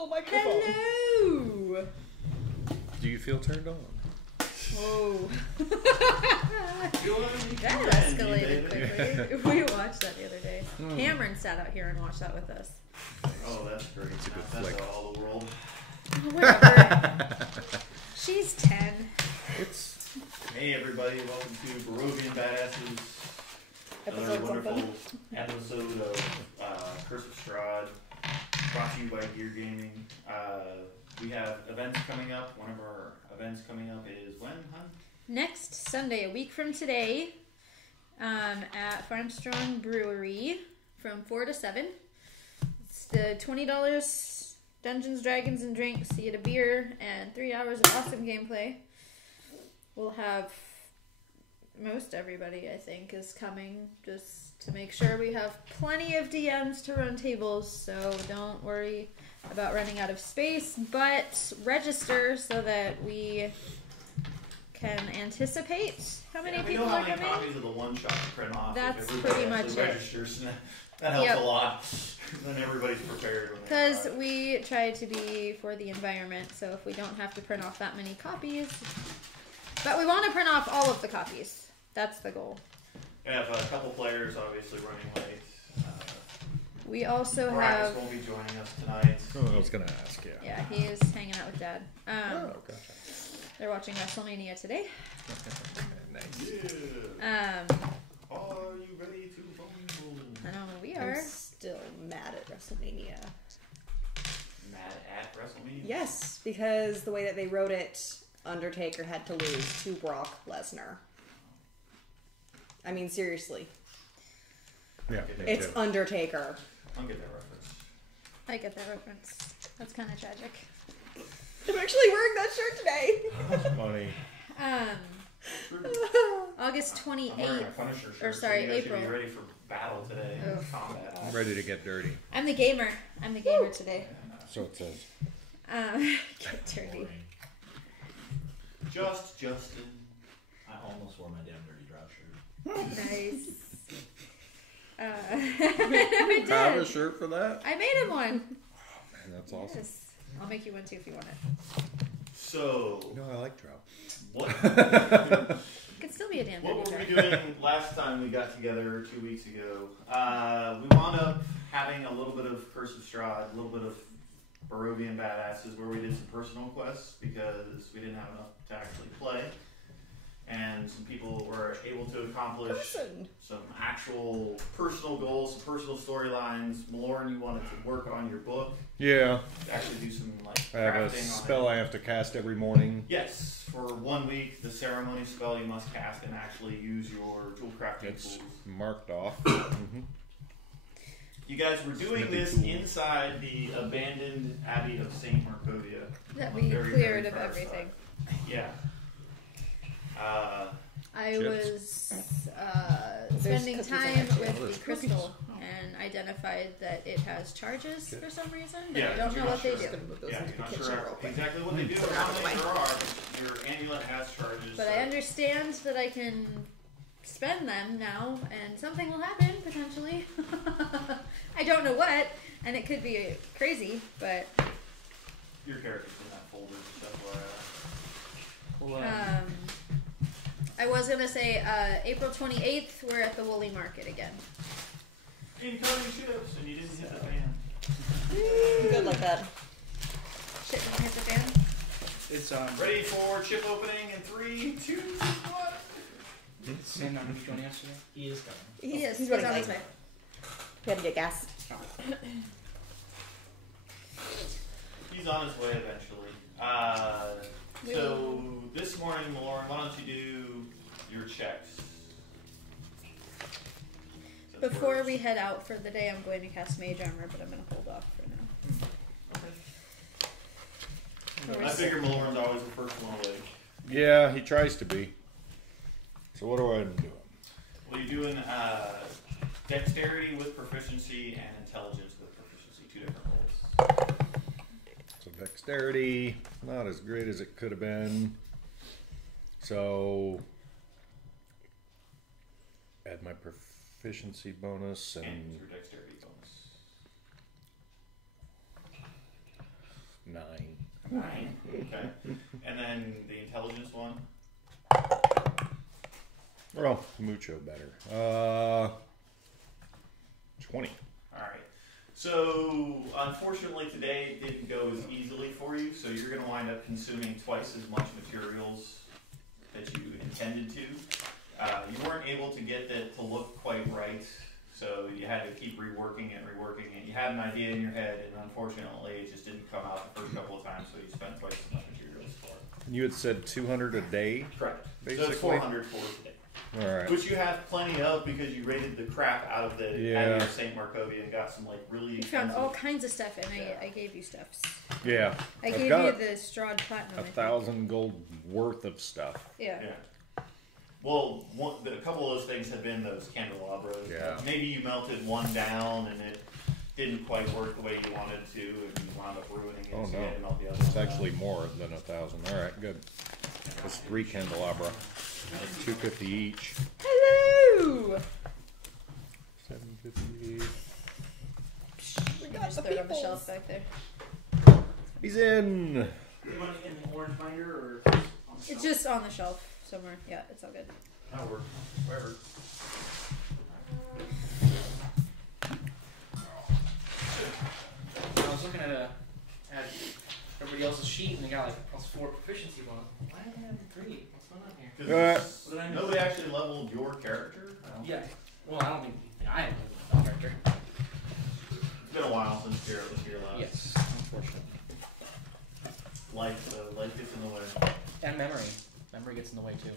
little microphone. Hello. Do you feel turned on? Whoa. That escalated quickly. We watched that the other day. Cameron sat out here and watched that with us. Oh, that's great. It's a good That's flick. all the world. Whatever. She's 10. It's Hey everybody, welcome to Barovian Badassess. Another Episode wonderful something. episode of Curse of Strahd, brought to you by Gear Gaming. We have events coming up. One of our events coming up is when, huh? Next Sunday, a week from today, at Farmstrong Brewery from 4 to 7. It's the $20 Dungeons, Dragons, and Drinks. You get a beer and 3 hours of awesome gameplay. We'll have most everybody, I think, is coming just to make sure we have plenty of DMs to run tables, so don't worry about running out of space, but register so that we can anticipate how many people are We know how many coming. copies of the one shot to print off. That's if everybody pretty actually much it. registers. That helps Yep. a lot. Then everybody's prepared when they Because arrive. we try to be for the environment, so if we don't have to print off that many copies, but we want to print off all of the copies. That's the goal. We have a couple players obviously running late. We also Marcus have, won't be joining us tonight. oh, I was gonna ask, yeah. yeah, he is hanging out with Dad. Oh, gotcha. They're watching WrestleMania today. Nice. Yeah. Um, Are you ready to rumble? I don't know, we I'm are. still mad at WrestleMania. Mad at WrestleMania? Yes, because the way that they wrote it, Undertaker had to lose to Brock Lesnar. I mean, seriously. Yeah, me It's too. Undertaker. I'll get that reference. I get that reference. That's kind of tragic. I'm actually wearing that shirt today. That's funny. August I'm wearing my 28th. Punisher shirt, Or sorry, so you guys should April. be ready for battle today. Oh. Combat. I'm ready to get dirty. I'm the gamer. I'm the gamer today. So it says. Get dirty. Just Justin. I almost wore my damn dirty drop shirt. Nice. I Have a did. shirt for that? I made him one. Man, that's awesome. Yes. I'll make you one too if you want it. So, You know, I like trout. what, It could still be a damn what dirty were we dress. doing last time we got together 2 weeks ago? We wound up having a little bit of Curse of Strahd, a little bit of Barovian Badasses, where we did some personal quests because we didn't have enough to actually play. And some people were able to accomplish some actual personal goals, some personal storylines. Maloran, you wanted to work on your book, Yeah. actually do some like I have a crafting spell on I it. have to cast every morning. Yes, for 1 week, the ceremony spell you must cast and actually use your tool crafting It's tools. marked off. Mhm. You guys were doing Smithy this tool. inside the abandoned Abbey of Saint Markovia. That on we the very, cleared very of far everything. side. Yeah. I Chips. was spending cookies time in it. with the crystal and identified that it has charges for some reason, but Yeah, I don't you're know not what they sure. do. Gonna move those Yeah, into you're the not kitchen sure real quick. exactly what they do or Put it how out of many the there are. Your amulet has charges. But so- I understand that I can spend them now, and something will happen potentially. I don't know what, and it could be crazy, but Your character's in that folder, just FYI. Well, I was gonna say April 28th. We're at the Woolly Market again. Incoming ships, and you didn't hit the fan. Good like that. Shit, didn't hit the fan. it's Ready for chip opening in 3, 2, 1. Sam not gonna be joining us today. He is coming. He is. He's He's running on late. his way. We had to get gas. He's on his way eventually. So this morning, Maloran, why don't you do your checks? Since Before we're- we head out for the day, I'm going to cast Mage Armor, but I'm going to hold off for now. Okay. I figure Maloran's always the first one awake. Yeah, he tries to be. So what do I do? Well, you're doing dexterity with proficiency and intelligence with proficiency, 2 different rolls. So dexterity, not as great as it could have been. So add my proficiency bonus And and your dexterity bonus. 9. 9. Okay. And then the intelligence one? Well, mucho better. 20. All right. So, unfortunately, today it didn't go as easily for you, so you're going to wind up consuming twice as much materials that you intended to. You weren't able to get that to look quite right, so you had to keep reworking it. You had an idea in your head, and unfortunately, it just didn't come out the first couple of times, so you spent twice as much materials for it. You had said 200 a day? Correct. Basically? So it's 400 for today. Alright. Which you have plenty of because you raided the crap out of the out of St. Markovia and got some like really You found expensive. all kinds of stuff, and I gave you stuff. Yeah. I I've gave got you the Strahd Platinum. I think. 1,000 gold worth of stuff. Yeah. Well, a couple of those things have been those candelabras. Yeah. Maybe you melted one down and it didn't quite work the way you wanted to, and you wound up ruining it. Oh, so no. you had to melt the other It's one actually down. more than 1,000. Alright, good. That's 3 candelabra. 250 each. Hello! 750. We got Just the throw it on the peoples. shelf back there. He's in! You want it in the orange binder or on the It's shelf? just on the shelf somewhere. Yeah, it's all good. That'll work. Wherever. I was looking at everybody else's sheet and they got like +4 proficiency bonus. Why do they have 3? What's going on here? 'Cause What did I miss? nobody actually leveled your character. I don't Yeah. Well, I don't think I have a character. It's been a while since Jared was here last. Yes, unfortunately. Life gets in the way. And memory. Memory gets in the way too.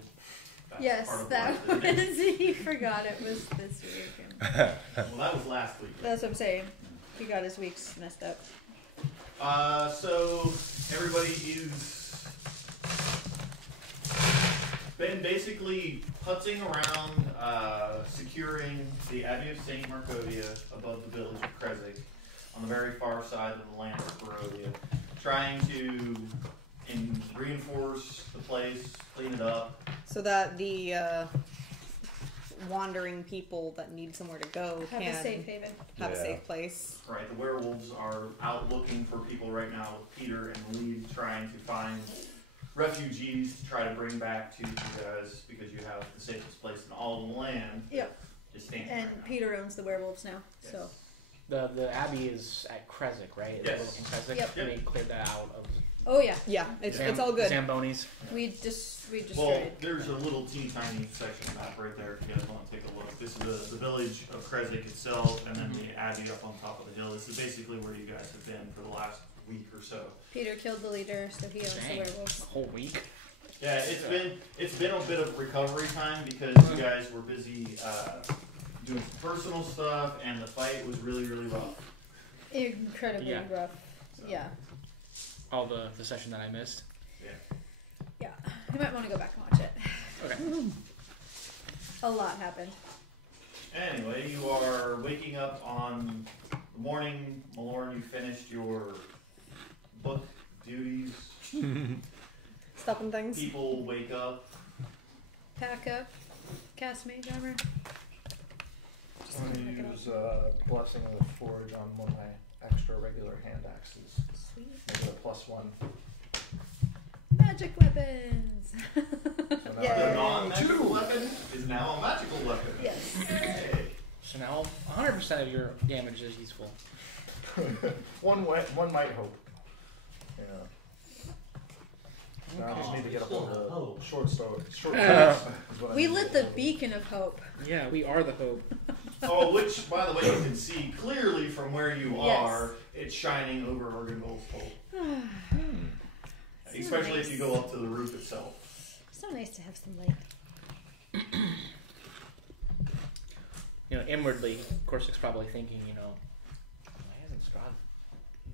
That's Yes, part of that life, isn't it? was. He forgot it was this week. Well, that was last week. That's what I'm saying. He got his weeks messed up. So everybody is been basically putzing around, securing the Abbey of St. Markovia above the village of Kresik on the very far side of the land of Barovia, trying to reinforce the place, clean it up. So that the wandering people that need somewhere to go Have can a safe haven. have a Yeah. safe place. Right, the werewolves are out looking for people right now with Peter and the lead trying to find refugees to try to bring back to you guys because you have the safest place in all of the land. Yep. Just standing And right now. Peter owns the werewolves now. Yes. So The abbey is at Kresik, right? Yes. We're looking Kresik. Yep. And they cleared that out of oh yeah, Yeah, it's all good. Zambonis. we destroyed. Well, there's a little teeny tiny section map right there if you guys want to take a look. This is the village of Kresik itself, and then the abbey up on top of the hill. This is basically where you guys have been for the last week or so. Peter killed the leader, so he owns the Dang. werewolves. A whole week. Yeah, it's been a bit of recovery time because you guys were busy doing some personal stuff, and the fight was really rough. Incredibly Yeah. rough. So, Yeah, All the session that I missed. yeah. You might want to go back and watch it. Okay. A lot happened. Anyway, you are waking up on the morning. Malorn, you finished your book duties. Stuffing things. People wake up. Pack up. Cast mage armor. Just I'm gonna going pick to it use Blessing of the Forge on one of my extra regular hand axes. up. Sweet. Make it a +1. Magic weapons. So now Yay. The non-magical weapon is now a magical weapon. Yes. Hey. So now 100% of your damage is useful. one might hope. Yeah. Now I just need to get up Still on have the hope. short sword. We lit the beacon of hope. Yeah, we are the hope. Oh, which, by the way, you can see clearly from where you Yes. are. It's shining over Organgold's Hope. Especially if you go up to the roof itself. So nice to have some light. You know, inwardly, Corsica's probably thinking, you know, why hasn't Strahd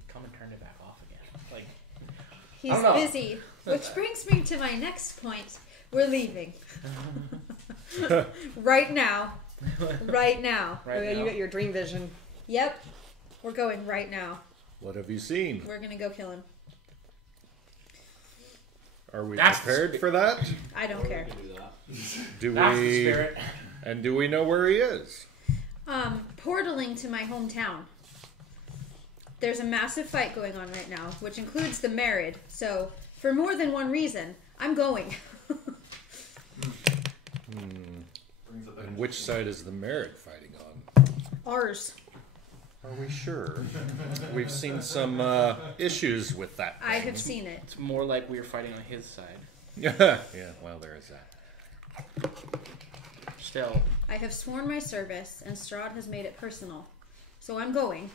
come and turned it back off again? Like, He's I don't know. busy. Which brings me to my next point. We're leaving. Right now. Right now. right Okay, now. you got your dream vision. Yep. We're going right now. What have you seen? We're gonna go kill him. Are we That's the prepared for that? I don't care. We can do that. Do That's the we? spirit. And do we know where he is? Portaling to my hometown. there's a massive fight going on right now, which includes the married. So, for more than one reason, I'm going. Brings up And which side is the merit fighting on? Ours. Are we sure? We've seen some issues with that. I have seen it. It's more like we were fighting on his side. Yeah, well, there is that. Still, I have sworn my service, and Strahd has made it personal. So I'm going.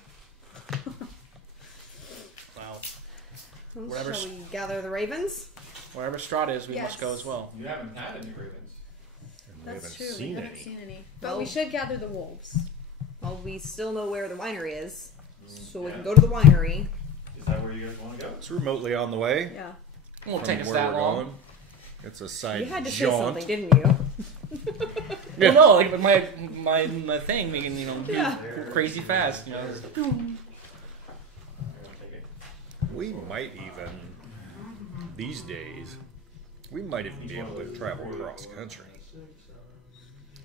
well, Well, Whatever shall s- we gather the ravens? wherever Strahd is, we Yes. must go as well. You haven't had any ravens. And we That's haven't true. seen We haven't any. seen any. But Well- we should gather the wolves. Well, we still know where the winery is, so we Yeah. can go to the winery. Is that where you guys want to go? It's remotely on the way. Yeah. It won't from take us where that we're long. going. It's a side You had to say jaunt. something, didn't you? Yeah. Well, no, like my thing, making Yeah. crazy fast. Here, take it. We might even, these days, we might even be able to travel across country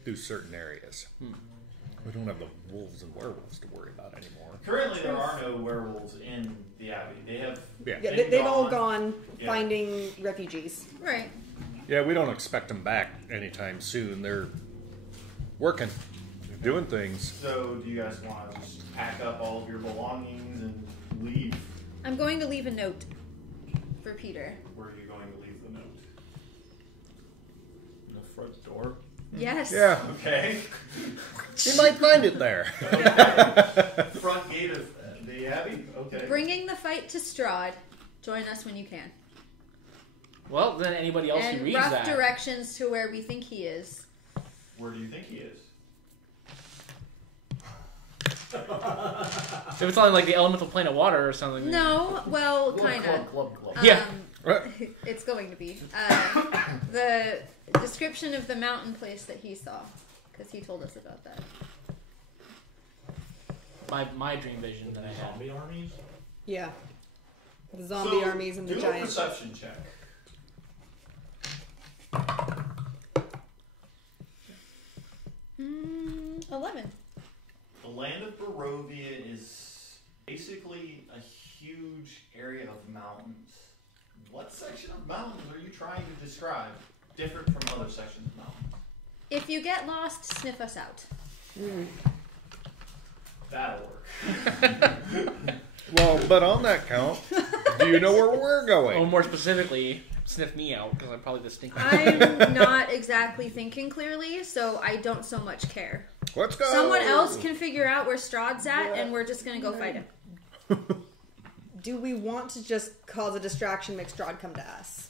through certain areas. We don't have the wolves and werewolves to worry about anymore. Currently, there are no werewolves in the abbey. They have. Yeah. Yeah, They've they've all gone. gone Yeah. finding refugees. Right. Yeah, we don't expect them back anytime soon. They're working, they're doing things. So, do you guys want to just pack up all of your belongings and leave? I'm going to leave a note for Peter. Where are you going to leave the note? In the front door. Yes. Yeah, Okay. you might find it there. Front gate of the abbey. Okay. Bringing the fight to Strahd. Join us when you can. Well, then anybody else who And reads rough that. directions to where we think he is. Where do you think he is? If it's on like the elemental plane of water or something. No, well, kind of. Glub, glub. Yeah. It's going to be. The description of the mountain place that he saw, because he told us about that. My dream vision that I had. Zombie armies? Yeah. The zombie So, armies and the do a giant. perception check. 11. The land of Barovia is basically a huge area of mountains. What section of mountains are you trying to describe different from other sections of mountains? If you get lost, sniff us out. That'll work. Well, but on that count, do you know where we're Or going? more specifically, sniff me out because I'm probably the stinky. I'm not exactly thinking clearly, so I don't so much care. Let's go. Someone else can figure out where Strahd's at, and we're just gonna go fight him. Do we want to just cause a distraction, make Strahd come to us?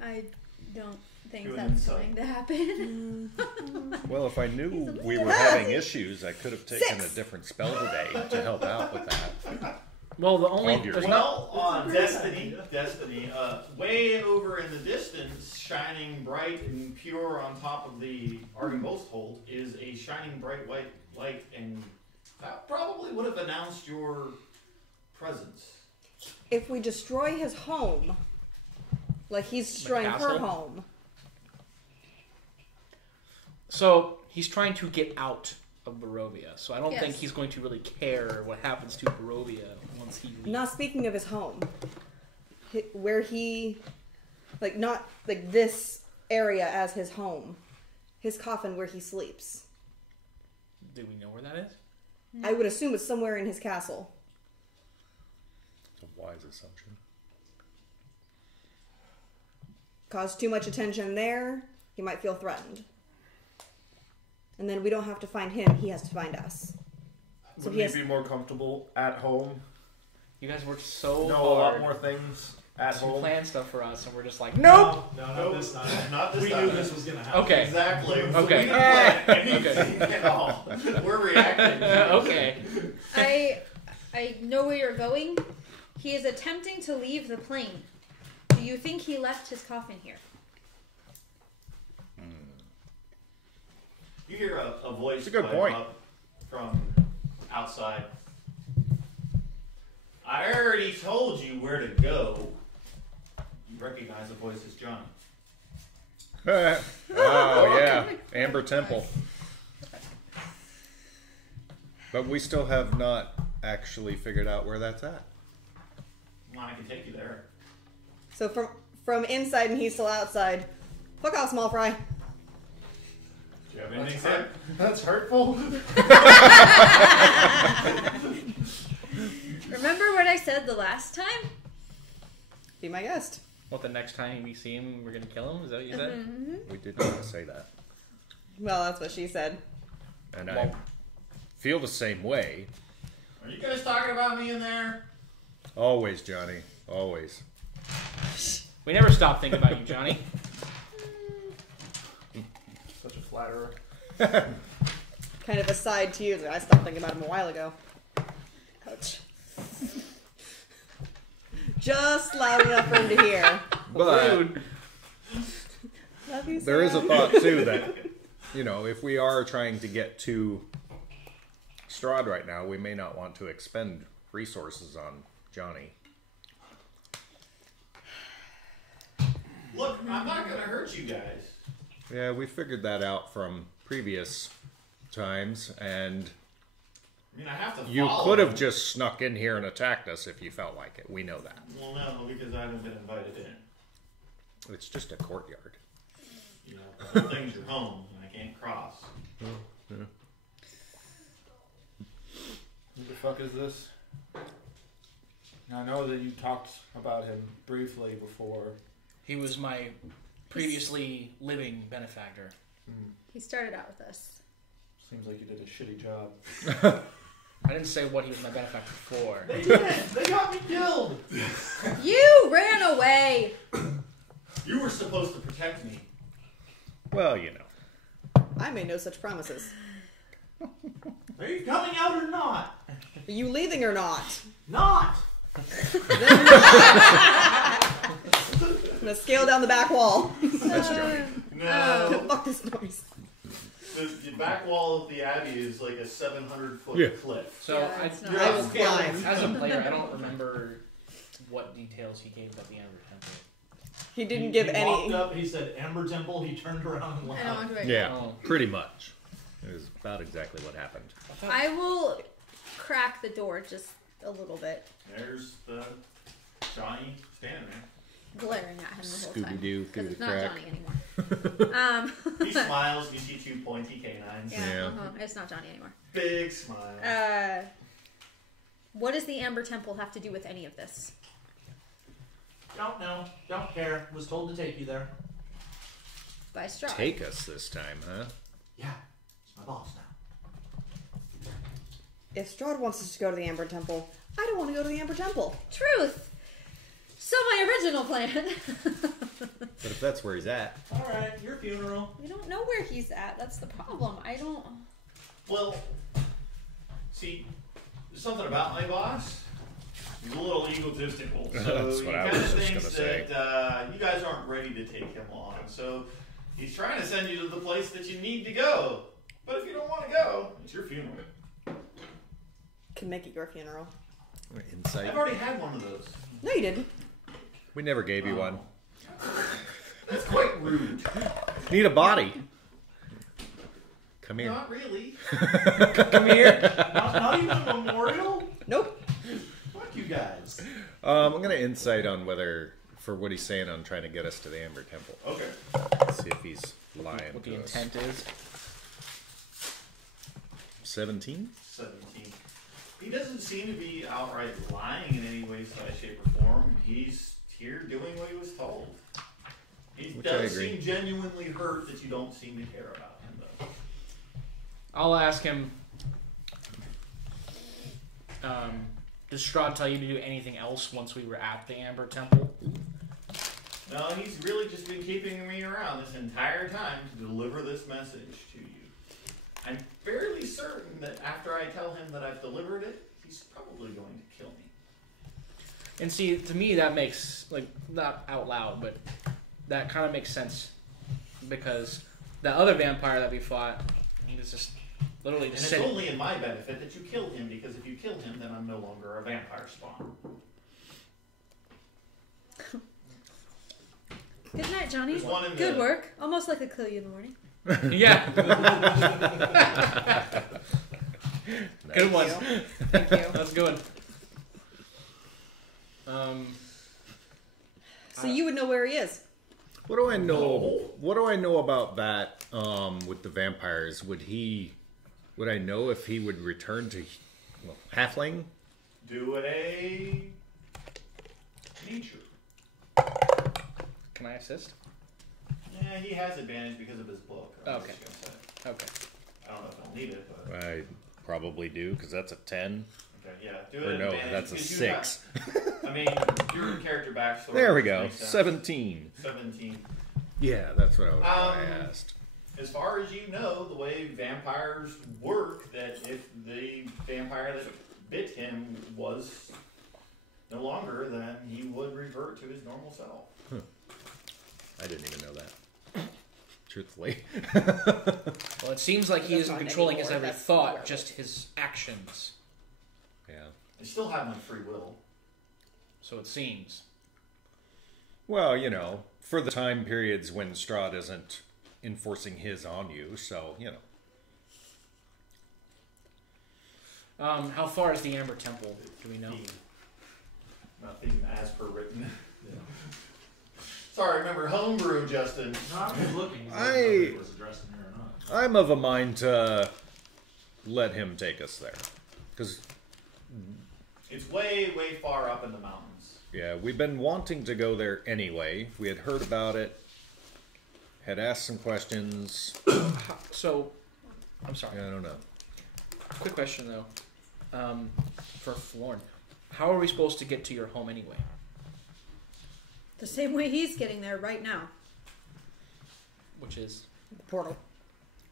I don't think Do an that's insight. going to happen. Well, if I knew we were having issues, I could have taken a different spell today to help out with that. Well, the only Oh, dear. there's Well, on Destiny, way over in the distance, shining bright and pure on top of the Argon Boast Hold is a shining bright white light, and that probably would have announced your presence. If we destroy his home, like he's destroying her castle? home, So he's trying to get out of Barovia. So I don't think Yes. he's going to really care what happens to Barovia once he leaves. not speaking of his home, where he, like, not like this area as his home, his coffin where he sleeps. Do we know where that is? I would assume it's somewhere in his castle. It's a wise assumption. Cause too much attention there, he might feel threatened. And then we don't have to find him, he has to find us. So Wouldn't he has, you be more comfortable at home? You guys worked so Know a lot hard more things at to home. plan stuff for us, and we're just like, No, no, not Nope. this time. Not this we time. knew this was gonna happen. Okay. Exactly. So Okay. we didn't plan anything at all. We're reacting. okay. I know where you're going. He is attempting to leave the plane. Do you think he left his coffin here? You hear a voice It's a good climb point. up from outside. I already told you where to go. You recognize the voice as Johnny. Oh, yeah. Amber Temple. But we still have not actually figured out where that's at. Well, I can take you there. So from inside and he's still outside. Fuck off, small fry. Do you have anything to say? That's hurtful. Remember what I said the last time? Be my guest. What, the next time we see him, we're gonna kill him? Is that what you said? Mm-hmm. We did not say that. Well, that's what she said. And I Well- feel the same way. Are you guys talking about me in there? Always, Johnny. Always. We never stop thinking about you, Johnny. Such a flatterer. Kind of aside to you. I stopped thinking about him a while ago. Ouch. Just loud enough for him to hear. But Love you, there is a Sarah. thought, too, that, you know, if we are trying to get to Strahd right now, we may not want to expend resources on Johnny. Look, I'm not gonna hurt you guys. Yeah, we figured that out from previous times, and I mean, I have to you follow could have him. just snuck in here and attacked us if you felt like it. We know that. Well, no, because I haven't been invited in. It's just a courtyard. You know, the whole thing's your home, and I can't cross. Who the fuck is this? I know that you talked about him briefly before. He was my previously living benefactor. He started out with us. Seems like you did a shitty job. I didn't say what he was my benefactor for. They didn't! They got me killed! You ran away! You were supposed to protect me. Well, you know. I made no such promises. Are you coming out or not? Are you leaving or not? Not! I'm gonna scale down the back wall. That's Johnny. No. Fuck this noise. The back wall of the Abbey is like a 700-foot Yeah. cliff. So Yeah, it's not- You're I not will scaling. climb. as a player, I don't remember what details he gave about the Amber Temple. He didn't give he any. walked up, he said, Amber Temple, he turned around and I left. don't want to write. Yeah, Oh. pretty much. It was about exactly what happened. I will crack the door just a little bit, There's the Johnny standing there. glaring at him the whole time. Scooby-Doo through Because the it's not crack. Johnny anymore. He smiles, you see two pointy canines. Yeah, Yeah. it's not Johnny anymore. Big smile. What does the Amber Temple have to do with any of this? Don't know, don't care. Was told to take you there. By Strahd. Take us this time, huh? Yeah, it's my boss now. If Strahd wants us to go to the Amber Temple, I don't want to go to the Amber Temple. Truth! So my original plan. But if that's where he's at. Alright, your funeral. We don't know where he's at. That's the problem. I don't... Well, see, there's something about my boss. He's a little egotistical. So That's what he I kind was of just thinks gonna say. that you guys aren't ready to take him on. So he's trying to send you to the place that you need to go. But if you don't want to go, it's your funeral. Can make it your funeral. Insight. I've already had one of those. No, you didn't. We never gave you one. That's quite rude. Need a body. Come here. Not really. Come here. Not even a memorial? Nope. Fuck you guys. I'm gonna insight on whether, for what he's saying on trying to get us to the Amber Temple. Okay. See if he's lying What to the us. intent is. 17? 17. He doesn't seem to be outright lying in any way, size, shape, or form. He's here doing what he was told. He Which I does agree. seem genuinely hurt that you don't seem to care about him, though. I'll ask him. Does Strahd tell you to do anything else once we were at the Amber Temple? No, he's really just been keeping me around this entire time to deliver this message to you. I'm fairly certain that after I tell him that I've delivered it, he's probably going to kill me. And see, to me, that makes, like, not out loud, but that kind of makes sense. Because that other vampire that we fought, he was just literally And just it's sitting. only in my benefit that you kill him, because if you kill him, then I'm no longer a vampire spawn. Good night, Johnny. There's one in Good the- work. Almost like a kill you in the morning. Yeah. Good one. Thank you. Thank you. That's good. So you would know where he is. What do I know? What do I know about that? With the vampires, would I know if he would return to halfling? Do a nature. Can I assist? Yeah, he has advantage because of his book. I'm Okay. just gonna say. Okay. I don't know if I'll need it, but I probably do because that's a 10. okay, yeah. Do Or it. no, advantage that's a because you 6. I mean, your character backstory. There we go. makes sense. 17. 17. Yeah, that's what I asked. As far as you know, the way vampires work, that if the vampire that bit him was no longer, then he would revert to his normal self. I didn't even know that. Truthfully. Well, it seems like he That's isn't not controlling his anymore, every that's thought, werewolf. just his actions. Yeah. You still have my free will. So it seems. Well, for the time periods when Strahd isn't enforcing his on you, so, How far is the Amber Temple? Do we know? Nothing as per written. Sorry, remember homebrew, Justin. No, I'm just looking. I- If it was addressed in here or not. I'm of a mind to let him take us there. Because, It's way, way far up in the mountains. yeah, we've been wanting to go there anyway. We had heard about it, had asked some questions. So, I'm sorry. I don't know. Quick question though, for Florin, how are we supposed to get to your home anyway? The same way he's getting there right now. Which is The portal.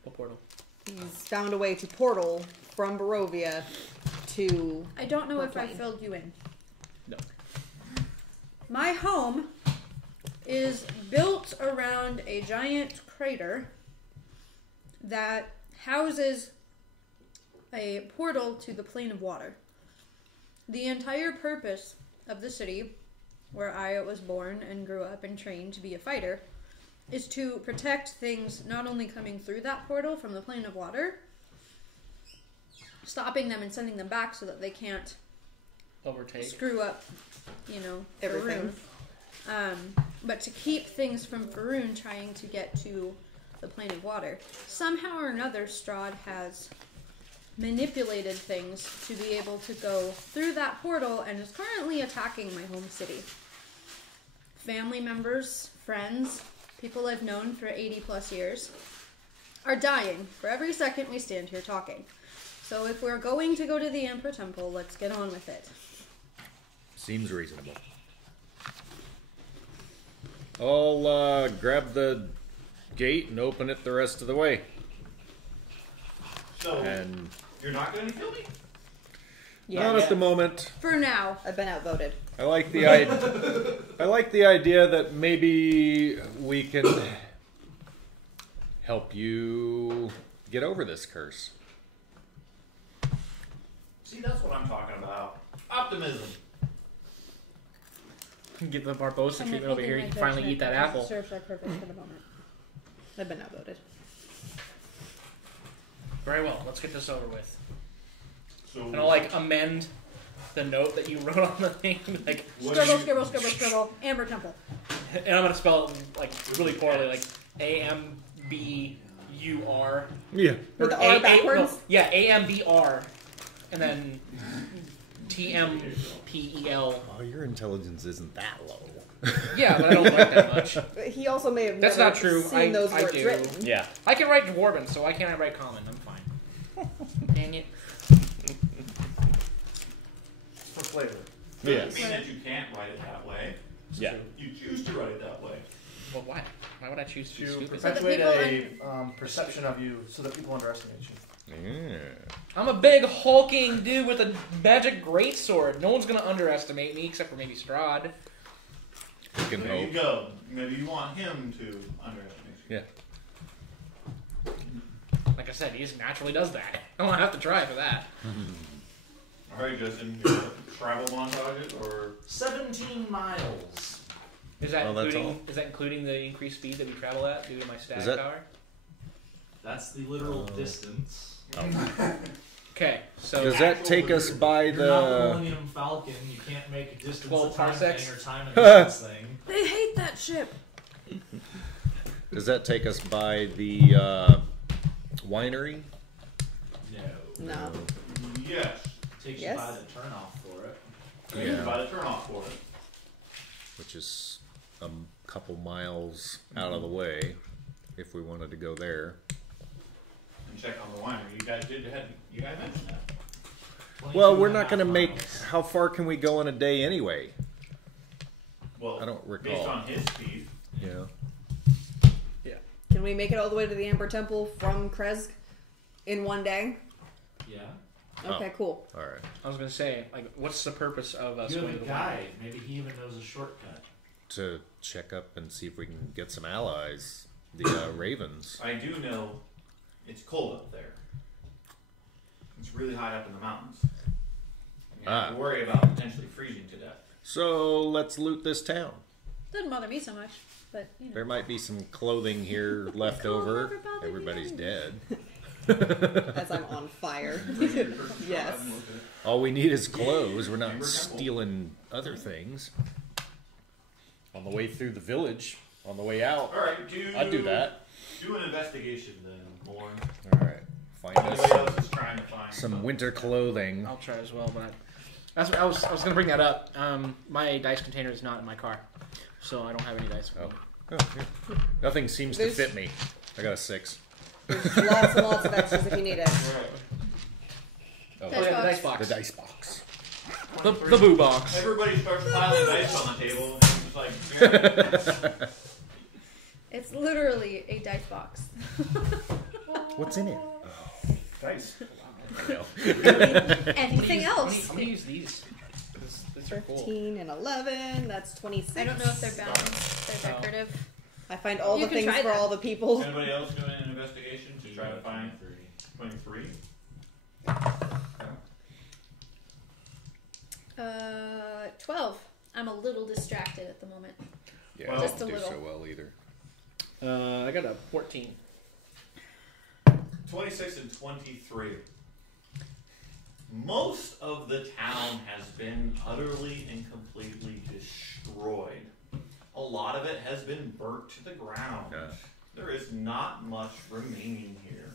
what portal? He's found a way to portal from Barovia to. I don't know if I Fine. filled you in. No. My home is built around a giant crater that houses a portal to the plane of water. The entire purpose of the city, where I was born and grew up and trained to be a fighter, is to protect things not only coming through that portal from the plane of water, stopping them and sending them back so that they can't Overtake. screw up, Everything. Faerun. But to keep things from Faerun trying to get to the plane of water. Somehow or another, Strahd has manipulated things to be able to go through that portal and is currently attacking my home city. Family members, friends, people I've known for 80 plus years are dying for every second we stand here talking. So if we're going to go to the Emperor Temple, let's get on with it. Seems reasonable. I'll grab the gate and open it the rest of the way. So, And you're not going to kill me? not at the moment. For now. I've been outvoted. I like the idea that maybe we can help you get over this curse. See, that's what I'm talking about. Optimism. Get the Barbosa treatment over here. You can finally eat that apple. Serves our purpose for the moment. I've been outvoted. Very well. Let's get this over with. So, And I'll amend the note that you wrote on the thing. Scribble. Amber Temple. And I'm gonna spell it really poorly, AMBUR. Yeah. With the R backwards? AMBR, and then TMPEL. Oh, your intelligence isn't that low. Yeah, but I don't like that much. But he also may have That's never not true. seen those I words do. written. Yeah. I can write Dwarven, so why can't I write Common? I'm fine. Dang it. For flavor. Yes. doesn't mean that you can't write it that way. Yeah. You choose to write it that way. Well, why? Why would I choose to be To stupid? perpetuate people a perception of you so that people underestimate you. Yeah. I'm a big hulking dude with a magic greatsword. No one's gonna underestimate me except for maybe Strahd. We can There you hope. go. Maybe you want him to underestimate you. Yeah. Like I said, he just naturally does that. I don't have to try for that. All right, Justin. Your travel montages or 17 miles. Is that Well, that's including the increased speed that we travel at due to my static that- power? That's the literal distance. Oh. Okay, so Does that take us by You're not the the? Millennium Falcon. You can't make a distance 12 a time parsecs? thing or time a distance thing. They hate that ship. Does that take us by the winery? No. No. Yes. Takes Yes. you by the turnoff for it. Yeah. By the turnoff for it. Which is a couple miles out of the way, if we wanted to go there. And check on the winery. You guys mentioned that. 22 Well, we're and a not going to half make. miles. How far can we go in a day anyway? Well, I don't based recall. on his speed. Yeah. Can we make it all the way to the Amber Temple from Kresk in one day? Yeah. Okay, Oh. cool. All right. I was gonna say, like, what's the purpose of us You have going a to the guide. Maybe he even knows a shortcut. To check up and see if we can get some allies. The Ravens. I do know it's cold up there. It's really high up in the mountains. You have to worry about potentially freezing to death. So let's loot this town. Doesn't bother me so much, but you know. There might be some clothing here left over. never bother me Everybody's anyway. dead. As I'm on fire. Yes. All we need is clothes. We're not stealing other things. On the way through the village, on the way out, Alright, I'd do that. Do an investigation then, Lauren. All right. Find Anybody us else is trying to find some winter clothing. I'll try as well, but that's what I was gonna bring that up. My dice container is not in my car, so I don't have any dice. Oh. Oh, here. Nothing seems to There's- fit me. I got a 6. There's lots and lots of extras if you need it. Oh, Dice the box. dice box. the dice box. The boo box. Everybody starts piling dice on the table, and it's like, yeah. It's literally a dice box. What's in it? Dice. Anything else? I'm gonna use these. These are cool. 15 and 11, that's 26. I don't know if they're bound. They're Oh. decorative. I find all You the can things try for that. all the people. Anybody else doing an investigation to try to find 23? 12. I'm a little distracted at the moment. Yeah, Well, I Just don't a do little. so well either. I got a 14. 26 and 23. Most of the town has been utterly and completely destroyed. A lot of it has been burnt to the ground. Yeah. There is not much remaining here.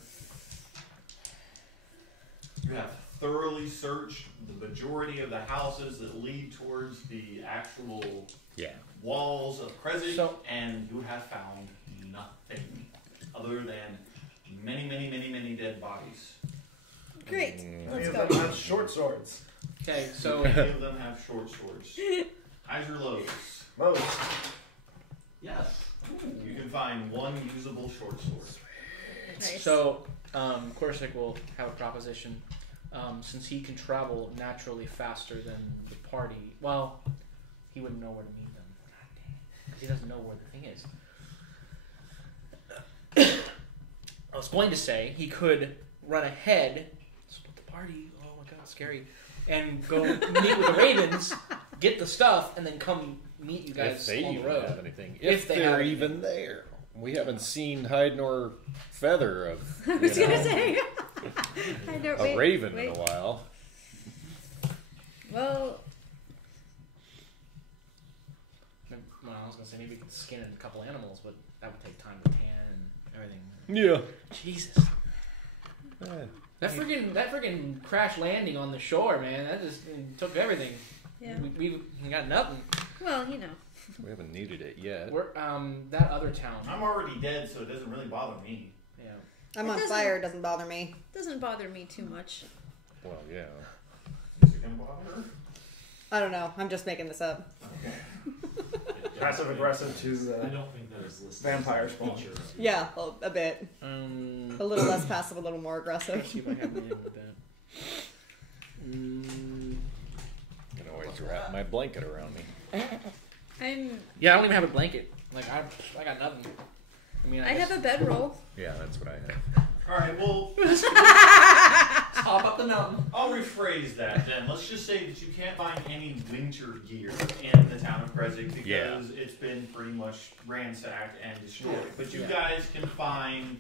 You have thoroughly searched the majority of the houses that lead towards the actual Yeah. walls of Krezik, So- and you have found nothing other than many dead bodies. Great. Many Let's of go. them have short swords. Okay, so Many of them have short swords. Highs or lows? Most. Yes. You can find one usable short sword. Nice. So, Corsic will have a proposition. Since he can travel naturally faster than the party, well, he wouldn't know where to meet them. Because he doesn't know where the thing is. I was going to say he could run ahead, split the party, oh my god, scary, and go meet with the Ravens, get the stuff, and then come meet you guys If they on the even road. have anything. If If they they're have even there. We haven't seen hide nor feather of I was you gonna know, say. I don't. a wait, raven wait. in a while. Well, Well, I was gonna say maybe we could skin a couple animals, but that would take time to tan and everything. Yeah. Jesus. That friggin' crash landing on the shore, man. That just took everything. yeah. We got nothing. Well, you know. We haven't needed it yet. We're that other town. I'm already dead, so it doesn't really bother me. Yeah. I'm It on doesn't- fire, it doesn't bother me. Doesn't bother me too much. Well, yeah. Is it gonna bother? I don't know, I'm just making this up. Passive aggressive to I the don't think that is listed. vampire as a spawn. feature of the- Yeah, a bit. A little less passive, a little more aggressive. Let's see if I have anything with that. I can always wrap my blanket around me. Yeah, I don't even have a blanket. Like I got nothing. I mean, I have a bedroll. Yeah, that's what I have. Alright, well, hop up the mountain. I'll rephrase that then. Let's just say that you can't find any winter gear in the town of Krezik because Yeah. it's been pretty much ransacked and destroyed. Yeah. But you Yeah. guys can find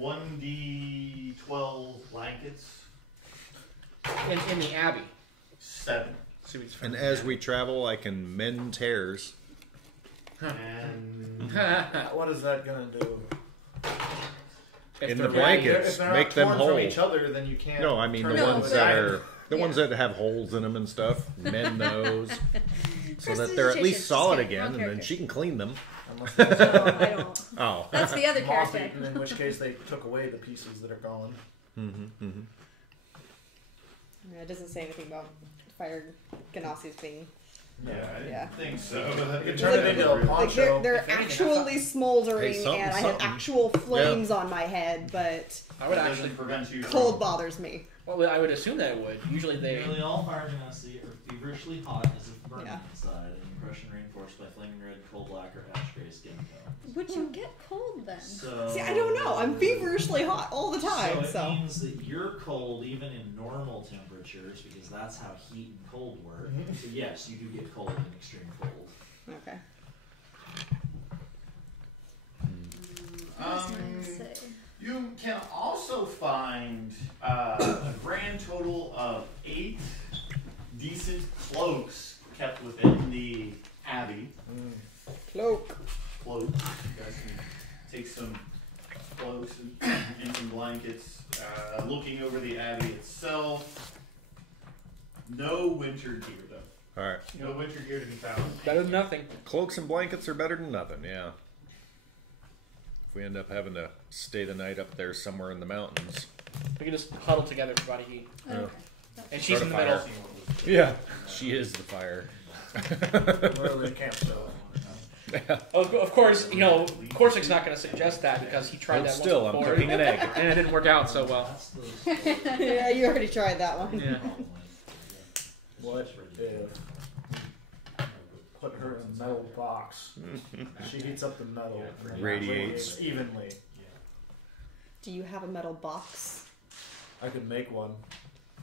1d10 12 blankets. In the Abbey. 7. And as we travel, I can mend tears. And What is that gonna do? If In they're the ready- blankets. If they're Make not them torn whole. from each other, then you can't. No, I mean turn the them ones on that side. are the Yeah. ones that have holes in them and stuff. Mend those so that they're at Prestidigitation, least solid just again, and then character. she can clean them. Unless there's No, I don't. Oh, That's the other moth character. eaten, in which case they took away the pieces that are gone. Yeah, it doesn't say anything about fire ganassi's being. yeah, I didn't Yeah. think so. You turn it into a Like poncho. they're If anything, actually smoldering, Hey, something, and I have something. actual flames on my head, but I would That actually. doesn't prevent you cold from... bothers me. Well, I would assume that it would. Usually they. Nearly all fire genasi are feverishly hot as if burning Yeah. inside, and impression reinforced by flaming red, coal black, or ash gray skin tone. Would you get cold then? So See, I don't know. I'm feverishly hot all the time, So so. it means that you're cold even in normal temperatures because that's how heat and cold work. So yes, you do get cold in extreme cold. Okay. What does mine say? You can also find a grand total of 8 decent cloaks kept within the abbey. Cloak. Cloaks. You guys can take some cloaks and some blankets. Looking over the abbey itself. No winter gear though. all right. No winter gear to be found. Better than nothing. Cloaks and blankets are better than nothing. Yeah. If we end up having to stay the night up there somewhere in the mountains. We can just huddle together for about a heat. Okay. And she's in the Start a middle. Yeah. She is the fire. Literally a campstove. Of course, you know, Corsick's not going to suggest that because he tried But that still, once I'm before, cooking an egg. and it didn't work out so well. That's the Yeah, you already tried that one. Yeah. What if put her in a metal box? She heats up the metal. and Radiates. evenly. Do you have a metal box? I could make one.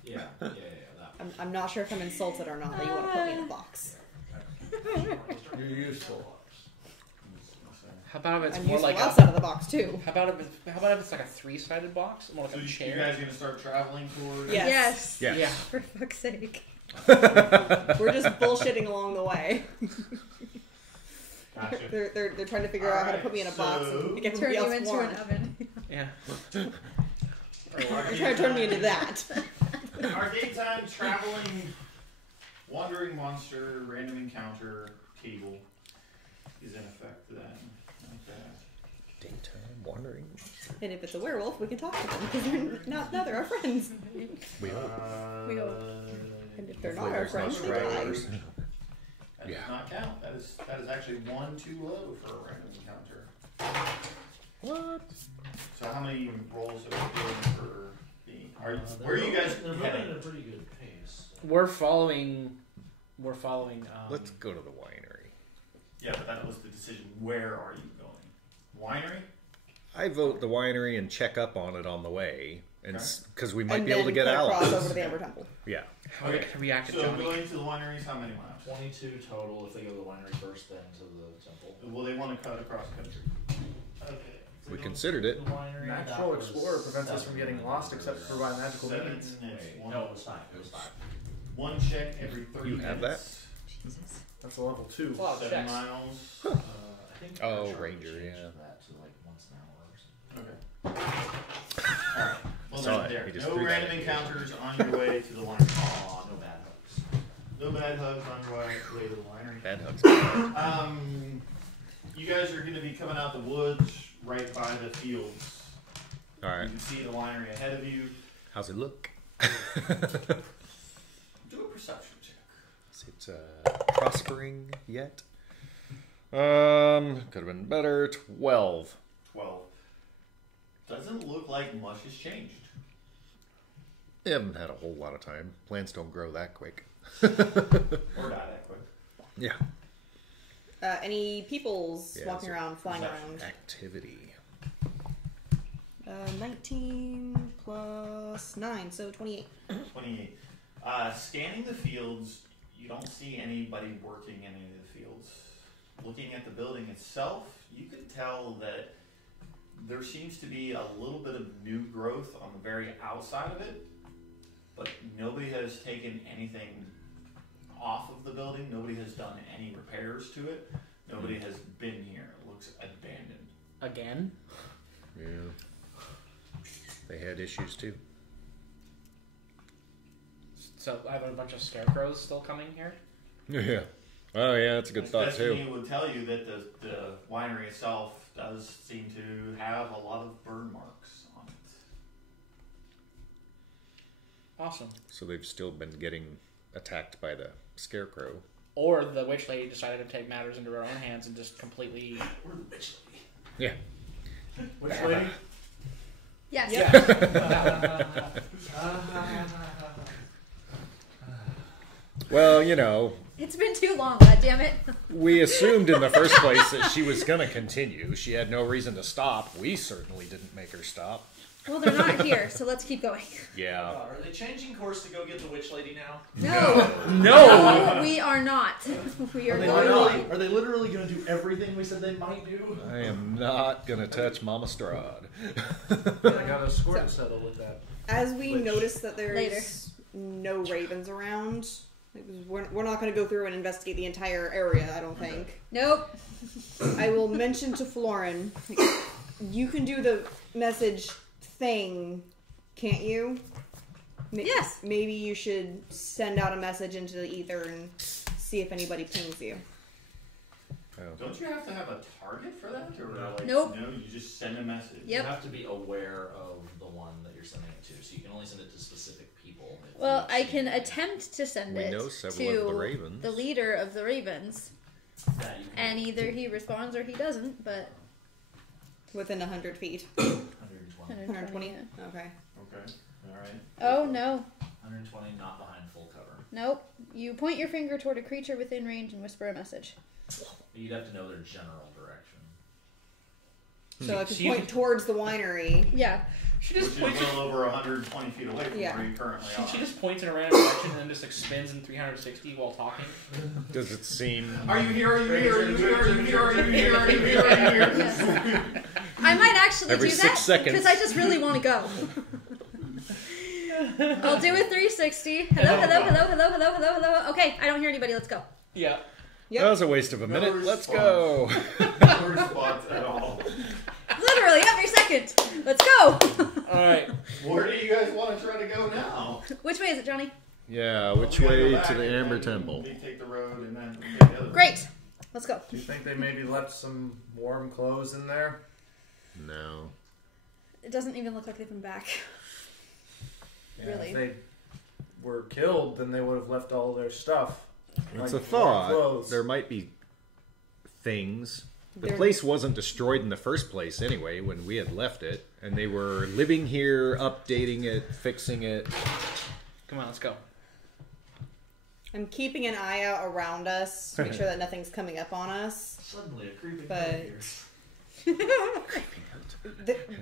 Yeah, that. I'm not sure if I'm insulted or not that you want to put me in a box. You're useful. How about if it's I'm more useful like outside of the box too. how about if it's like a 3-sided box, more like So a you chair? guys gonna start traveling towards? Yes. Yes. Yeah. For fuck's sake. We're just bullshitting along the way. Gotcha. They're trying to figure out how to put me in a box So- and get Turn everybody you else into warm. an oven. Yeah. They're trying to turn me into that. Our daytime traveling, wandering monster, random encounter table is in effect then. Okay. Daytime wandering. And if it's a werewolf, we can talk to them because they're not. No, they're our friends. We hope. We hope. And if they're not Hopefully our there's no friends, they die. stragglers. That Yeah. does not count. That is actually 1 too low for a random encounter. What? So how many rolls are we doing for the? Where are you guys They're moving at heading? a pretty good pace. We're following. Let's go to the winery. Yeah, but that was the decision. Where are you going? Winery? I vote the winery and check up on it on the way, and because we might And be able to then get cut across over allies. to the Amber Temple. Yeah. How we reacted So John Wick. going to the wineries, how many miles? 22 total if they go to the winery first, then to the temple. Well, they want to cut across country. Okay. We considered it. The winery, Natural that was Explorer prevents us from 7 getting lost except for by magical 7, means. it's Wait, one, no, it was 5. It was 5. one check every 30 You have minutes. Jesus. That's a level 2. Well, 7 checks. miles. I think Oh, our charter Ranger, changed yeah. that to like once an hour or something. Okay. Alright. Well, Saw then it. there. He just No threw that random at you. encounters on your way to the winery. Aw, no bad hooks. No bad hugs on your way to the winery. Bad hugs. You guys are going to be coming out the woods right by the fields. All right. You can see the winery ahead of you. How's it look? Do a perception check. Is it prospering yet? Could have been better. 12. 12. Doesn't look like much has changed. They haven't had a whole lot of time. Plants don't grow that quick. Or die that quick. Yeah. Any peoples Yeah, walking so around, flying perception. around? Activity. 19 plus 9, so 28. 28. Scanning the fields, you don't see anybody working any of the fields. Looking at the building itself, you can tell that there seems to be a little bit of new growth on the very outside of it, but nobody has taken anything off of the building. Nobody has done any repairs to it. Nobody has been here. It looks abandoned. Again? Yeah. They had issues too. So I have a bunch of scarecrows still coming here? Yeah. Oh yeah, that's a good thought too. Destiny would tell you that the winery itself does seem to have a lot of burn marks on it. Awesome. So they've still been getting attacked by the scarecrow. Or the witch lady decided to take matters into her own hands and just completely... We're the witch lady. Yeah. Which lady? Yes. Yeah. Well, you know, It's been too long, goddammit. we assumed in the first place that she was going to continue. She had no reason to stop. We certainly didn't make her stop. Well, they're not here, so let's keep going. Yeah. Are they changing course to go get the witch lady now? No. No! No, we are not. We are Are they going literally, on. are they literally going to do everything we said they might do? I am not going to touch Mama Strahd. I got a score to settle with that. As we Which- notice that there's Later. no ravens around, we're not going to go through and investigate the entire area, I don't think. Nope. I will mention to Florin, like, you can do the message thing, can't you? Yes. Maybe you should send out a message into the ether and see if anybody pings you. Oh. Don't you have to have a target for that? Or like, Nope. no, you just send a message. Yep. You have to be aware of the one that you're sending it to, so you can only send it to specific people. If Well, you I see can it, attempt to send We it know several to of the ravens. the leader of the ravens, that you can and either he responds or he doesn't. But Within 100 feet. 120. 120? yeah. Okay. Okay. All right. Oh no, 120, not behind full cover. nope. You point your finger toward a creature within range and whisper a message. You'd have to know their general direction. So if So you you point can- towards the winery, Yeah. She Which just is points. well over 120 feet away from Yeah. where you currently are. She just points in a random direction and then just like spins in 360 while talking. Does it seem... Are you here? Are you here? Are you here? Are you here? Are you here? Are you here? Are you here? Yes. I might actually Every do 6 that seconds. because I just really want to go. I'll do a 360. Hello, hello, hello, hello, hello, hello, hello. Okay, I don't hear anybody. Let's go. Yeah. Yep. That was a waste of a minute. Let's go. No response at all. Literally every second. Let's go. Alright. Where do you guys want to try to go now? Which way is it, Johnny? Yeah, which We gotta go way back to the and Amber then Temple? We take the road and then we take the other. Great. Let's go. Do you think they maybe left some warm clothes in there? No. It doesn't even look like they've been back. Yeah, Really? If they were killed, then they would have left all their stuff. It's Like a thought. warm clothes. There might be things. The There- place wasn't destroyed in the first place anyway when we had left it. And they were living here, updating it, fixing it. Come on, let's go. I'm keeping an eye out around us to make sure that nothing's coming up on us. Suddenly, a creeping But- head here.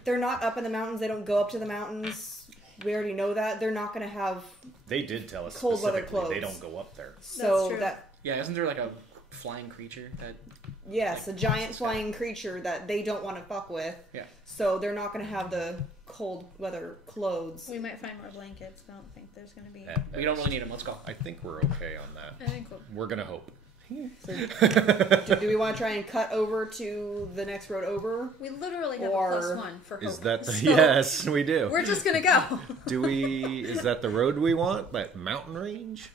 They're not up in the mountains. They don't go up to the mountains. We already know that. They're not going to have... They did tell us Cold weather specifically they clothes. don't go up there. So true. that... Yeah, isn't there like a flying creature that... Yes, Like, a giant flying creature that they don't want to fuck with. Yeah. So they're not going to have the cold weather clothes. We might find more blankets. I don't think there's going to be. We don't really need them. Let's go. I think we're okay on that. I think we'll... We're gonna hope. So, do we want to try and cut over to the next road over? We literally have Or a +1 for hope. Is that the... So Yes, we do. We're just going to go. Do we... Is that the road we want? That mountain range?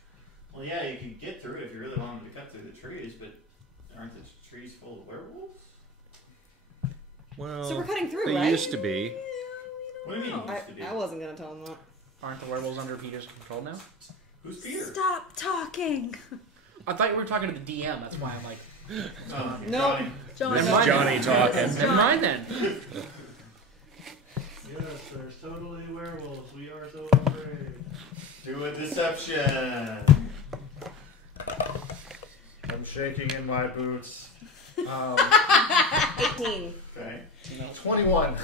Well, yeah, you could get through it if you really wanted to cut through the trees, but aren't the trees full of werewolves? Well, So we're cutting through, they right? used to be. What do you mean? Used to be? I wasn't going to tell them that. Aren't the werewolves under Peter's control now? Who's Peter? Stop talking. I thought you were talking to the DM. That's why I'm like... No. Johnny. This is mind. Johnny talking. Never mind then. Yes, there's totally werewolves. We are so afraid. Do a deception. I'm shaking in my boots. 18. Okay. 21.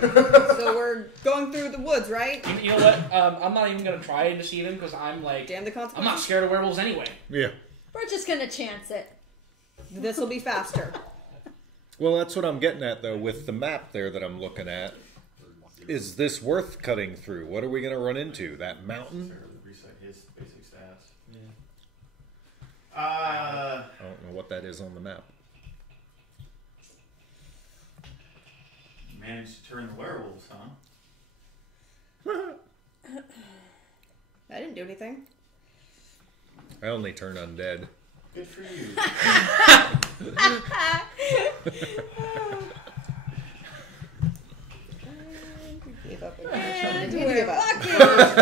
So we're going through the woods, right? You know what? I'm not even going to try and deceive him because I'm like... Damn the I'm not consequences. scared of werewolves anyway. Yeah. We're just going to chance it. This will be faster. Well, that's what I'm getting at, though, with the map there that I'm looking at. Is this worth cutting through? What are we going to run into? That mountain? Reset his basic stats. Yeah. I don't know what that is on the map. Managed to turn the werewolves, huh? I didn't do anything. I only turn undead. Good for you. Gave up. And Didn't we're give up.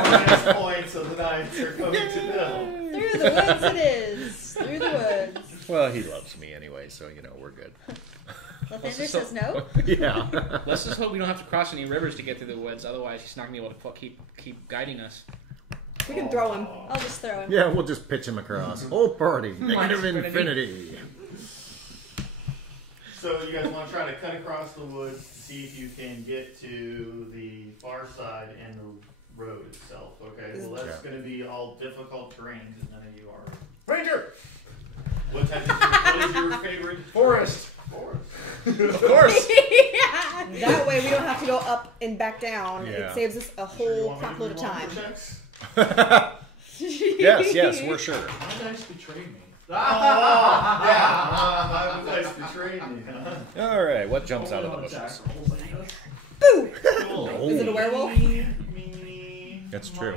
Minus points of the knights are coming to know. Through the woods it is. Through the woods. Well, he loves me anyway, so, we're good. Lathander says no. Yeah. Let's just hope we don't have to cross any rivers to get through the woods. Otherwise, he's not going to be able to keep guiding us. We can throw him. I'll just throw him. Yeah, we'll just pitch him across. Whole party. Negative infinity. infinity. So you guys want to try to cut across the woods to see if you can get to the far side and the road itself. Okay, well that's going to be all difficult terrain because none of you are. Ranger! What is your favorite? Forest! Of course. That way we don't have to go up and back down. Yeah. It saves us a whole crap load of time. Yes, we're sure. My dice betrayed me. Yeah, my dice betrayed me. Huh? All right, what jumps out of the Only on attack bushes? rolls, I guess. Boo! Cool. Is it a werewolf? That's true.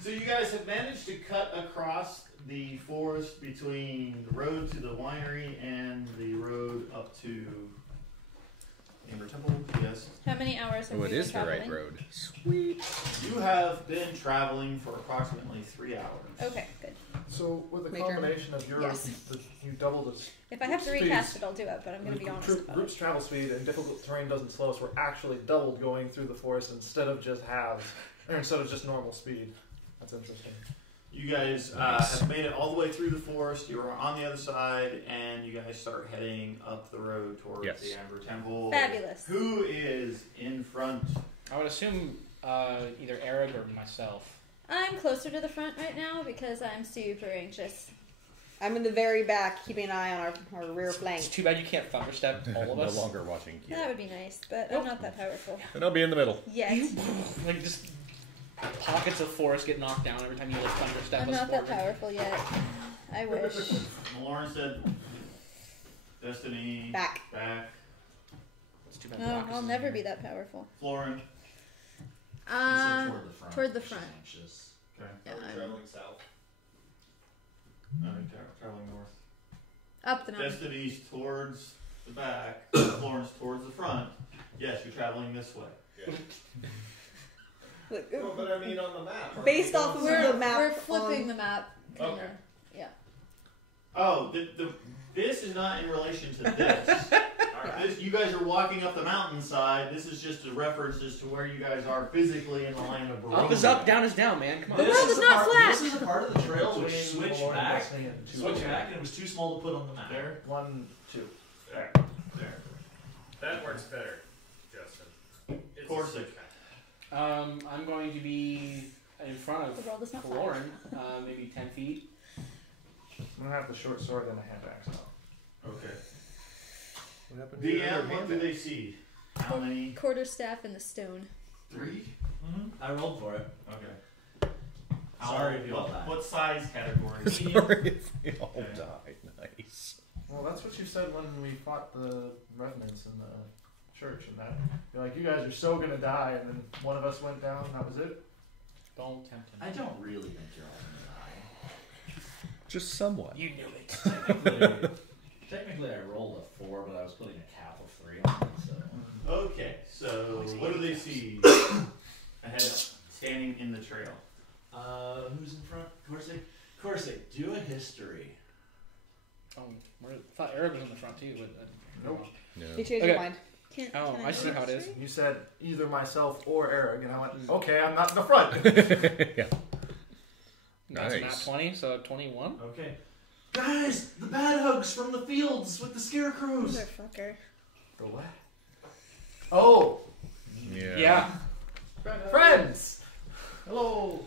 So you guys have managed to cut across the forest between the road to the winery and the road up to Amber Temple. Yes. How many hours have Oh, we it been is the traveling? right road. Sweet. You have been traveling for approximately 3 hours. Okay, good. So, with the Major. combination of your, Yes. you double the If I have to recast it, I'll do it, but I'm going to be honest about it. group's travel speed and difficult terrain doesn't slow us. We're actually doubled going through the forest instead of just halves, or instead of just normal speed. That's interesting. You guys have made it all the way through the forest. You are on the other side, and you guys start heading up the road towards the Amber Temple. Fabulous. Who is in front? I would assume either Eric or myself. I'm closer to the front right now because I'm super anxious. I'm in the very back, keeping an eye on our rear flank. It's too bad you can't thunderstep all of No us. longer watching you. That would be nice, but I'm not that powerful And I'll be in the middle. yet. Like just pockets of forest get knocked down every time you like thunderstep I'm us not that forward. powerful yet. I wish. Lauren said, Destiny. Back. It's too bad No, Brock I'll isn't never here. be that powerful. Florin. He said toward the front. toward the She's front. anxious. Okay. Yeah, I'm south? No, traveling north. up the mountain. Destiny's towards the back. Florin's towards the front. Yes, you're traveling this way. Look, No, but I mean on the map. aren't Based we off going of south? the map We're flipping on- the map. Kinda. Okay. Yeah. Oh, this is not in relation to this. This, you guys are walking up the mountainside. This is just a reference as to where you guys are physically in the line of Barovian. Up is up, down is down, man. Come on. The world is not flat. This is a part of the trail which Between switched Lauren and back. Destiny and two Switched other- back, and it was too small to put on the map. There, 1, 2. there. That works better, Justin. It's a Corsic. switchback. I'm going to be in front The world is not of flat. Lauren, maybe 10 feet. I'm gonna have the short sword and a hand axe out. Okay. What happened to your DM, other what hand? do they see? How many? Quarterstaff and the stone. 3? I rolled for it. Okay. Sorry if you all what, died. what size category? Sorry if we all Okay. died. Nice. Well, that's what you said when we fought the revenants in the church and that. You're like, you guys are so gonna die, and then one of us went down, and that was it. Don't tempt him. I don't really think you're all Just somewhat. You knew it. gonna die. Technically, I rolled a 4, but I was putting a cap of 3 on it, so. Okay, so what do they see ahead, standing in the trail? Who's in front? Corsic, do a history. Oh, I thought Eric was in the front too. But, Nope. You No. changed Okay. your mind. Can Oh, I just know how it is. You said either myself or Eric, and I went, okay, I'm not in the front. Yeah. That's Nice. not 20, so 21. Okay. Guys, the bad hugs from the fields with the scarecrows. Motherfucker. The what? Oh, Yeah. friends! Hello.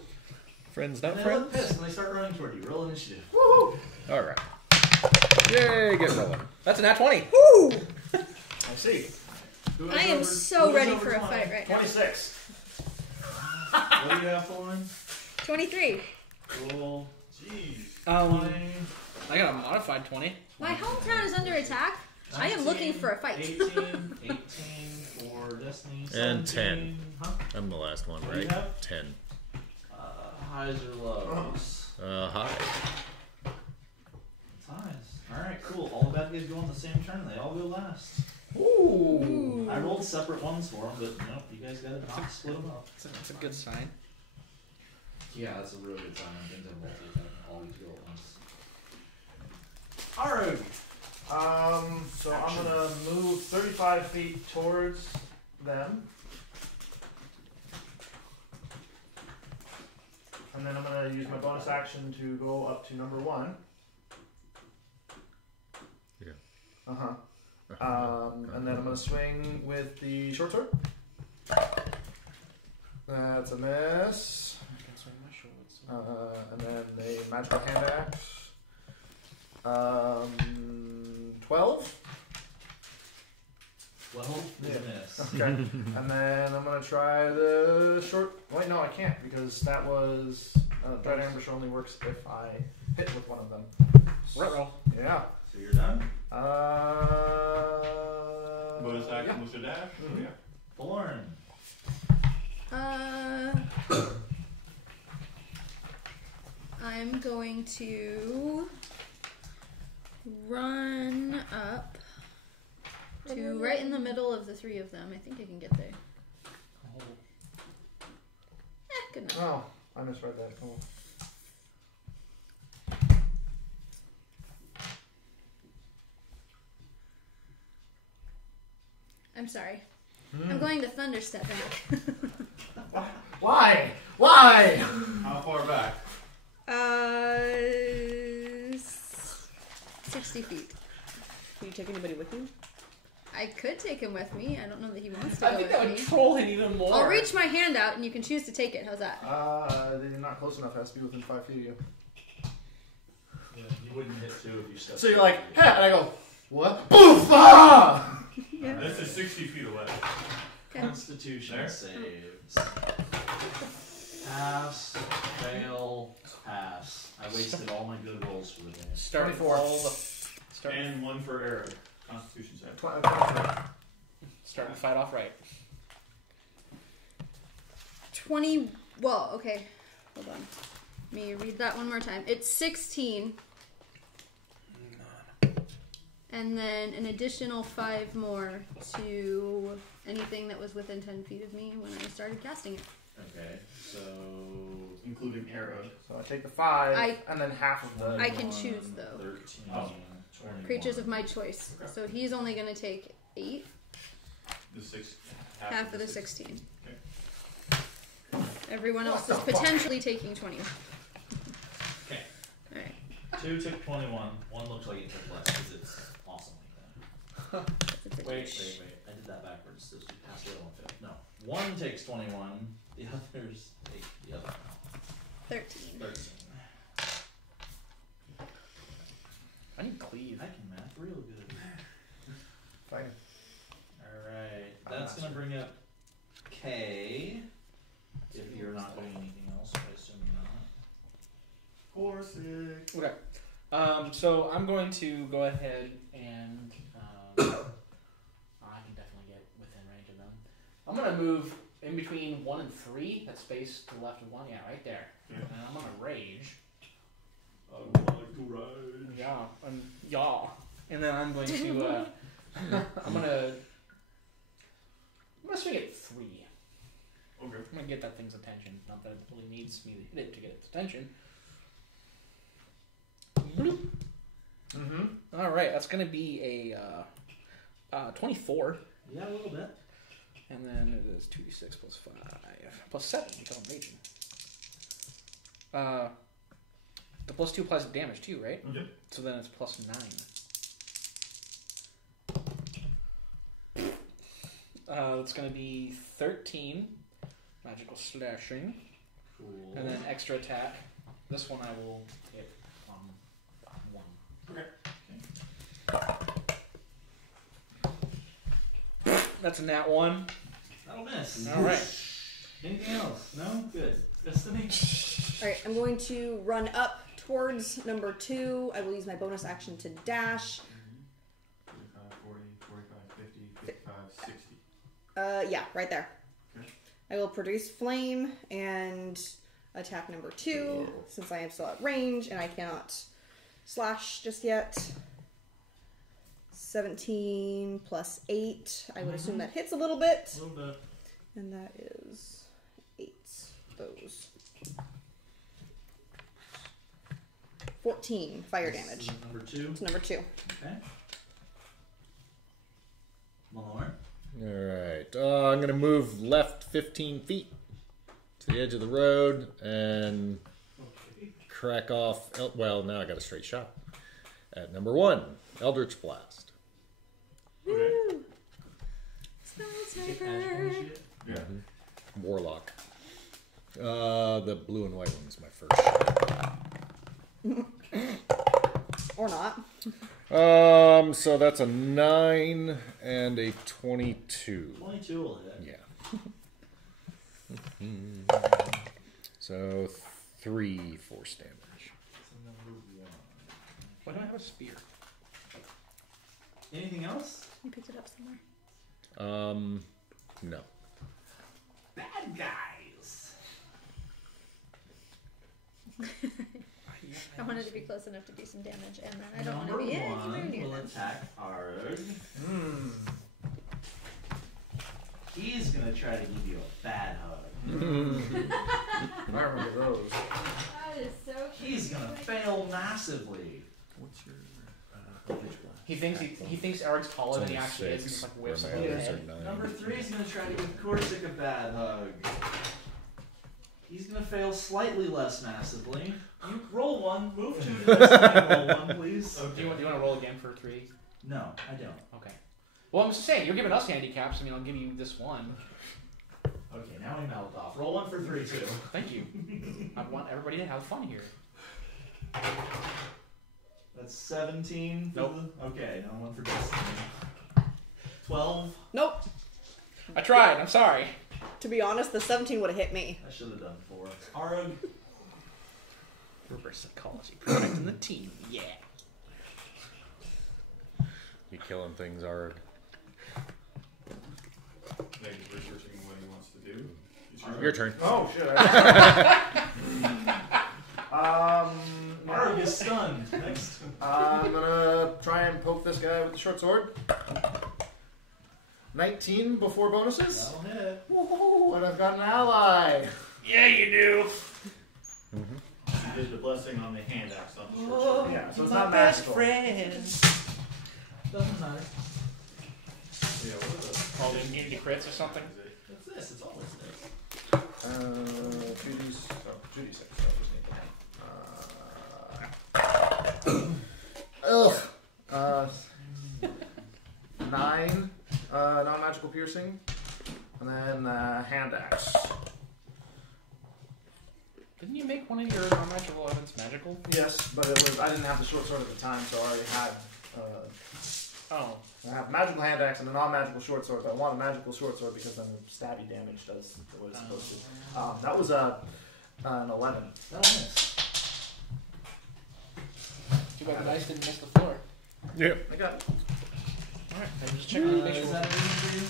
Friends, And not they look friends? pissed and they start running toward you. Roll initiative. Woohoo! All right. Yay, get rolling. That's a nat 20. Woo! I see. Who I is am over- so who is ready over for a 20? fight right now. 26. What do you have, Thorn? 23. Cool. Jeez. 20. I got a modified 20. My hometown is under attack. I am looking for a fight. 18 for Destiny. And 17. Huh? I'm the last one, What do you right? have? 10. Highs or lows? Hi. It's highs. Alright, cool. All the bad guys go on the same turn. They all go last. Ooh. I rolled separate ones for them, but nope, you guys gotta not split them up. That's a good sign. Yeah, that's a really good sign. Things have multi-attack and always go at once. Alright. So I'm gonna move 35 feet towards them. And then I'm gonna use my bonus action to go up to number 1. Yeah. And then I'm gonna swing with the short sword. That's a miss. I can swing my shorts. And then a magical hand axe. 12. 12 is Yeah. a miss. Okay. And then I'm gonna try the short. Wait, no, I can't because that was Dread Ambush only works if I hit with one of them. Roll. Yeah. So you're done? Bonus action Yeah. with your dash. Mhm. Yeah. Thorn. I'm going to run up to right in the middle of the three of them. I think I can get there. Good enough. Oh, I misread that. Cool. I'm sorry. I'm going to thunder step back. Why? Why? How far back? 60 feet. Can you take anybody with you? I could take him with me. I don't know that he wants to I go think with that would me. troll him even more. I'll reach my hand out and you can choose to take it. How's that? They're not close enough. It has to be within 5 feet of you. Yeah, you wouldn't hit 2 if you stepped. So you're like, yeah, and I go, what? Boof! Ah! Yeah. This is 60 feet away. Okay. Constitution There. saves. Pass, fail, pass. I wasted all my good rolls for the day. Start 24. all the start, And one for Eric. Constitution save. 23. start the fight off right. 20. Well, okay. Hold on. Let me read that one more time. It's 16. And then an additional 5 more to anything that was within 10 feet of me when I started casting it. Okay, so Including arrow. So I take the 5 and then half of the. I can choose, though. 13, Oh. 21. Creatures of my choice. Okay. So he's only going to take 8. The 6. Half of the 16. Okay. Everyone else What is the fuck? potentially taking 20. Okay. Alright. 2 took 21. 1 looks like it took less because it's awesome like that. Wait. I did that backwards. Those two passed the other one failed. No. 1 takes 21. The others take the other one. 13. 13. I need cleave. I can math real good. Fine. Alright. That's going to bring up K. If you're not doing anything else, I assume you're not. 4, 6. Okay. So I'm going to go ahead and I can definitely get within range of them. I'm gonna move in between 1 and 3. That space to the left of 1. Yeah, right there. Yeah. And I'm gonna rage. I would like to ride. Yeah. And then I'm going to I'm gonna swing at 3. Okay. I'm gonna get that thing's attention. Not that it really needs me to hit it to get its attention. Mm-hmm. All right, that's gonna be a 24, Yeah, a little bit. and then it is 2d6 plus 5 plus 7 because I'm raging. The plus 2 applies to damage too, right? Yep. So then it's plus 9. It's gonna be 13 magical slashing, Cool. and then extra attack. This one I will hit on 1. That's a nat 1. That'll miss. All right. Anything else? No? Good. Destiny? Alright, I'm going to run up towards number 2. I will use my bonus action to dash. 45, 40, 45, 50, 55, 60. Yeah, right there. Okay. I will produce flame and attack number 2, since I am still at range and I cannot slash just yet. 17 plus 8. I would assume that hits a little bit. A little bit. And that is 8 those. 14 fire damage. Number 2. It's number 2. Okay. Malor. Alright. I'm going to move left 15 feet to the edge of the road and crack off. Well, now I got a straight shot. At number 1, Eldritch Blast. Okay. Yeah. Warlock. The blue and white one's my first shot. Or not. So that's a 9 and a 22. 22 will hit. Yeah. So 3 force damage. Number 1. Why don't I have a spear? Anything else? You picked it up somewhere. No. Bad guys. I wanted to be close enough to do some damage, and then I don't want to Number be 1 anywhere near will them. attack Arg. He's gonna try to give you a bad hug. I remember those. That is so He's gonna fail massively. What's your He thinks Eric's taller than he actually is, and he's like whips Where over my his others head. are 9. Number 3 is gonna try to give Corsic a bad hug. He's gonna fail slightly less massively. You roll 1, move 2 to the next line, roll 1, please. Do you want to roll again for 3? No, I don't. Okay. Well, I'm just saying, you're giving us handicaps. I mean, I'll give you this one. Okay, now we mellowed off. Roll 1 for 3 too. Thank you. I want everybody to have fun here. That's 17. Nope. Okay, now 1 for Destiny. 12. Nope. I tried. I'm sorry. To be honest, the 17 would have hit me. I should have done 4. Arug. Reverse psychology, protecting the team. Yeah. You killing things, Arg. Meg's researching what he wants to do. It's Your turn. Oh shit. Arug is stunned. Next. I'm gonna try and poke this guy with the short sword. 19 before bonuses. That'll hit. Woohoo! And I've got an ally. Yeah, you do. He did the blessing on the hand axe on the short sword. Yeah, so it's not magical. Doesn't matter. Yeah, what are the... Called immunity crits or something. What's this? It's always this. 2d6. Oh, 2d6. I just need that. 9 non-magical piercing, and then hand axe. Didn't you make one of your non-magical weapons magical? Yes, but it was I didn't have the short sword at the time, so I already had. I have magical hand axe and a non-magical short sword. But I want a magical short sword because then the stabby damage does what it's supposed to. That was an 11. That'll miss. Too bad the dice didn't miss the floor. Yeah. I got it. Alright, I'm just checking to make Is sure. that everything for you?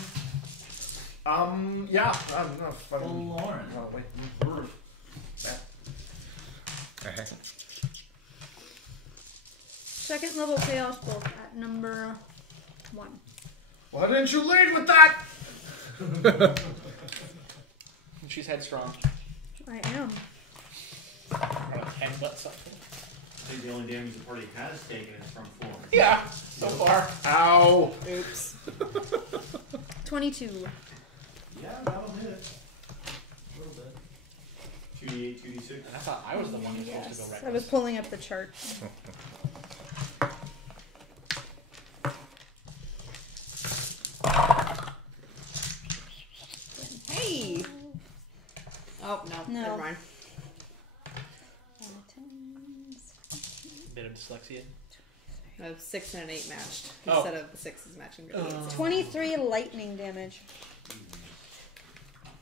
Yeah. I'm gonna fucking. Lauren. Oh, wait. Second level chaos bolt at number 1. Why didn't you lead with that? She's headstrong. I am. Headbutt something. I think the only damage the party has taken is from Florence. Yeah, so far. Ow. Oops. 22. Yeah, that'll hit. A little bit. 2d8, 2d6. I thought I was the one who's supposed to Yes. go I reckless. was pulling up the chart. Hey! Oh, no. No. Never mind. Bit of dyslexia. A 6 and an 8 matched Oh. instead of the 6s matching the 8s. 23 lightning damage.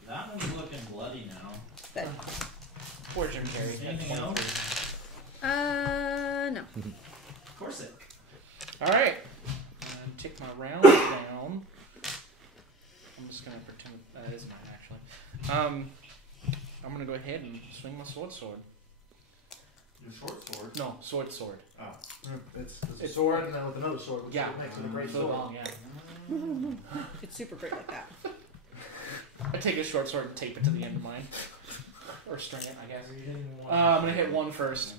That one's looking bloody now. That Poor Jim Carrey. Anything else? No. Of course it. Alright. Take my round down. I'm just gonna pretend that is mine actually. I'm gonna go ahead and swing my sword. Your short sword. No, sword. Oh. It's a sword and then with another sword, which Yeah. makes it a great So sword. long, yeah. it's super great like that. I take a short sword and tape it to the end of mine. Or string it, I guess. Are you hitting one? I'm gonna hit one first.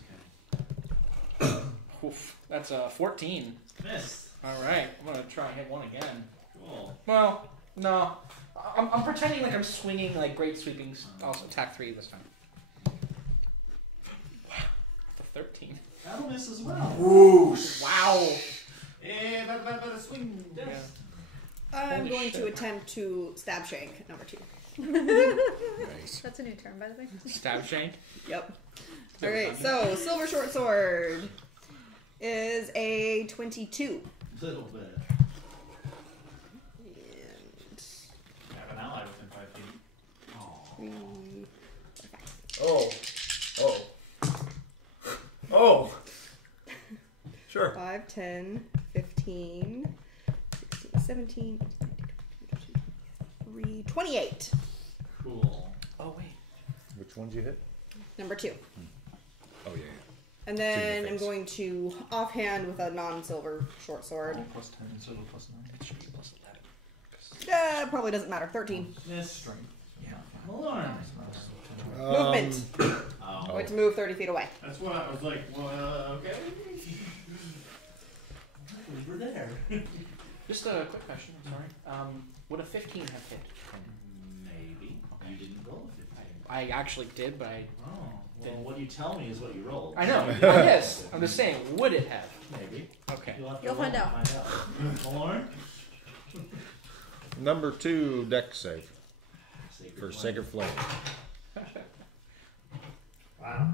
Okay. Oof, that's a 14. Missed. Alright, I'm gonna try and hit one again. Cool. Well, no. I'm pretending like I'm swinging like great sweeping. Also attack 3 this time. Wow, the 13. That'll miss as well. Whoosh! Wow. Yeah, but swing. Yeah. I'm Holy going shit. to attempt to stab shank number 2. Nice. That's a new term, by the way. Stab shank. Yep. Alright, so silver short sword is a 22. Little bit. And Have an ally within 5 feet. 3, Oh. Oh. Sure. 5, 10, 15, 16, 17, 18, 28. Cool. Oh wait. Which ones you hit? Number 2. Oh yeah. And To your then I'm face. going to offhand with a non-silver short sword. Plus 10, silver plus 9. It should be plus 11. Probably doesn't matter. 13. Miss. Strength. Yeah. Malorn. Movement. Oh. Going to move 30 feet away. That's what I was like, well, okay. We were there. Just a quick question. I'm sorry. Would a 15 have hit? Maybe. You didn't roll a 15. I actually did, but I. Oh. Well, what you tell me is what you rolled. I know. Yes. I'm just saying. Would it have? Maybe. Okay. You'll have to You'll roll find and out. Malorn? Number 2 deck save Sacred for Flame. Sacred Flame. Wow.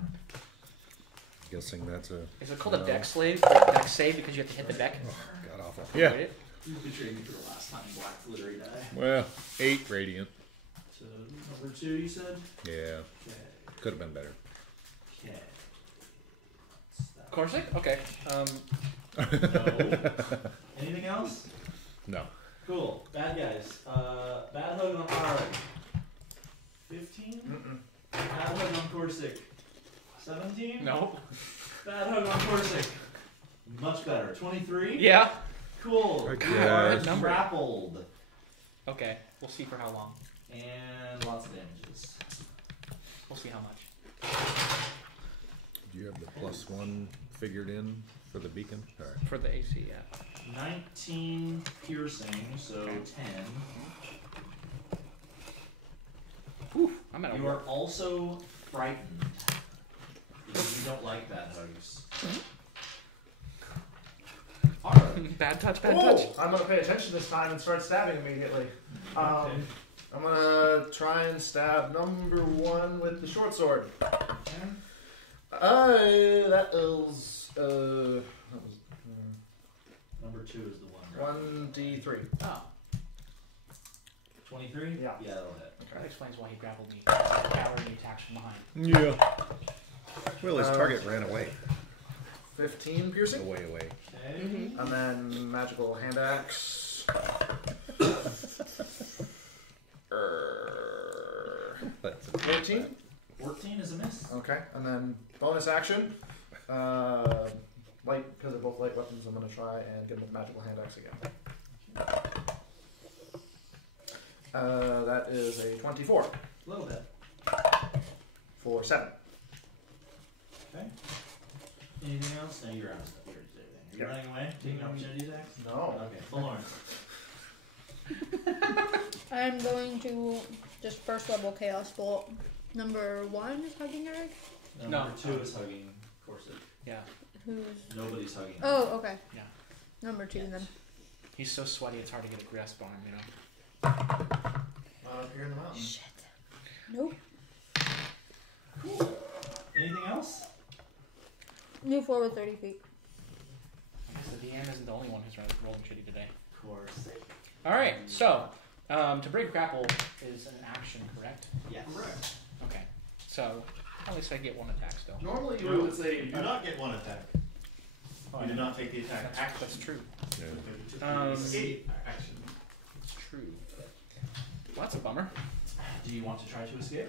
Guessing that's a. Is it called a No. deck slave? Deck save because you have to hit the deck. God awful. Avoid Yeah. it? You betrayed me for the last time, Black Glittery Die. Well, 8 radiant. So, number 2, you said? Yeah. Okay. Could have been better. Okay. Corsic? Okay. No. Anything else? No. Cool. Bad guys. Bad hug on Arg. 15? Bad hug on Corsic. 17? No. Bad hug on Corsic. Much better. 23? Yeah. Cool. Okay. You are Good number. grappled. Okay. We'll see for how long. And lots of damages. We'll see how much. Do you have the +1 figured in for the beacon? All right. For the AC, yeah. 19 piercing, so 10. Whew, I'm at a You are also frightened. Because you don't like bad hugs. Alright. Bad touch, bad Oh, touch. I'm gonna pay attention this time and start stabbing immediately. I'm gonna try and stab number 1 with the short sword. That was Number 2 is the one. 1d3. Oh, 23? Yeah. Yeah, that'll hit. that explains why he grappled me. Cowardly attacks from behind. Yeah. Well, his target ran away. 15 piercing. Away. Okay. And then magical hand axe. That's 14. 14 is a miss. Okay, and then bonus action. Light, because they're both light weapons, I'm going to try and get him with magical hand axe again. That is a 24 A little bit. for 7. Okay. Anything else? No, you're out of stuff. You already did everything. Are you Yep. running away? Taking opportunity attacks? No. Okay, full arm. I'm going to just first level Chaos Bolt. Number 1 is hugging Eric. Number 2 is hugging Corset. Yeah. Who's. Nobody's hugging. Oh, okay. Yeah. Number 2 then. He's so sweaty, it's hard to get a grasp on him, you know? Not up here in the mountain. Shit. Nope. Cool. Anything else? Move forward 30 feet. I guess Cam isn't the only one who's rolling shitty today. Of course. All right, so to break grapple is an action, correct? Yes. Correct. Okay, so at least I get one attack still. Normally you You would say do not get one attack. Oh, You do not take the attack action. That's true. Escape action. It's true. Well, that's a bummer. Do you want to try to escape?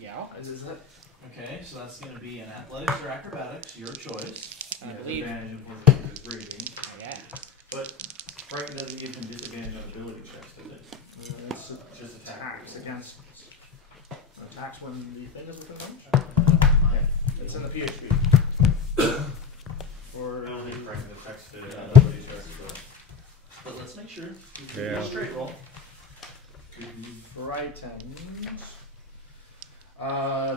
Yeah. Is it? Okay, so that's going to be an athletics or acrobatics, your choice. I He has believe. advantage unfortunately with his rating, Yeah. but Frighten doesn't give him disadvantage on ability checks, does it? It's Just attacks against attacks when the thing is within range. Yeah. It's in the PHP. Or I don't think Frighten affects the ability checks, But let's make sure. Yeah. Straight roll. Frightened.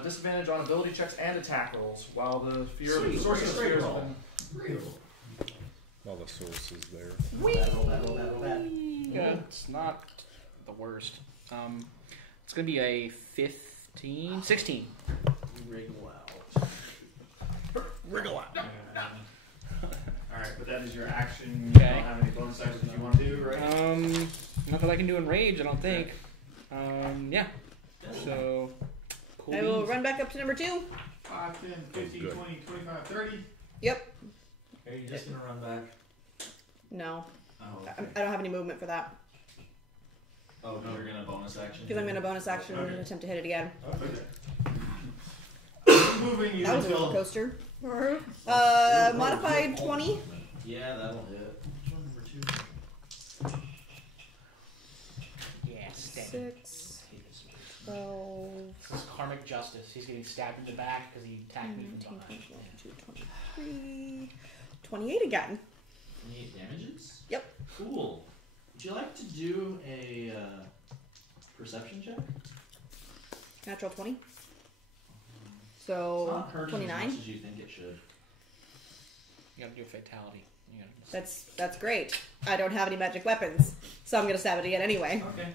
Disadvantage on ability checks and attack rolls, while the Sweet. source of Straight fears roll. have been All the sources there. Roll that, roll that, roll that, roll that. Yeah, it's not the worst. It's gonna be a 15, 16. Wriggle out. Wriggle out. Alright, but that is your action. You Okay. don't have any bonus actions you want to do, right? Not that I can do in rage, I don't think. Yeah. So, cool. I will beans. run back up to number 2. 5, 10, 15, good. 20, 25, 30. Yep. Are you just going to run back? No. Oh, I okay. don't have any movement for that. Oh, no, you're going to bonus action? Because I'm going to bonus action Okay. and attempt to hit it again. Okay. Moving you That was a roller until coaster. Modified 20. Yeah, that'll hit. Which one, number 2? Yeah, steady. 6, 12, This is karmic justice. He's getting stabbed in the back because he attacked me from 19, behind. 21, 23, 28 again. 28 damages? Yep. Cool. Would you like to do a perception check? Natural 20. It's So, not hurting 29. as much as you think it should. You gotta do a fatality. You gotta That's great. I don't have any magic weapons, so I'm going to stab it again anyway. Okay.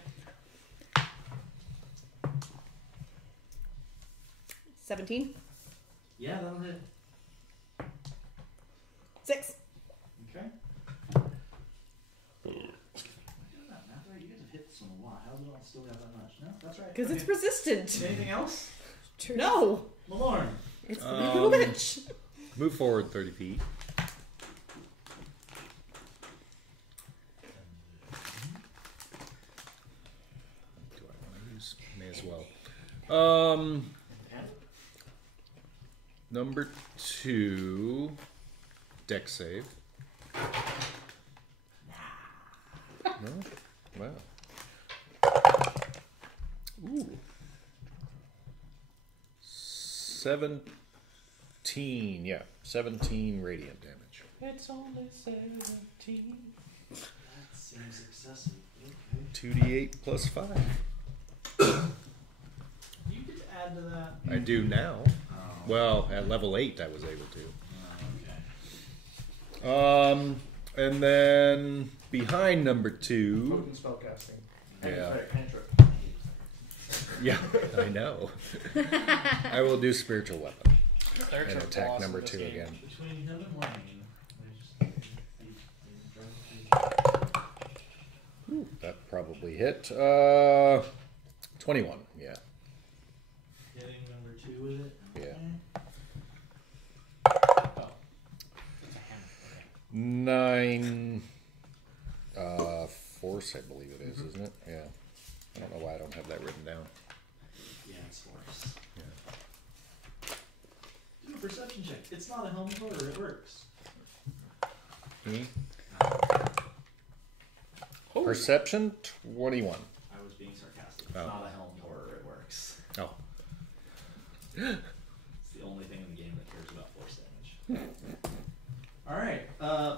17. Yeah, that'll hit. 6. Okay. You guys have hit this one a lot. How does it all still have that much? No, that's right. Because Okay. it's resistant. Anything else? No. Malorn. It's the little bitch. Move forward 30 feet. Do I want to use? May as well. Number 2, deck save. No? Wow. Ooh. 17, yeah. 17 radiant damage. It's only 17. That seems excessive. Okay. 2d8 plus 5. You could add to that. I do now. Oh. Well, at level 8 I was able to. Okay. And then behind number 2. Potent spellcasting. Yeah. Cantrip. Yeah, I know. I will do spiritual weapon Clerics and are attack boss number in this 2 game. again. Between him and Wayne, Ooh, that probably hit. 21, yeah. hitting number 2 with it. Yeah. Oh. It's a hammer. Okay. 9 force, I believe it is, isn't it? Yeah. I don't know why I don't have that written down. Yeah, it's worse. Yeah. Do a perception check. It's not a helm horror. It works. Perception 21. I was being sarcastic. It's Oh. not a helm horror. It works. Oh. It's the only thing in the game that cares about force damage. Alright,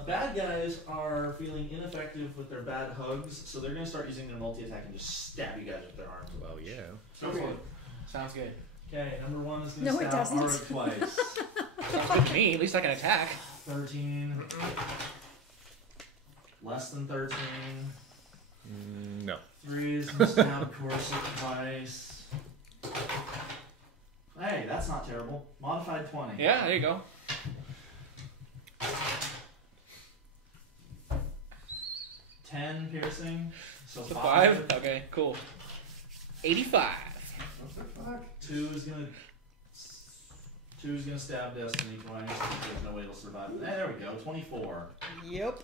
bad guys are feeling ineffective with their bad hugs, so they're going to start using their multi-attack and just stab you guys with their arms. Well, yeah. Go for it. Sounds good. Okay, number 1 is going No, to it stab doesn't. Aura twice. Sounds good to me. At least I can attack. 13. Less than 13. No. 3 is going to stab Corsa twice. Hey, that's not terrible. Modified 20. Yeah, there you go. 10 piercing. So So 5? Okay, cool. 85. What the fuck? 2 is gonna stab Destiny twice. There's no way it'll survive. There we go. 24. Yep.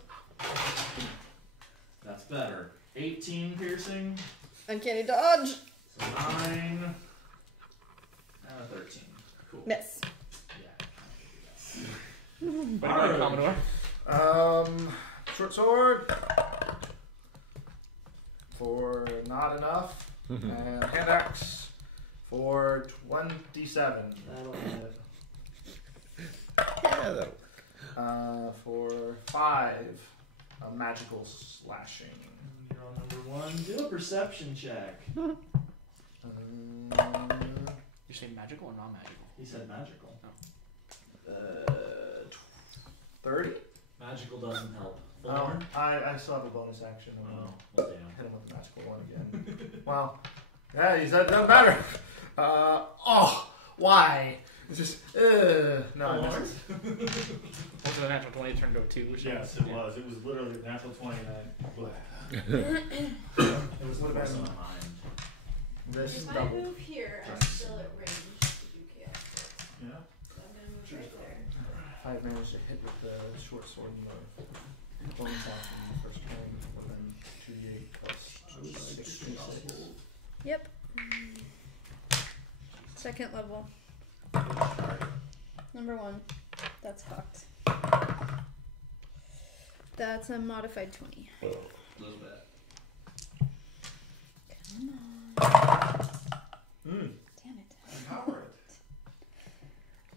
That's better. 18 piercing. Uncanny dodge. So 9. And a 13. Cool. Miss. Yeah. What do you got, Commodore? Short sword for not enough, and hand axe for 27. That'll hit. Yeah, that'll For 5, a magical slashing. You're on number 1. Do a perception check. You say magical or non-magical? He said magical. 30? Magical doesn't help. Oh, 4? I still have a bonus action. Oh, well, damn. Hit him with the magical one again. Well, yeah, he said it doesn't matter. Why? It's just, no. I missed. Wasn't a natural 20 turned to a 2 or something? Yes, it was. It was literally a natural 20 and It was the first on my mind. this If I double. move here, I'm still at range to do chaos. Yeah. So I'm gonna move right there. If I had managed to hit with the short sword and the bonus action in the first turn, and then 2d8 plus 6d6. Yep. Second level. Number 1. That's fucked. That's a modified 20. Those bad. Damn it. Empower it.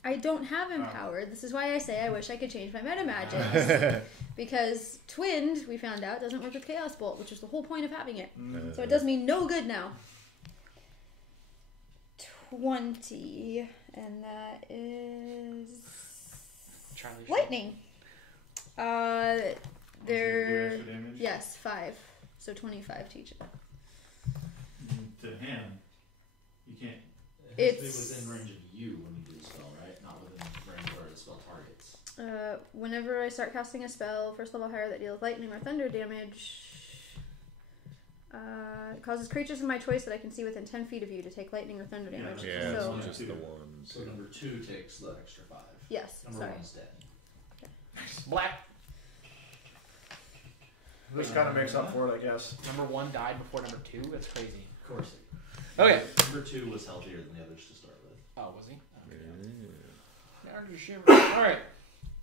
I don't have empowered. This is why I say I wish I could change my meta magic. Because twinned, we found out, doesn't work with Chaos Bolt, which is the whole point of having it. So it does me no good now. 20, and that is Charlie lightning. They're Extra damage? yes, 5, so 25 to each of them. To him. You can't. It has to be It's- within range of you when you do the spell, right? Not within range where the spell targets. Whenever I start casting a spell, first level higher that deals lightning or thunder damage, it causes creatures of my choice that I can see within 10 feet of you to take lightning or thunder damage. Yeah, So, it's just the one. So number 2 takes the extra 5. yes, Number sorry. 1's dead. Black. This kind of makes up for it, I guess. Number 1 died before number 2. That's crazy. Of course. Okay. Number 2 was healthier than the others to start with. Oh, was he? All right.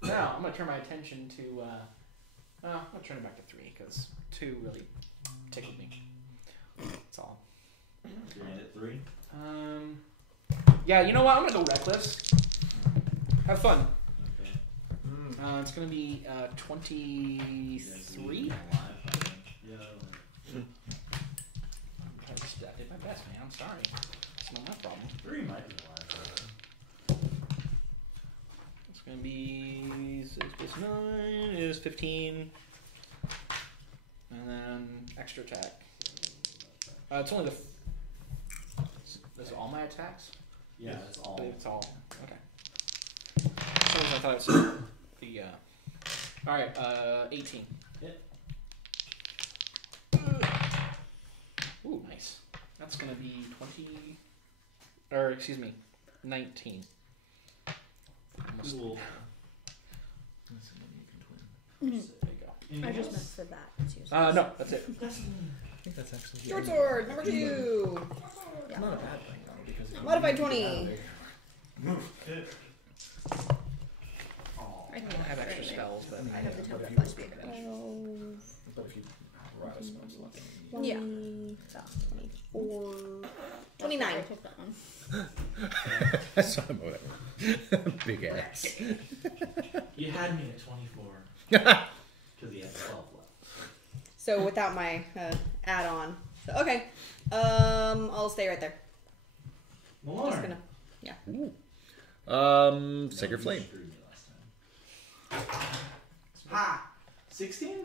Now I'm gonna turn my attention to. I'm gonna turn it back to 3 because 2 really tickled me. That's all. You're in at 3. Yeah. You know what? I'm gonna go reckless. Have fun. Okay. It's gonna be 23. Yeah. I did my best, man. I'm sorry. It's not my problem. 3 might be alive. It's gonna be 6 plus 9 is 15, and then extra attack. It's only the. That's all my attacks. Yeah, that's all. It's all okay. For some reason I thought it was the. All right, 18. Hit. Ooh, nice. That's gonna be 20, or excuse me, 19. Almost. Cool. There you go. I just meant for that. It's useless. No, that's it. I think that's actually Short sword, number 2. Yeah. Not a bad thing though, because Modified 20. Oh, I I don't have extra spells, but I have the template flash speed. But if you ride a spell slot, Yeah. 24. 29. I took that one. That's not whatever. Big ass. You had me at 24. Because he had 12 left. So without my add-on. So, okay. I'll stay right there. Malorn. Just gonna. Sacred Flame. You screwed me last time. Ha! 16?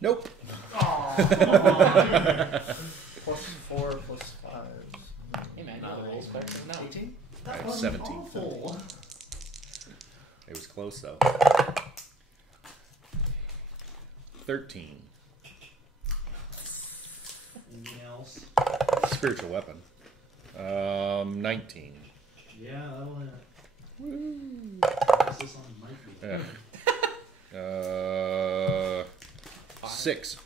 Nope. plus 4 plus 5. hey man, no rolls better than no. 18? I have That wasn't 17. awful. It was close though. 13. Anything else? Spiritual weapon. 19. Yeah, that'll hit. Woo! This on might be. Yeah. 6.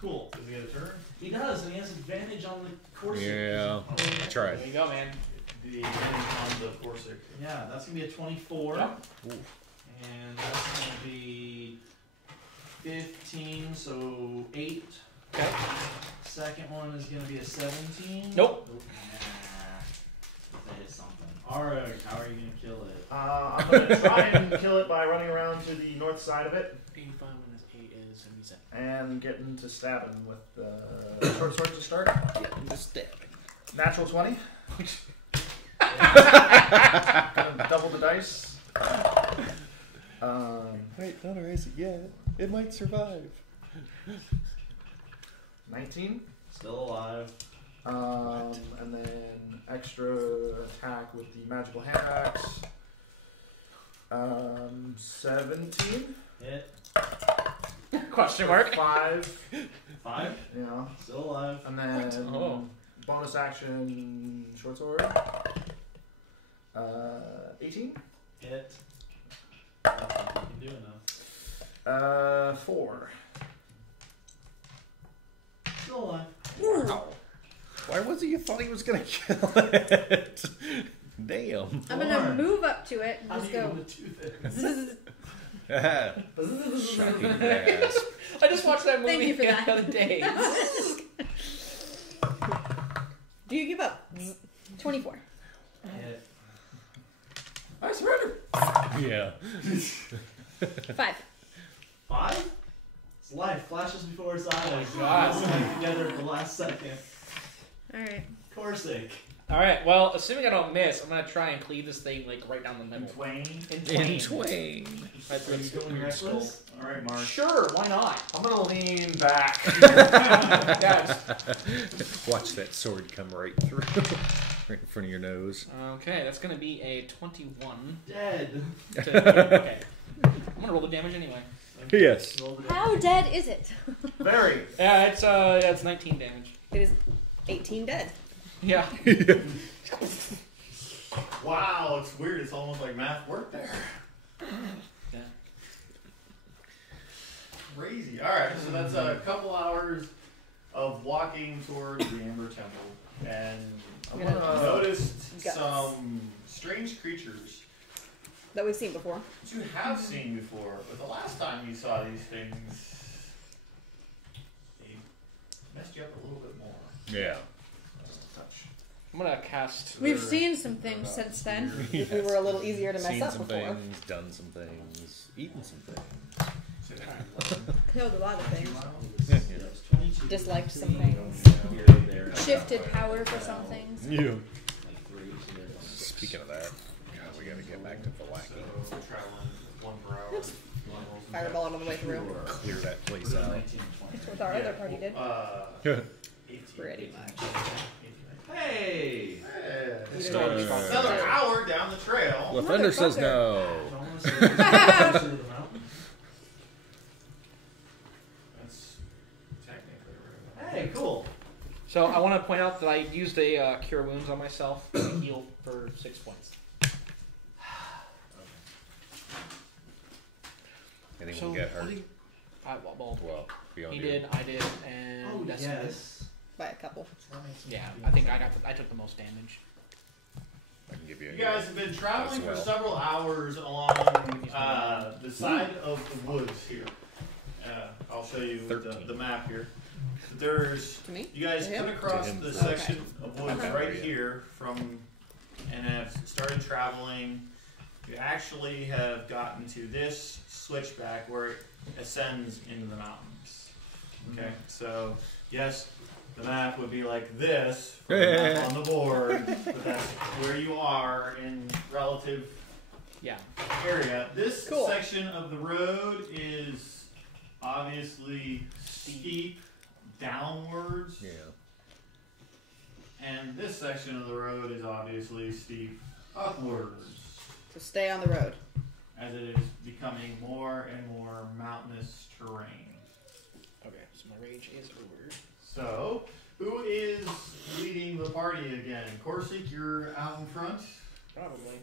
Cool. Does he get a turn? He does, and he has advantage on the Corsair. Yeah. That's right. There you go, man. The advantage on the Corsair. Yeah, that's gonna be a 24. Yep. And that's gonna be 15, so 8. Okay. Second one is gonna be a 17. Nope. If I hit something. Alright, how are you gonna kill it? I'm going to try and kill it by running around to the north side of it 85 minus 8 is 77. and getting to stabbing with the short sword to start. Getting to stabbing. Natural 20. Gonna double the dice. Wait, don't erase it yet. It might survive. 19. Still alive. And then extra attack with the magical hand axe. 17. Hit. Question mark. 5. 5. Yeah. Still alive. And then Oh. bonus action short sword. 18. Hit. I don't think you can do enough. 4. Still alive. Wow. Why was it you thought he was going to kill it? Damn. I'm gonna move up to it and How just do you go. want to do this? Shocking gasp. I just watched that movie Thank you for the that. other day. Do you give up? 24. Hit. I surrender. Yeah. 5. 5? It's life flashes before his eyes. God. It's like together at the last second. Alright. Corsic. Alright, well, assuming I don't miss, I'm going to try and cleave this thing like right down the In middle. twain. In twain. Right Are you through going reckless? Alright, Mark. Sure, why not? I'm gonna lean back. Yes. Watch that sword come right through. Right in front of your nose. Okay, that's going to be a 21. Dead. Okay. I'm going to roll the damage anyway. Yes. Roll the How dead is it? Very. Yeah, it's 19 damage. It is 18 dead. Yeah. Wow, it's weird. It's almost like math worked there. Yeah. Crazy. Alright, so that's a couple hours of walking towards the Amber Temple. And I'm I gonna noticed guts. some strange creatures That we've seen before. that you have seen before. But the last time you saw these things, they messed you up a little bit more. Yeah. Just a touch. I'm going to cast... We've seen some things since then. We were a little easier to mess Seen up some before. things, done some things, eaten some things. Killed a lot of things. Yeah. Disliked some things. Shifted power for some things. Yeah. Speaking of that, God, we gotta get back to Valaki. So we're traveling 1 per hour. Fireball it on the way through. Clear that place out. That's what our other party did. 18. Pretty much. Hey! Hey. Still Another hour down the trail. Lathunder says no. That's technically right. Hey, cool. So I want to point out that I used a Cure Wounds on myself to heal for 6 points. Anything will get hurt. Well, Well, beyond he you. did, I did, and Oh, that's yes. By a couple. Yeah, I think I took the most damage. I can give you. You guys have been traveling As well. for several hours along the side of the woods here. I'll show you 13. the map here. There's To me? you guys To him? come across To him. the Okay. section of woods Okay. right here and have started traveling. You actually have gotten to this switchback where it ascends into the mountains. Okay, so yes, the map would be like this from the map on the board, but that's where you are in relative Yeah. area. This Cool. section of the road is obviously steep downwards, Yeah. and this section of the road is obviously steep upwards. So stay on the road. as it is becoming more and more mountainous terrain. Okay, so my rage is over. So, who is leading the party again? Corsic, you're out in front? Probably.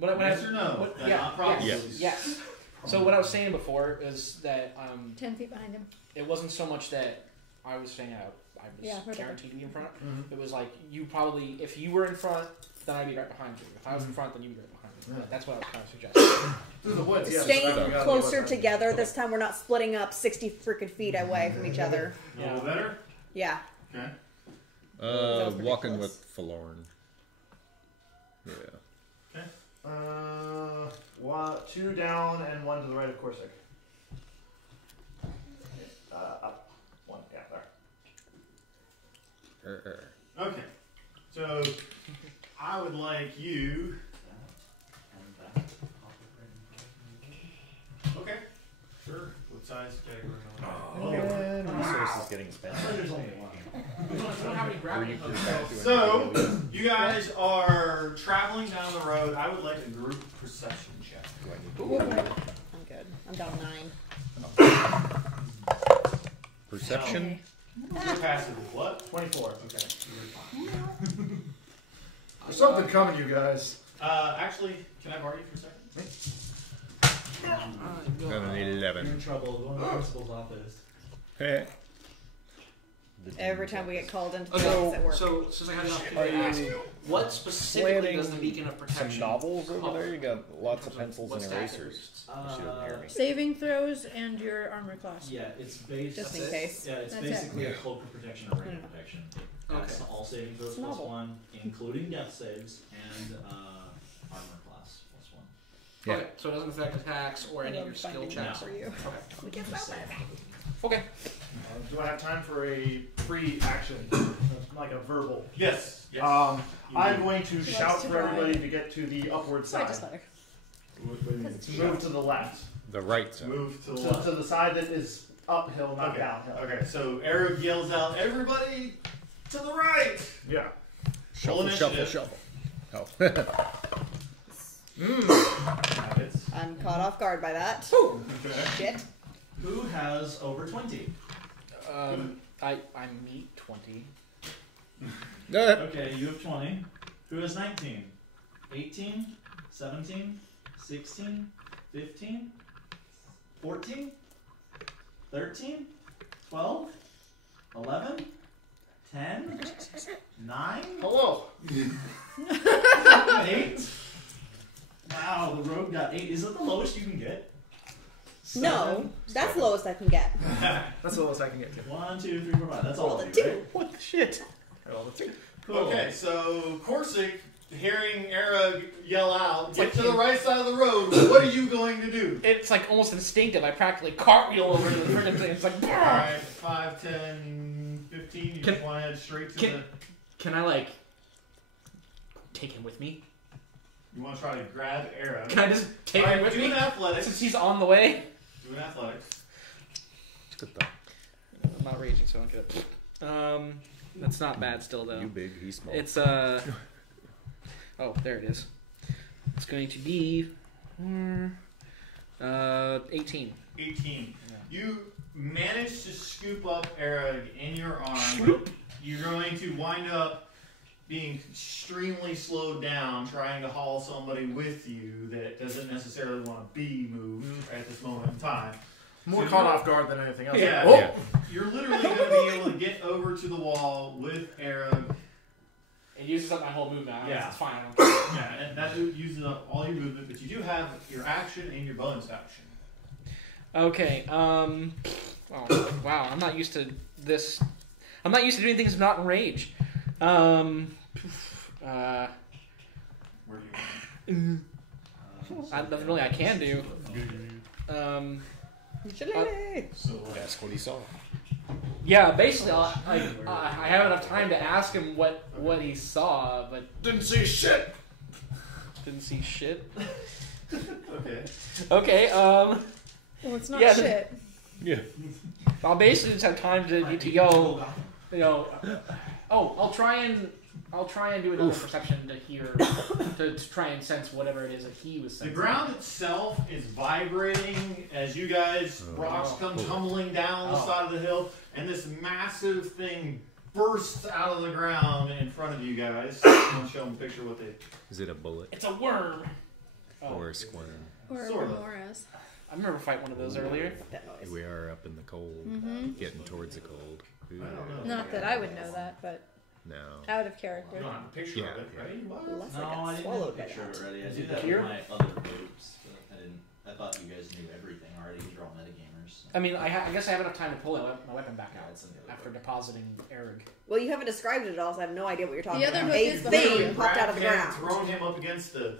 Yes or no? What, That's yeah, not probably. yes. So what I was saying before is that 10 feet behind him. it wasn't so much that I was saying I was Right guaranteed to be in front. It was like you probably, if you were in front, then I'd be right behind you. If I was in front, then you'd be right behind me. That's what I was kind of suggesting. Through the woods, yeah. Staying closer together this time. We're not splitting up 60 freaking feet away from each other. A little better? Yeah. Okay. was Walking ridiculous. with Forlorn. Yeah. Two down and one to the right of Corsic. Up. One. Yeah, there. Okay. So, I would like you. Okay. Sure. What size category? Resources getting spent. There's only one. We don't have any grappling hooks. So, you guys are traveling down the road. I would like a group perception check. I'm good. I'm down 9. Perception? Your passive is what? 24. Okay. There's something coming, you guys. Actually, can I borrow you for a second? Got an You're 11. in trouble. Go in the principal's office. Hey. Every time we get called into the Okay, office at work. so since I had an opportunity to ask, what specifically does the beacon of protection? Some novels over cover? there? You got lots of In terms pencils what and stat it erasers. boosts? You should hear me. Saving throws and your armor class. Yeah, it's based. Just in case. Yeah, it's That's basically it. a cloak of protection or ring of protection. That's all saving throws It's plus novel. 1, including death saves and armor class plus 1. Yeah. Okay, so it doesn't affect attacks or any of your skill Finding checks. that for you. Okay. Do I have time for a free action? Like a verbal. Yes. Yes. I'm going to He shout likes to for everybody drive. to get to the upward Sorry, side. just let her. Move to the left. The right side. Move to the To left. the side that is uphill, not downhill. Okay, so Eric yells out, "Everybody to the right!" Yeah. Shuffle, Roll shuffle, initiative. shuffle. Habits. I'm caught off guard by that. Okay. Shit. Who has over 20? I meet 20. Okay, you have 20. Who has 19? 18? 17? 16? 15? 14? 13? 12? 11? 10? 9? Hello. 8? Wow, the rogue got 8. Is that the lowest you can get? No, that's the lowest I can get. That's the lowest I can get to. 1, 2, 3, 4, 5. That's all Roll of a you, 2. right? What the shit? I rolled a 3. Cool. Okay, so Corsic, hearing Era yell out, "Get to the right side of the road," what are you going to do? It's like almost instinctive. I practically cartwheel over to the friggin' thing. It's like, Alright, 5, 10, 15. You Can- just want to head straight to can- the. can I like take him with me? You want to try to grab Era. Can I just take him Alright, with do an me? athletics. Since he's on the way. Do an athletics. It's good though. I'm not raging, so I don't get it. That's not bad still though. You big, he's small. It's oh, there it is. It's going to be 18. 18. You manage to scoop up Era in your arm. You're going to wind up being extremely slowed down trying to haul somebody with you that doesn't necessarily want to be moved at this moment in time. More So caught you're- off guard than anything else. Yeah. Oh! Yeah. You're literally going to be able to get over to the wall with Era. It uses up my whole movement. Yeah. It's fine. I don't care. Yeah, and that uses up all your movement, but you do have your action and your bonus action. Okay. Oh, wow. I'm not used to this. I'm not used to doing things not in rage. Where do you Nothing really I can do. So, That's what he saw. Yeah, basically, I have enough time to ask him what he saw, but Didn't see shit! didn't see shit. okay. Okay, Well, it's not Yeah, shit. Yeah. I'll basically just have time to go, you know. Oh, I'll try and I'll try and do another perception to hear, to try and sense whatever it is that he was The sensing. ground itself is vibrating as you guys, rocks come tumbling down the side of the hill, and this massive thing bursts out of the ground in front of you guys. I'm going to show them a picture of what they... Is it a bullet It's a worm. or a squirm? Or Sort of. Remoras. I remember fighting one of those earlier. That noise. We are up in the cold, getting towards the cold. Ooh. I don't know. Not that I would know that, but No. out of character. You don't have a picture of it, right? Unless No, I I got didn't have swallowed a by picture of that. it already. I Is do it that here? with my other groups, but I didn't. I thought you guys knew everything already because you're all metagamers. I mean, I guess I have enough time to pull my weapon back Yeah, out it's in the other after book. depositing Erg. Well, you haven't described it at all, so I have no idea what you're talking The other about. book A is the thing book. popped out of the Grabbed ground. him, thrown him up against the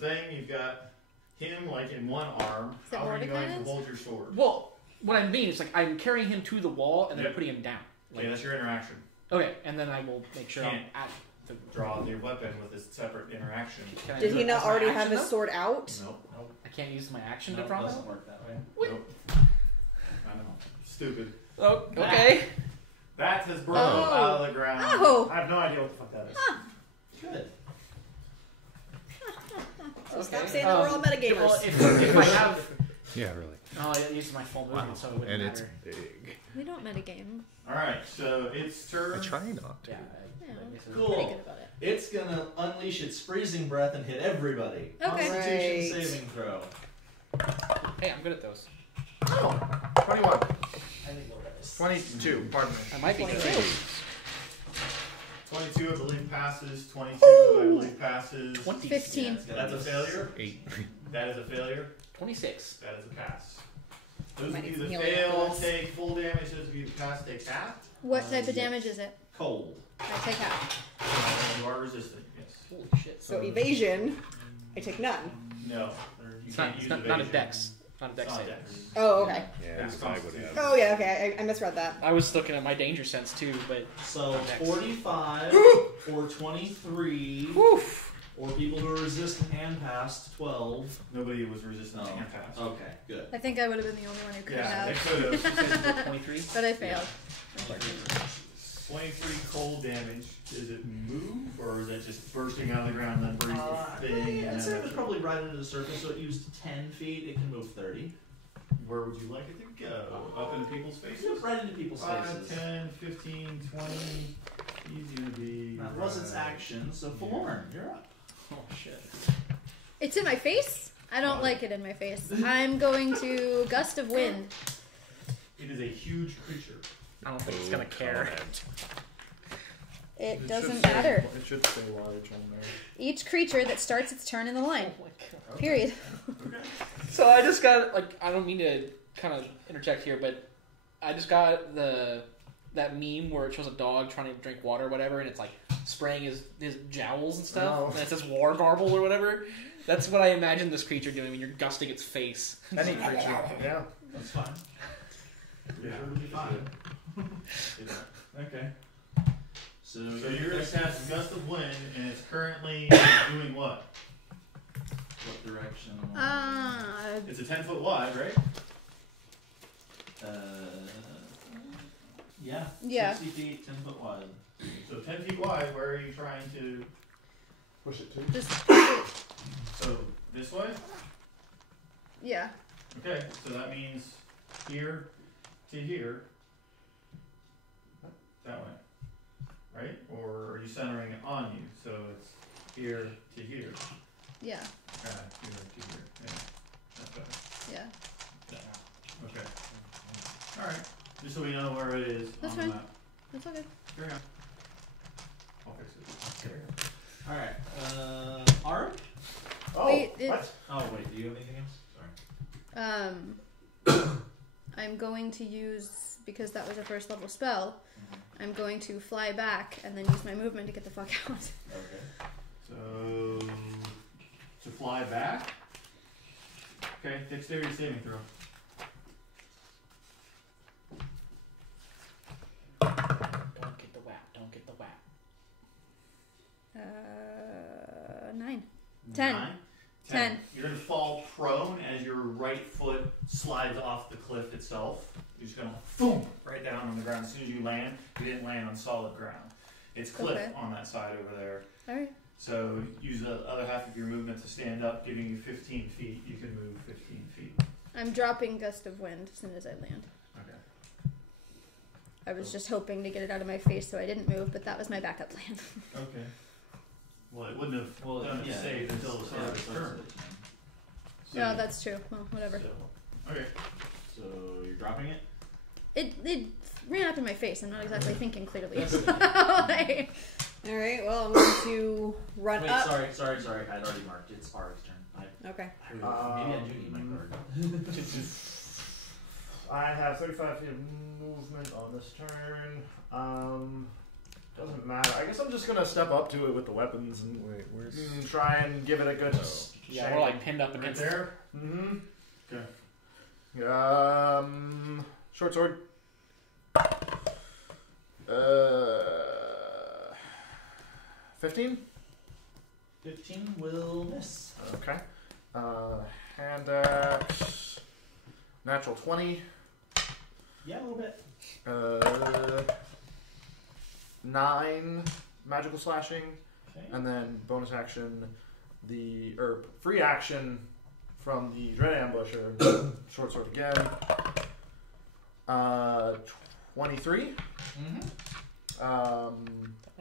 thing. You've got him like in one arm. Is that How are you going to Mordecai's? hold your sword? Well, what I mean is like I'm carrying him to the wall and then Yep. putting him down. Okay, that's your interaction. Okay, and then I will make sure I'm Can't. at the. Draw your weapon with this separate interaction. Can I Did do he it not as my already action, have his though? sword out? Nope. I can't use my action No, to it draw doesn't that? work that way. Nope. I know. Stupid. Oh, okay. That has broken Oh. out of the ground. Oh! I have no idea what the fuck that is. Good. So stop Okay. saying that we're all Well, metagamers. if I have... Yeah, really. Oh, I used my full movement, so it wouldn't And matter. it's big. We don't metagame. Alright, so it's turn. I try not to. Yeah, Yeah. I guess Cool. Pretty good about it. It's gonna unleash its freezing breath and hit everybody. Okay. Constitution Right. saving throw. Hey, I'm good at those. 21. I think we'll guys. 22, pardon me. I might be good. 22. 22, I believe, passes. 22, I believe, passes. 15. it's gotta That's a be failure. 8. That is a failure. 26. That is a pass. Those Might of need you some that healing fail after this. take full damage. Those of you that pass take half. What type of yes. damage is it? Cold. I take half. You are resistant, yes. Holy shit. So evasion, I take none. No. You It's can't not, use not a evasion. dex. Not a It's dex not save. dex. Oh, okay. Yeah, It's I would constitution. have. Oh, yeah, okay. I misread that. I was looking at my danger sense too, but So Dex. 45 or 23, or people who are resistant and past 12. Nobody was resistant No. and pass. Okay, good. I think I would have been the only one who could Yeah, they have. could have. 23. But I failed. 23 cold damage. Does it move, or is it just bursting out of the ground and then breathe the thing? I'd and say then it was probably right into the surface, so it used 10 feet. It can move 30. Where would you like it to go? Up in people's faces? Yep, right into people's 5, faces. 10, 15, 20. He's gonna be. That was its right. action, so Forlorn, you're up. Oh shit. It's in my face? I don't like it in my face. I'm going to Gust of Wind. It is a huge creature. I don't think it's gonna care. It should doesn't say- matter. It should say large on there. Each creature that starts its turn in the line. Oh my god. Period. So I just got I don't mean to kind of interject here, but I just got that meme where it shows a dog trying to drink water or whatever, and it's like spraying his jowls and stuff, Oh. and it says war garble or whatever. That's what I imagine this creature doing when you're gusting its face. Any creature. Yeah. That's fine. Yeah, Sure it'll be fine. Okay. So, So you're gonna cast Gust of Wind, and it's currently doing what? what direction? It's a 10-foot wide, right? Yeah. Yeah. 60 feet, 10 foot wide. So 10 feet wide. Where are you trying to? Push it to. Just, So this way. yeah. Okay. So that means here to here. That way. Right? Or are you centering it on you? So it's here to here. Yeah. Here to here. Yeah. That's better. Yeah. Okay. All right. Just so we know where it is That's on the fine. map. That's okay. Carry on. I'll fix it. Alright, Arm? Oh, Wait, it- what? Oh, wait, do you have anything else? Sorry. I'm going to use, because that was a first level spell, I'm going to fly back and then use my movement to get the fuck out. Okay. So to fly back. Okay. Dexterity saving throw. Don't get the whap. Don't get the whap. 9. 10. 9. 10. You're going to fall prone as your right foot slides off the cliff itself. You're just going to boom right down on the ground. As soon as you land, you didn't land on solid ground. It's cliff Okay. on that side over there. Alright. So use the other half of your movement to stand up, giving you 15 feet. You can move 15 feet. I'm dropping gust of wind as soon as I land. Okay. I was just hoping to get it out of my face so I didn't move, but that was my backup plan. Okay. Well, it wouldn't have done it yeah, saved until the start of the turn. So- No, that's true. Well, whatever. Okay. So you're dropping it? It ran up in my face. I'm not exactly thinking clearly. Like, All right. Well, I'm going to run Wait, up. sorry. I'd already marked. It's Arg's turn. Okay. Maybe I do need my card. I have 35 feet of movement on this turn. Doesn't matter. I guess I'm just gonna step up to it with the weapons and try and give it a good. Yeah, we're like pinned up Right against there. Mm-hmm. Okay. Short sword. 15. 15 will miss. Okay. Hand axe. Natural 20. Yeah, a little bit. 9 magical slashing, Okay. and then bonus action, free action from the dread ambusher. Short sword again. 23. Mm-hmm.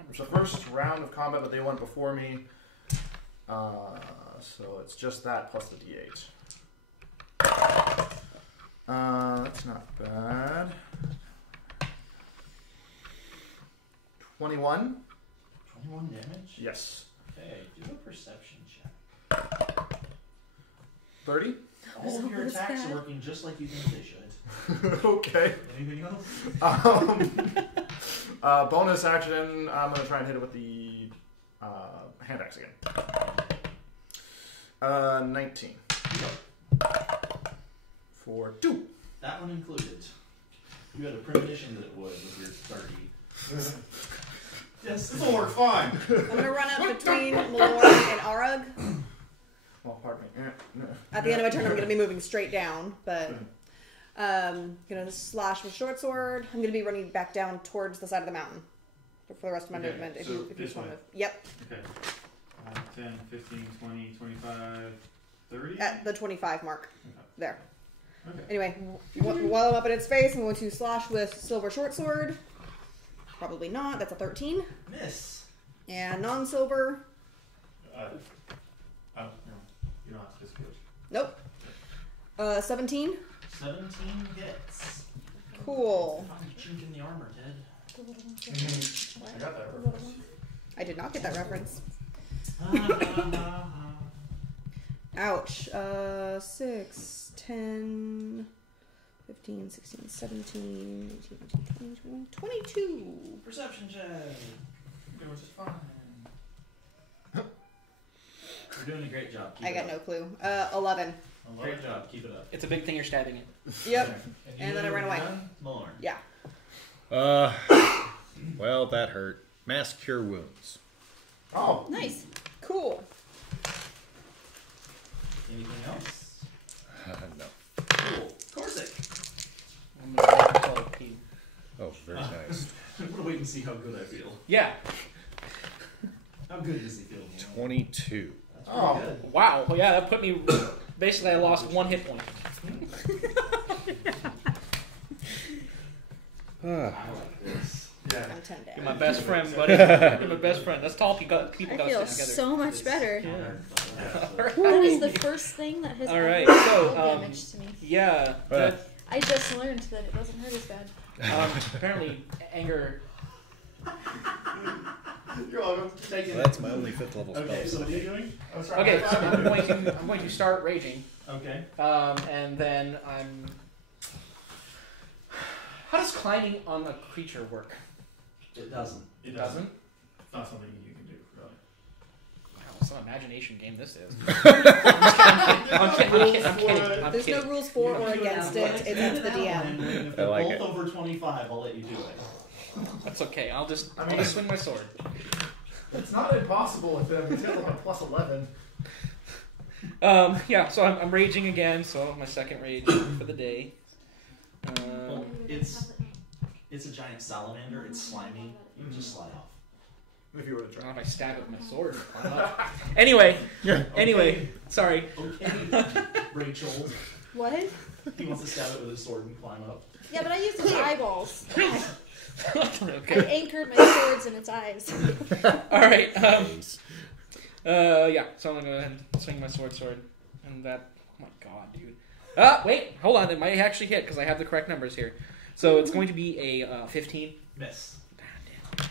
It's the first round of combat, but they went before me. So it's just that plus the D8. That's not bad. 21. 21 damage? Yes. Okay, do a perception check. 30. All of your almost attacks bad. are working just like you think they should. Okay. Anything else? Bonus action. I'm gonna try and hit it with the hand axe again. 19. For 2. That one included. You had a premonition that it would with your 30. Yes, This will work fine. I'm going to run up between Malorn and Arug. Well, pardon me. At the end of my turn, I'm going to be moving straight down, but going to slash with short sword. I'm going to be running back down towards the side of the mountain for the rest of my Okay, movement. If so you this just want to way. move. Yep, 10, 15, 20, 25, 30. at the 25 mark. There. Okay. Anyway, while I'm up in its face, I'm going to slash with silver short sword. Probably not. That's a 13. Miss. And non-silver. No, you don't have to disappear. Nope. 17. 17 hits. Cool. Find a chink in the armor, Ted. I got that reference. I did not get that reference. Ouch. 6, 10, 15, 16, 17, 18, 19, 20, 21, 22. Perception check. You're doing just fine. You're doing a great job. Keep I it got up. no clue. 11. Great job. Keep it up. It's a big thing you're stabbing it. Yep. you And then I ran away. Malorn. Yeah. Well, that hurt. Mass cure wounds. Oh. Nice. Cool. Anything else? No. Cool. Corsic. I'm gonna roll a P. Oh, very nice. I'm gonna wait and see how good I feel. Yeah. How good does he feel? Malorn? 22. That's pretty Oh. good. Wow. Well, yeah, that put me. Basically, I lost 1 hit point. I like this. Yeah. I'm 10 down. You're my best friend, buddy. You're my best friend. That's all people I got to feel stick together. so much better. Yeah. That is the first thing that has All ever right, done so, damage to me. Yeah. I just learned that it doesn't hurt as bad. Apparently, anger. You're welcome. Take Well, that's my only 5th level spell. Okay, so what are you doing? Okay, so I'm going to start raging, Okay. and then I'm. How does climbing on a creature work? It doesn't. It Doesn't? It's not something you can do, really. Wow, what an imagination game this is. I'm kidding. There's no rules for or against it. It's up to the DM. If I they're like both it. over 25, I'll let you do it. That's okay. I'll just swing my sword. It's not impossible if it's got like a plus 11. Yeah. So I'm raging again. So my second rage for the day. Well, it's a giant salamander. It's slimy. You can just slide off. If you were to try. Not if I stab it with my sword. and climb up. Anyway. Anyway. Sorry. Okay, Rachel. What? He wants to stab it with his sword and climb up. Yeah, but I used his eyeballs. I Okay. anchored my swords in its eyes. All right. Yeah. So I'm gonna go ahead and swing my sword, and that. Oh my god, dude. Wait. Hold on. It might actually hit because I have the correct numbers here. So it's going to be a 15. Miss. Damn.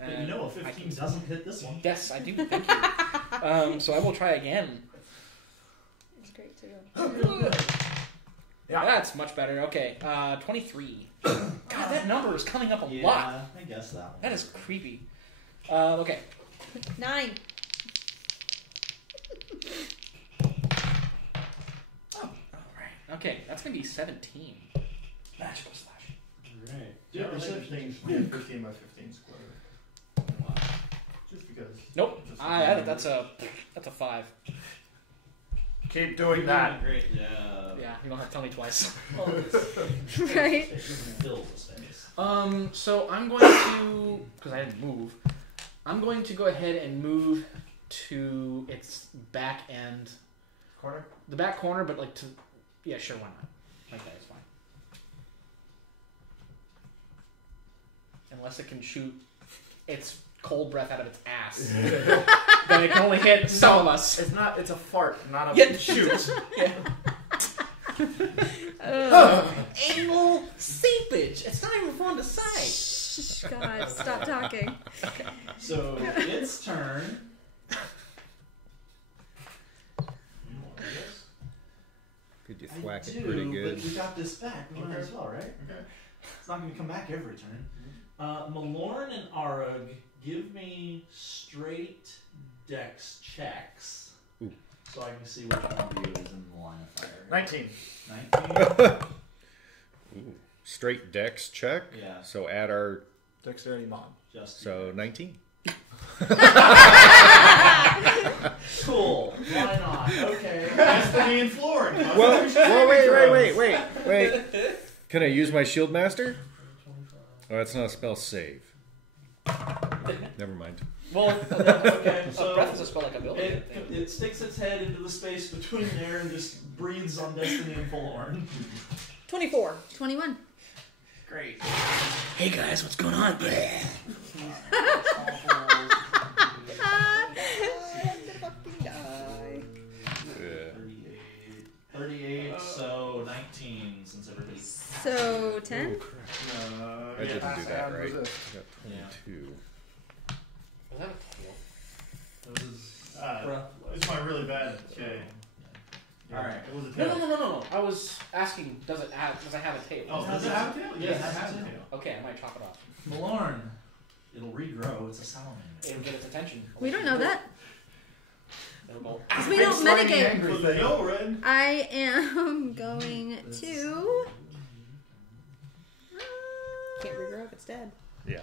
But you know a 15 doesn't hit this one. Yes, I do. Thank you. So I will try again. It's great to go. Yeah. That's much better. Okay. 23. God, that number is coming up a Yeah, lot. I guess that one. That is creepy. Okay. 9. Okay, that's gonna be 17. Magical slash. Right. Yeah, Yeah, 15 by 15 square. Wow. Just because. Nope. Just That's a 5. Keep doing that. Great. Yeah. Yeah, you don't have to tell me twice. Right. It fills the space. So I'm going to, because I didn't move, I'm going to go ahead and move to its back end, Corner? the back corner, but like to, yeah, sure, why not? Like that is fine. Unless it can shoot its cold breath out of its ass, then it can only hit some of us. It's not. It's a fart, not a Yeah. shoot. Yeah. Anal seepage. It's not even fun to say. God, stop talking. So its turn. Could you I thwack do, it pretty good? But we got this back. We might as well, right? Okay. It's not going to come back every turn. Malorn and Arug, give me straight dex checks. Ooh. So I can see which one of you is in the line of fire. 19. 19? Ooh. Straight dex check. Yeah. So add our Dexterity mod. Just so 19. cool. Why not? Okay. Destiny and Florin. Wait. Can I use my shield master? Oh, that's not a spell save. Never mind. Well, Okay, so breath is a spell like ability. it sticks its head into the space between there and just breathes on Destiny and Forlorn. 24. 21. Great. Hey guys, what's going on? Yeah. 38, so 19 since everybody's. So 10. I didn't do that right. I got 22. Was that a It was It's my really bad K. Alright. It was a No, tail. no. I was asking, does I have a tail? Oh, does it have a tail? Yes, Yes, it it has has a a tail. tail. Okay, I might chop it off. Malorn. It'll regrow. It's a salamander. It'll get its attention. We don't know that. It'll go. 'Cause we don't metagame. For the Yoren. I am going to. Can't regrow if it's dead. Yeah.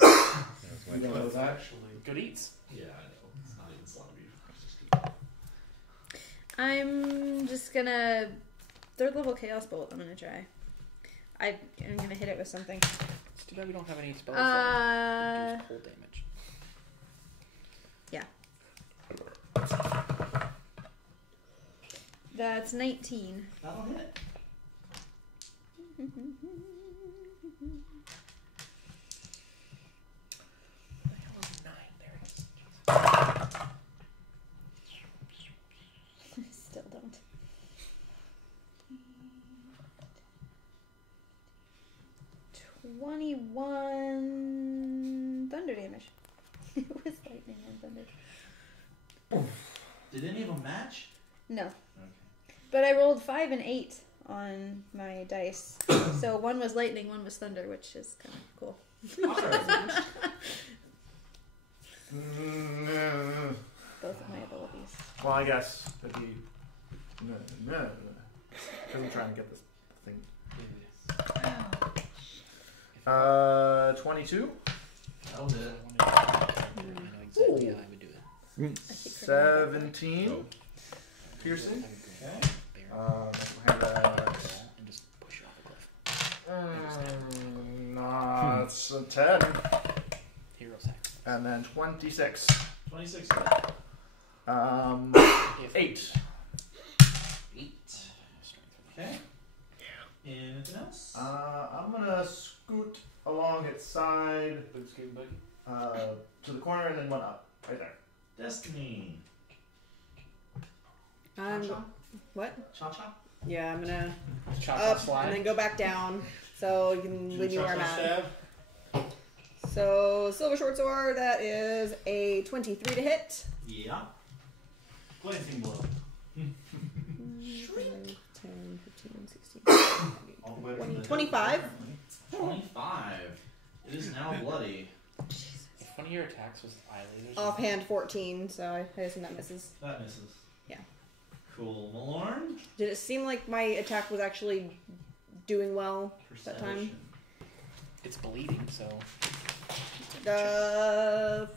That's my You know, fault. it was actually. Good eats. Yeah, I know. It's not even slaughter beef. It's just I'm just gonna. 3rd level Chaos Bolt, I'm gonna try. I'm gonna hit it with something. It's too bad we don't have any spells that reduce cold damage. Yeah. That's 19. that'll hit. The hell is 9? There it is. Still don't. $21 thunder damage. It was lightning and thunder. Did any of them match? No. Okay. But I rolled 5 and 8 on my dice. So one was lightning, one was thunder, which is kind of cool. Alright. Both of my abilities. Well, I guess if you. No. Because I'm trying to get this thing. 22. That'll hit. I know exactly how I would do it. I keep forgetting. 17. Piercing. Okay. And And just push it off the cliff. nah, it's a 10. Hero sacrifice. And then 26. 26. 8. 8. Okay. Anything else? I'm gonna scoot along its side to the corner and then one up. Right there. Destiny. What? Cha-cha? Yeah, I'm gonna Chop up slide. and then go back down. So you can leave me where I'm at. Stab? So silver short sword, that is a 23 to hit. Yeah. Glancing blow. 10, 15, 16, All the way 20, from the 25. 25. It is now bloody. If one of your attacks was eye lasers. Offhand 14, so I assume that misses. That misses. Yeah. Cool. Malorn? Did it seem like my attack was actually doing well that time? It's bleeding, so.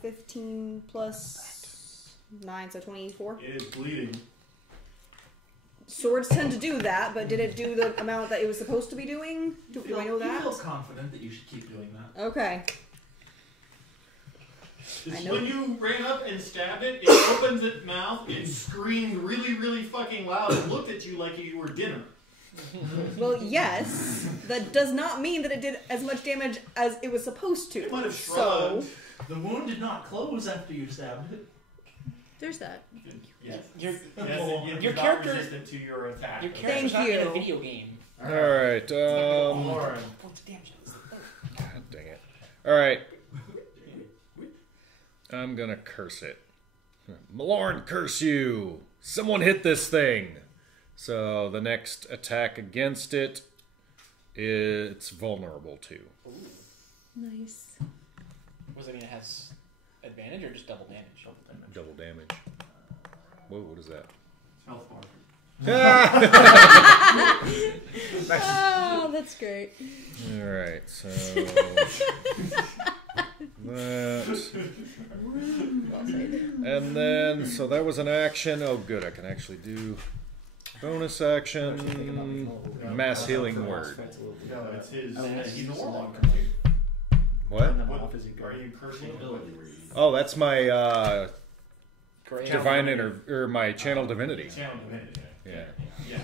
15 plus 9, so 24. It is bleeding. Swords tend to do that, but did it do the amount that it was supposed to be doing? Do I know You that? feel confident that you should keep doing that. Okay. I know. When you ran up and stabbed it, it opens its mouth and screamed really, really fucking loud and looked at you like you were dinner. Well, yes. That does not mean that it did as much damage as it was supposed to. It might have So, shrugged. The wound did not close after you stabbed it. There's that. Yes. Your, Yes, your not character- resistant to your attack. your Okay. character's Thank not in a you. video game. Alright, Lauren. Points of damage. God dang it. Alright. I'm gonna curse it. Malorn, curse you! Someone hit this thing! So the next attack against it, it's vulnerable to. Nice. What does that mean? It has advantage or just double damage? Double damage. Whoa, what is that? Health bar. Oh, that's great. Alright, so... that... Well played. And then, so that was an action. Oh, good, I can actually do bonus action, mass healing word. No, it's his. He's a warlock. What? Are you cursing ability? Oh, that's my Great. divine or my channel divinity. Channel divinity. Yeah. Yeah.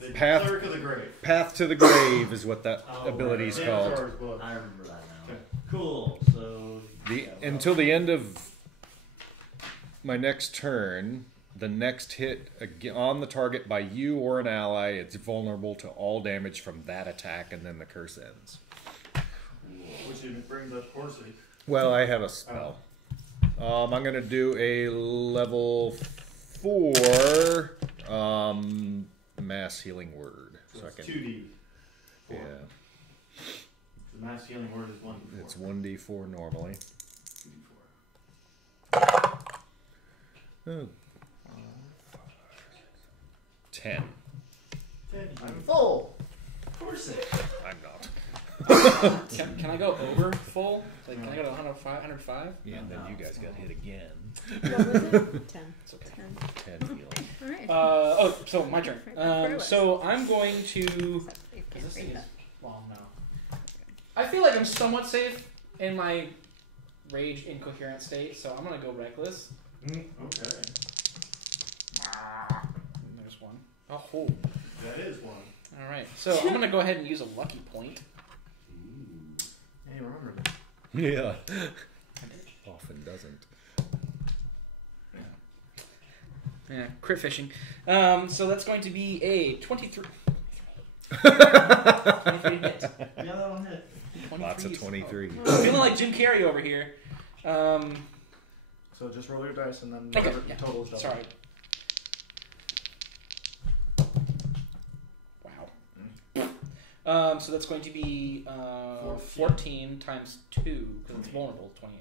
The Path- Cleric of the Grave. Path to the grave is what that Oh, ability is Damn called. Sar's book. I remember that now. Okay. Cool. So Until the end of my next turn, the next hit on the target by you or an ally, it's vulnerable to all damage from that attack, and then the curse ends. Which even brings up Corsi. Well, I have a spell. I'm going to do a level 4 mass healing word. So So I it's can, 2D. yeah, The mass healing word is 1d4. it's 1d4 normally. 2d4. Oh. 10. I'm full. of course it. I'm not. Can I go over full? Like, can I go to 105? 105? Yeah, and then you guys got hit again. what was it? 10. It's okay. 10. 10 healing. Alright. So my turn. So I'm going to. Because this thing is. Well, no. I feel like I'm somewhat safe in my rage incoherent state, so I'm going to go reckless. Okay. There's one. Oh, That is one. alright. So I'm going to go ahead and use a lucky point. Hey, remember that. Yeah. Often doesn't. Yeah, crit fishing. So that's going to be a 23. 23 hit. Yeah, that one hit. Lots of 23. Feeling like Jim Carrey over here. So just roll your dice and then Okay, whatever yeah. total is double. Sorry. Wow. So that's going to be 14 times 2, because it's vulnerable, 28.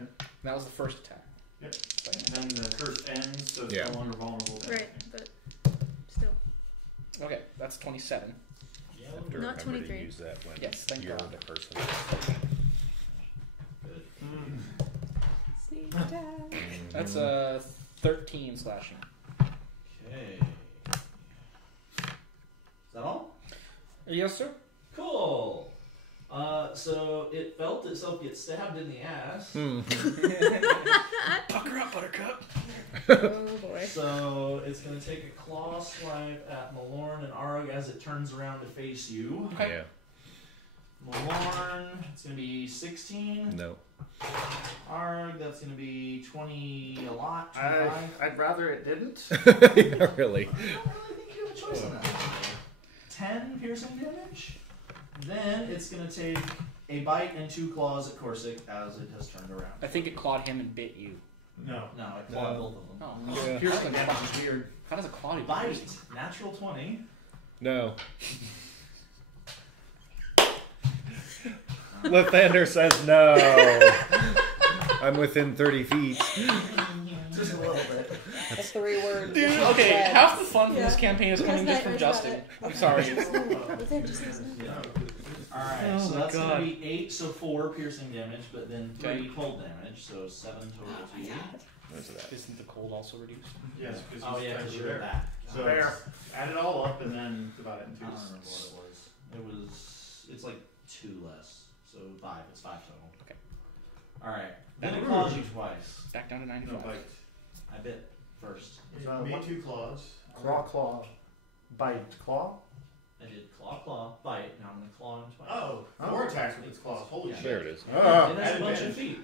Yep. That was the first attack. Yep. And then the curse ends, so it's Yeah. no longer vulnerable. to Right, anything. but still. Okay, that's 27. Yeah, Have to Not remember 23. to use that when Yes, thank you're God. the person. good. Sneak attack. That's 13 slashing. Okay. Is that all? Yes, sir. Cool. So it felt itself get stabbed in the ass. Pucker up, Buttercup. Oh boy. So it's going to take a claw swipe at Malorn and Arug as it turns around to face you. Okay. Yeah. Malorn, it's going to be 16. No. Arg, that's going to be 20 a lot. 25. I'd rather it didn't. Not really. I don't really think you have a choice on that. 10 piercing damage. Then it's going to take a bite and 2 claws at Corsic as it has turned around. I think it clawed him and bit you. No, I clawed both of them. Oh. Yeah. Piercing damage is weird. How does a claw do Bite, piercing? natural 20. No. Lathander says no. I'm within 30 feet. Just a little bit. A 3-word. Dude, okay, half the fun from this campaign is coming just from nightmares about Justin. it. I'm sorry. Alright, Oh so my that's God. going to be 8, so 4 piercing damage, but then 3 Okay. cold damage, so 7 total to you. Where's that? Isn't the cold also reduced? Yes, because Oh yeah, because you're back. So Fair. add it all up and then divide it I into don't remember what it was. It's like 2 less, so 5. It's 5 total. Okay. Alright, then it claws you twice. Back down to No 95. bite. I bit first. You made 2 claws. Claw, bite, claw. I did claw, bite. Now I'm going to claw him twice. Oh, 4 attacks with its claws. Holy Yeah. shit. There it is. It has a bunch advantage. of feet.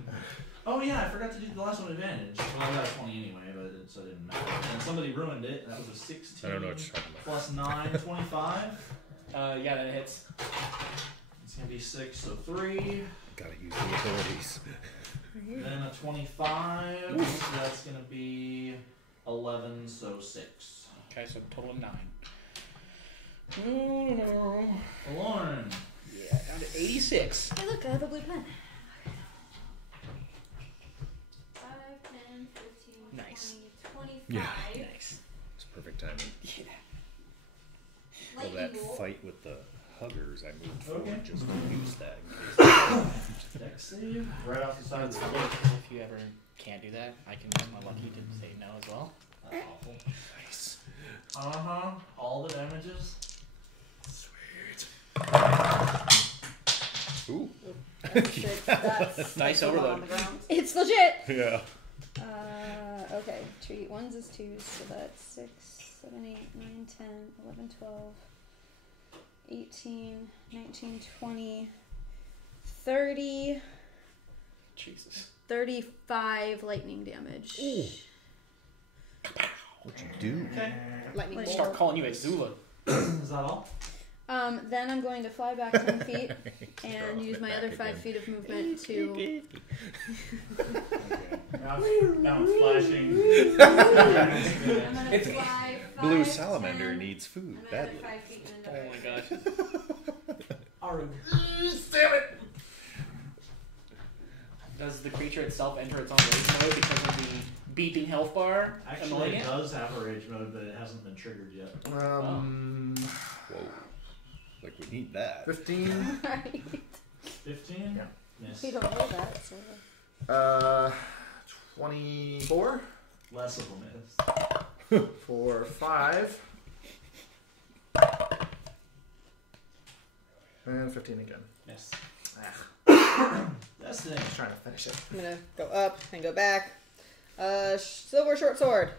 Oh yeah, I forgot to do the last one advantage. Well, I got a 20 anyway, but so it didn't matter. And somebody ruined it. That was a 16. I don't know what you're talking about. Plus 9, 25. Yeah, that hits. It's going to be 6, so 3. Gotta use the abilities. Then a 25. So that's going to be 11, so 6. Okay, so total of 9. Lauren. Yeah, down to 86. Hey, look, I have a blue pen. 5, 10, 15, Nice. 20, 25. Yeah. Nice. It's perfect timing. Yeah. Well, Lightning that bolt. fight with the huggers, I moved forward Okay. just to use that. In case. Dex save. Right off the side of the If cliff. you ever can't do that, I can use my lucky to say no as well. That's awful. Nice. All the damages. Ooh. That's Nice the one overload. on the ground. It's legit. Yeah. Okay. 1s is 2s, so that's 6, 7, 8, 9, 10, 11, 12, 18, 19, 20, 30, Jesus. 35 lightning damage. What'd you do? Okay. Lightning bolt. Start calling you Azula. Is that all? Then I'm going to fly back 10 feet and Throwing use it my back other 5 again. feet of movement to. Now it's flashing. I'm gonna It's- fly 5, Blue salamander 10, needs food another badly. 5 feet in Oh another. my god. Arug. Damn it! Does the creature itself enter its own rage mode because of the beeping health bar Actually, annoying it it? does have a rage mode, but it hasn't been triggered yet. Whoa. Like we need that. 15. Right. 15? Yeah. Miss. We don't know that, so. 24 Less of a miss. for 5. And 15 again. Miss. Ah, That's the I was trying to finish it. I'm gonna go up and go back. Silver short sword.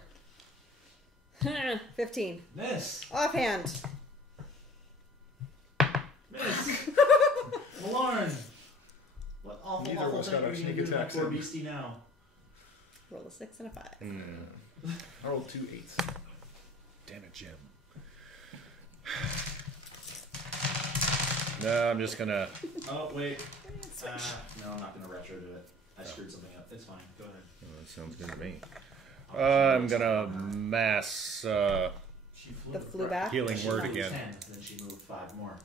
15. Miss. Offhand. Miss. Lauren. What awful, Neither of awful us thing got are our you sneak going to do to my attacks poor in. beastie now? Roll a 6 and a 5. I rolled 2 8s. Damn it, Jim. No, I'm just gonna. Oh, wait. No, I'm not going to retro do it. I screwed something up. It's fine. Go ahead. Oh, that sounds good to me. I'm gonna mass She flew. The flew back. healing She word flew again. 10, then she moved 5 more.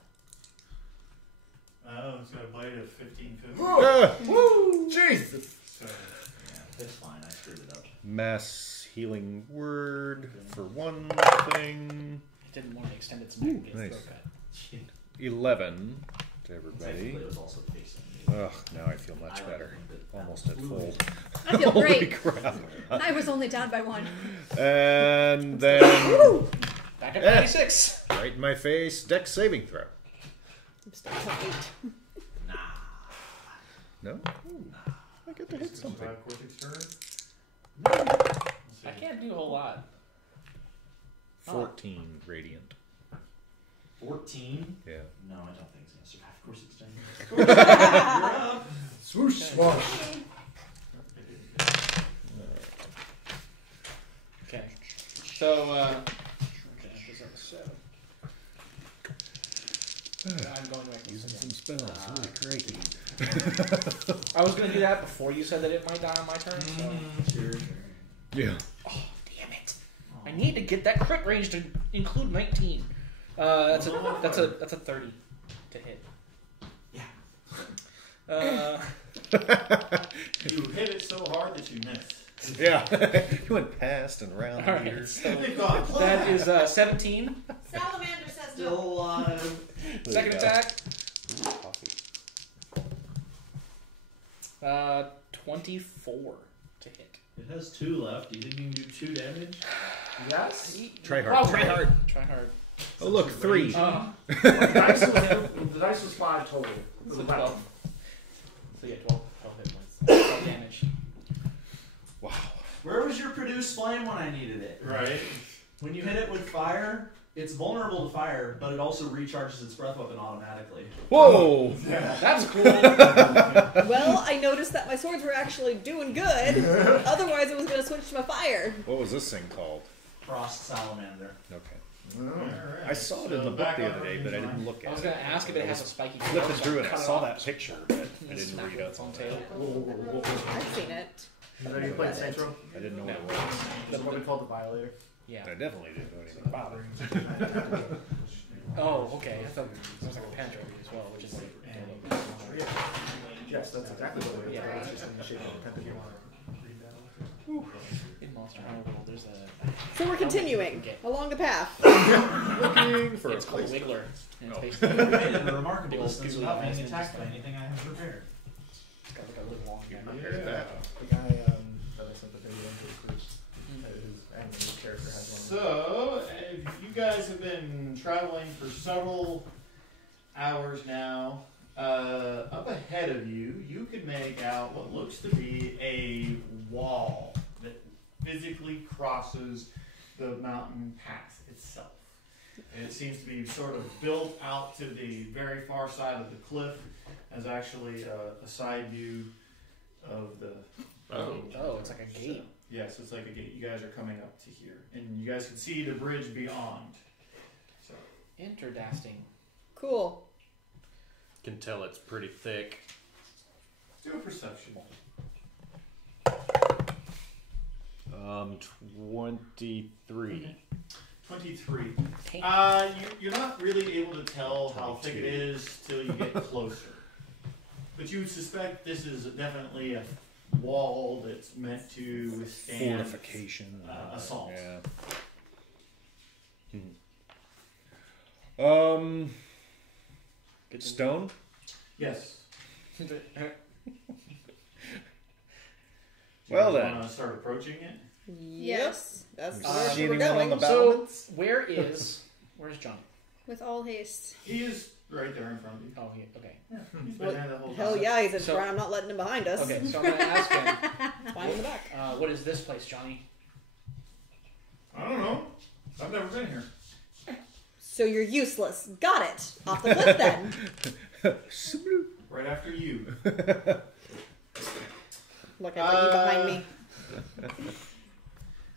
Oh, it's got a bite of 15, 15. Ah! Woo! Jesus! So, Yeah, it's fine. I screwed it up. Mass healing word for one thing. It didn't want to extend its neck and get nice. its throat cut. 11 to Technically, everybody. it was also facing me. Ugh, now I feel much I like better. to think that Almost at flew full. it. I feel Holy great. crap. I was only down by 1. And then, Back up to 96. right in my face, dex saving throw. I'm still at 8. No? Ooh, I get to hit something. Cortex turn. I can't do a whole lot. 14 radiant. 14? Yeah. No, I don't think it's gonna survive Cortex turn. You're up. Swoosh swash. Okay. So, okay, this is 7. I'm going back to Using this some again. spells. Holy crikey. I was going to do that before you said that it might die on my turn. So. Sure. Yeah. Oh, damn it! I need to get that crit range to include 19. That's a 30 to hit. Yeah. You hit it so hard that you missed. Yeah. You went past and around All right, here. so Good God. that is 17. Salamander says Still alive. Second go. attack. 24 to hit. It has 2 left. Do you think you can do 2 damage? Yes. Try hard. Try hard. Try hard. Oh, look, 3. The dice was 5 total. For So the 12. weapon. So yeah, 12 hit points. 12 damage. Wow. Where was your produce flame when I needed it? Right. When you hit it with fire, it's vulnerable to fire, but it also recharges its breath weapon automatically. Whoa! That's cool. Well, I noticed that my swords were actually doing good. Otherwise, I was going to switch to my fire. What was this thing called? Frost salamander. Okay. Alright. I saw it in the book the other day, but I didn't look I at was it. going to ask if it has a spiky tail. Flipping through it, I Cut saw off. that picture, but I didn't Snap read with up its on own that. tail. I've seen it. You know you played Saints Row? I didn't know what it No. was. That's what we called the Violator. Yeah. I definitely didn't know anything about it. Oh, okay. I thought it was like a penetrator as well, which is like. Yes, that's exactly what it is. Yeah. It's just in the shape of a pentagram. In Monster Hunter World, there's a. So we're continuing along the path. Looking for It's a called a place. Wiggler. And it's Oh. basically. You made it a remarkable Big old distance googly without being eyes and attacked just by like- anything I have prepared. It's got like a little long hand. The guy that I sent the video into the cruise, his animated character has one. So, if you guys have been traveling for several hours now, up ahead of you, you could make out what looks to be a wall that physically crosses the mountain path itself. And it seems to be sort of built out to the very far side of the cliff as actually a side view of the Oh, it's like a gate. Yes, it's like a gate. You guys are coming up to here, and you guys can see the bridge beyond. So, Interdasting. Cool. Can tell it's pretty thick. do a perception. 23. 23. You're not really able to tell how thick it 22. is till you get closer, but you suspect this is definitely a wall that's meant to withstand Fortification. assault. Yeah. Stone? Yes. Well Do you then. want to start approaching it? Yes. That's We where see we're anyone on going. the So, battlements? where's John? With all haste. He is right there in front of you. Oh, okay. He's been there the whole time. Hell yeah, he's in So- front. I'm not letting him behind us. Okay, so I'm going to ask him, Fine in the back. what is this place, Johnny? I don't know. I've never been here. So you're useless. Got it. Off the cliff then. Right after you. Look, I put you behind me.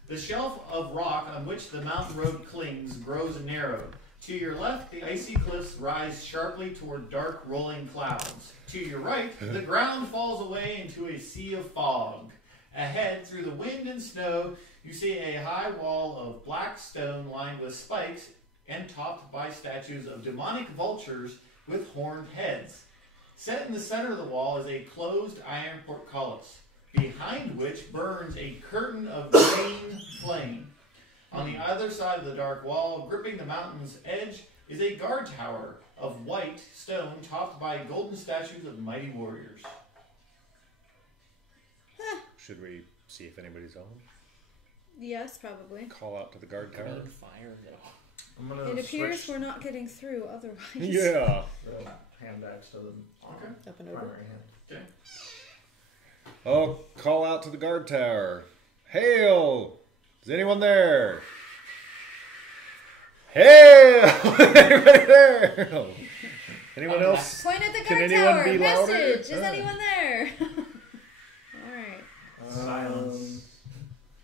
The shelf of rock on which the mountain road clings grows narrowed. To your left, the icy cliffs rise sharply toward dark rolling clouds. To your right, the ground falls away into a sea of fog. Ahead, through the wind and snow, you see a high wall of black stone lined with spikes and topped by statues of demonic vultures with horned heads. Set in the center of the wall is a closed iron portcullis, behind which burns a curtain of green flame. On the other side of the dark wall, gripping the mountain's edge, is a guard tower of white stone topped by golden statues of mighty warriors. Should we see if anybody's home? Yes, probably. Call out to the guard tower? Command fire. I'm gonna It appears switch we're not getting through otherwise. Yeah. the handbags to the Okay. Up and over. primary hand. Okay. Oh, call out to the guard tower. Hail! Is anyone there? Hail! Anybody there? Anyone else? Point at the Can guard anyone tower. be louder? Message. Is Ah. anyone there? All right. Silence.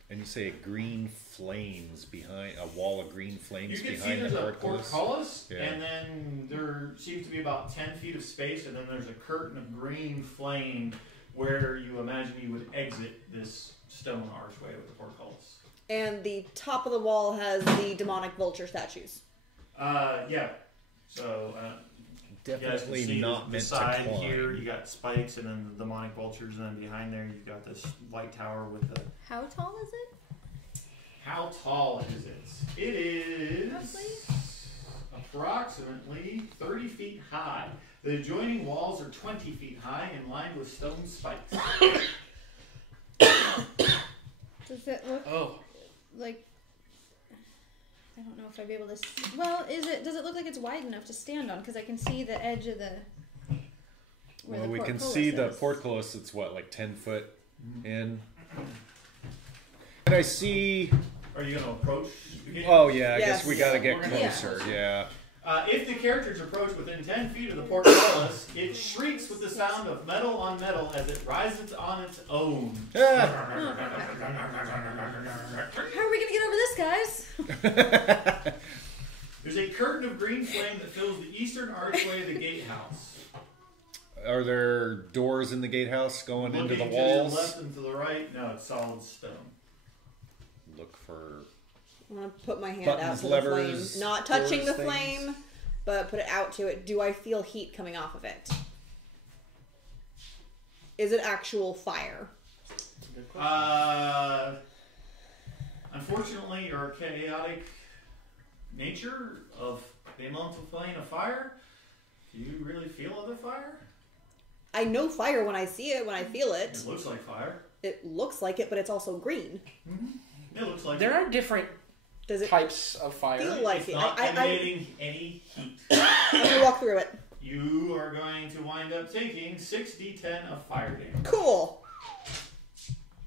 And you say green flames behind a wall of green flames You can see behind there's the a portcullis. portcullis, Yeah. and then there seems to be about 10 feet of space, and then there's a curtain of green flame where you imagine you would exit this stone archway with the portcullis. And the top of the wall has the demonic vulture statues. Yeah. So, you guys can Definitely see not the meant side to climb. here, you got spikes, and then the demonic vultures, and then behind there you've got this light tower with the... How tall is it? How tall is it? It is Roughly? approximately 30 feet high. The adjoining walls are 20 feet high and lined with stone spikes. Does it look Oh, like? I don't know if I'd be able to. Well, does it look like it's wide enough to stand on? Because I can see the edge of the. Where Well, the we can portcullis see the is. portcullis. It's what, like 10 foot in. And I see. Are you going to approach? Oh yeah, I Yes. guess we gotta get We're gonna get closer. Yeah. If the characters approach within 10 feet of the portcullis, it shrieks with the sound of metal on metal as it rises on its own. Ah. How are we gonna get over this, guys? There's a curtain of green flame that fills the eastern archway of the gatehouse. Are there doors in the gatehouse going into the Looking walls? to the left and to the right, no, it's solid stone. Look for. I'm gonna put my hand Buttons, out to levers, the flame, not touching doors, the flame, but put it out to it. Do I feel heat coming off of it? Is it actual fire? Unfortunately, your chaotic nature of the elemental plane of fire, do you really feel other fire? I know fire when I see it, when I feel it. It looks like fire. It looks like it, but it's also green. It looks like there are different Does it types of fire. feel like it's it? not I emanating any heat. let me walk through it. You are going to wind up taking 6d10 of fire damage. Cool.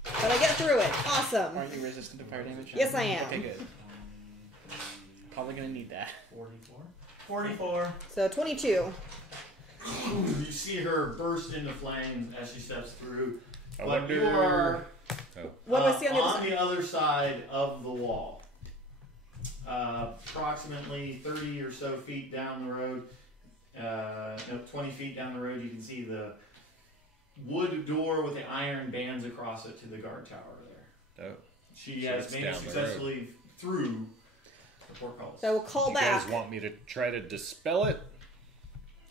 But I get through it. Awesome. Aren't you resistant to fire damage? Yes, I am. Okay, good. Probably gonna need that. 44. So 22. You see her burst into flames as she steps through. I But you wonder- are What do I see on the other side? the other side of the wall. Approximately 30 or so feet down the road, 20 feet down the road, you can see the wood door with the iron bands across it to the guard tower there. Oh. She So has it's made down it the successfully through the portcullis. So I will call You back. guys want me to try to dispel it?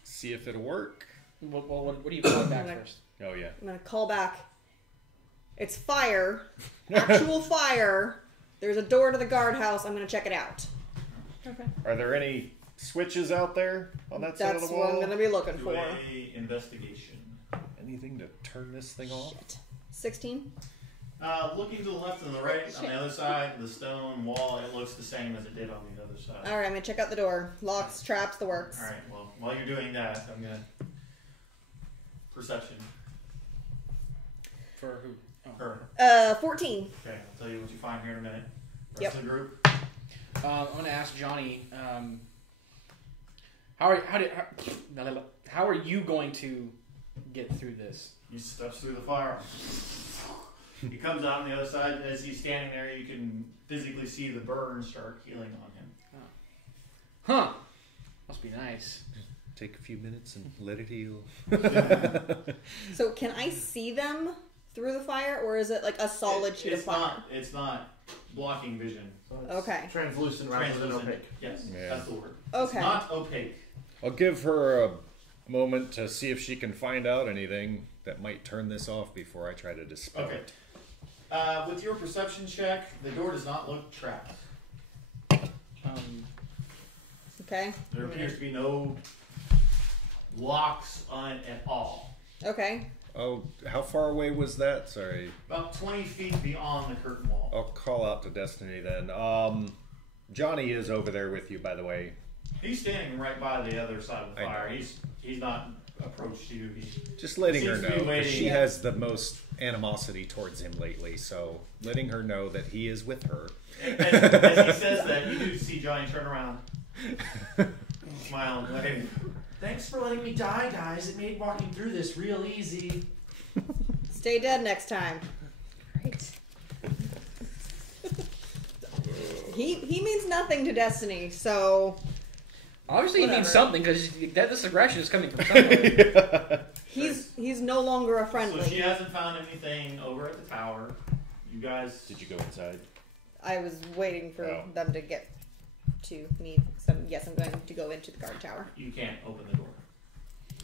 See if it'll work? What are you calling back Like- first? Oh yeah. I'm gonna call back. It's fire. Actual fire. There's a door to the guardhouse. I'm gonna check it out. Okay. Are there any switches out there on that side of That's the what wall? I'm gonna be looking Do for. a investigation. Anything to turn this thing off? Shit. 16. Looking to the left and the right, on the other side, the stone wall, it looks the same as it did on the other side. All right, I'm gonna check out the door. Locks, traps, the works. All right. Well, while you're doing that, I'm gonna perception. For who? Her. 14. Okay. I'll tell you what you find here in a minute. Rest Yep. of the group. I'm gonna ask Johnny. How are you going to get through this? He steps through the fire. He comes out on the other side, and as he's standing there, you can physically see the burns start healing on him. Huh? Must be nice. Take a few minutes and let it heal. So can I see them through the fire, or is it like a solid sheet of fire? It's not blocking vision. So it's Okay. Translucent rather than Translucent. opaque. Yes, Yeah. that's the word. Okay. It's not opaque. I'll give her a moment to see if she can find out anything that might turn this off before I try to dispel Okay. it. With your perception check, the door does not look trapped. Okay. There appears to be no locks on it at all. Okay. Oh, how far away was that? Sorry. About 20 feet beyond the curtain wall. I'll call out to Destiny then. Johnny is over there with you, by the way. He's standing right by the other side of the I know. fire. He's not approached you. He's Just letting her Seems to be know. 'Cause waiting. she Yeah. has the most animosity towards him lately, so letting her know that he is with her. As he says that, you do see Johnny turn around, smile and wave. Thanks for letting me die, guys. It made walking through this real easy. Stay dead next time. Right. He means nothing to Destiny, so Obviously, he Whatever. means something because this aggression is coming from somewhere. he's no longer a So friendly. she hasn't found anything over at the tower. You guys, Did you go inside? I was waiting for Oh. them to get to me. So yes, I'm going to go into the guard tower. you can't open the door.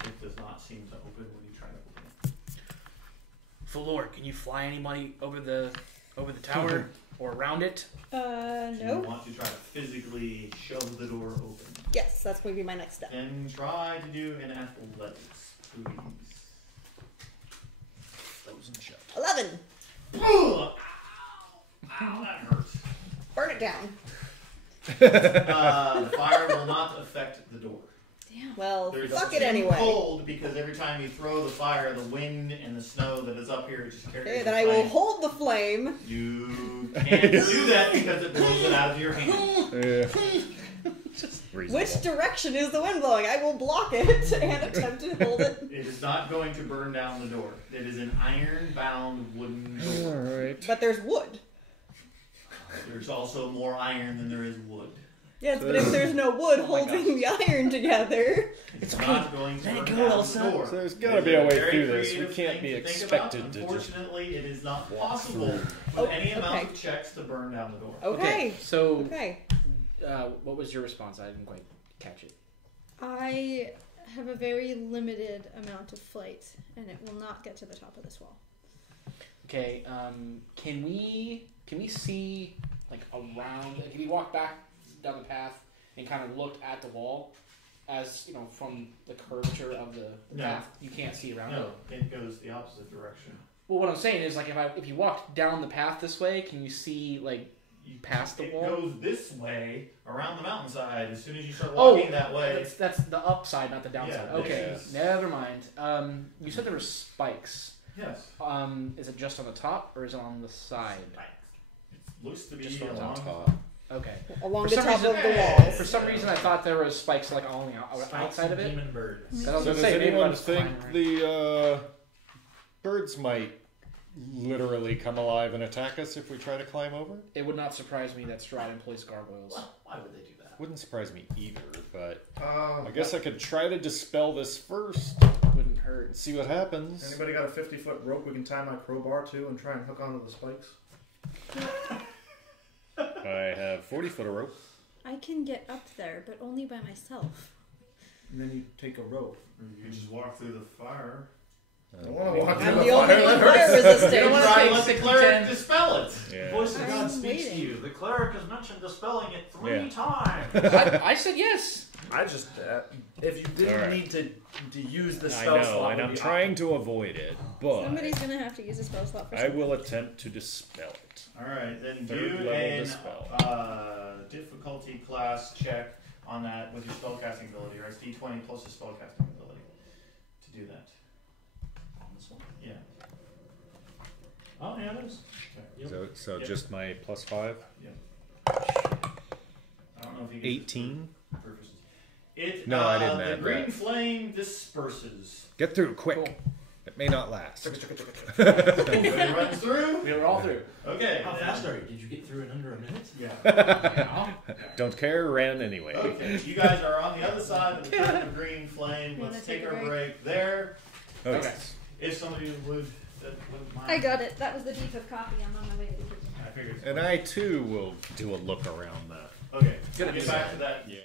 It does not seem to open when you try to open it. Valor, can you fly anybody over the tower or around it? Do you Nope. want to try to physically shove the door open? Yes, that's going to be my next step. Then try to do an athletics, please. 11. Ugh! Ow! Ow, that hurts. Burn it down. The fire will not affect the door. Damn. Well, There's fuck it too anyway. cold because every time you throw the fire, the wind and the snow that is up here just carries Okay, the then I will flame. hold the flame. You can't do that because it blows it out of your hand. Which direction is the wind blowing? I will block it and attempt to hold it. It is not going to burn down the door. It is an iron-bound wooden door. Alright. But there's wood. There's also more iron than there is wood. Yes, but if there's no wood holding the iron together, It's not going to Let it burn go, down Elsa. the door. So there's gotta It be is a way very through this. We creative can't thing be to think expected about. to just Unfortunately, it is not walk possible through. with Oh, any amount okay. of checks to burn down the door. okay. So, Okay. what was your response? I didn't quite catch it. I have a very limited amount of flight, and it will not get to the top of this wall. Okay, can we see like around? Can we walk back down the path and kind of look at the wall, as you know, from the curvature of the No. path? You can't see around No, it. it goes the opposite direction. Well, what I'm saying is, like, if you walked down the path this way, can you see like past the It wall? goes this way around the mountainside. As soon as you start Oh, walking that way, That's the upside, not the downside. Yeah, Okay, yes. never mind. You said there were spikes. yes, Is it just on the top or is it on the side? it looks to be Just on along. top. Okay. Along For the some top reason- of the walls. For some reason, I thought there was spikes like on the Spikes outside of and it. demon bird. 'Cause I was So gonna does say, maybe anyone I'm just think flying around. the birds might literally come alive and attack us if we try to climb over? It would not surprise me that Stride employs gargoyles. Well, why would they do that? Wouldn't surprise me either, but Oh, I guess I could try to dispel this first Wouldn't hurt. and see what happens. Anybody got a 50-foot rope we can tie my crowbar to and try and hook onto the spikes? I have 40-foot of rope. I can get up there, but only by myself. And then you take a rope. You can just walk through the fire. I don't want to walk I'm through the the only fire. one That fire hurts. resistant. wanna Try take and let the 60, cleric 10. dispel it. Yeah. Voice of I'm God speaks to waiting. you. The cleric has mentioned dispelling it 3 Yeah. times. I said yes. I just, if you didn't Alright. need to use the I spell know, slot, and would I'm be trying to avoid it, but Somebody's gonna have to use a spell slot for I something. will attempt to dispel it. Alright, then Third do level an dispel. difficulty class check on that with your spellcasting ability, or it's d20 plus your spellcasting ability to do that. On this one. Yeah. Oh, yeah, it is. Yep. So Yep. just my plus 5? I don't know if you can 18. proficiency. It, No, I didn't The add green that. flame disperses. Get through, quick. Cool. It may not last. Everybody runs through? We were all through. Okay. How then- fast are you? Did you get through it under a minute? Yeah. Don't care, ran anyway. Okay, you guys are on the other side of the curtain of green flame. Wanna Let's take take a our break? break there. Okay. Okay. If somebody would mind. I got it. That was the deep of coffee. I'm on my way to the kitchen. I figured. And I too will do a look around the. Okay, Good we'll get episode. back to that. Yeah.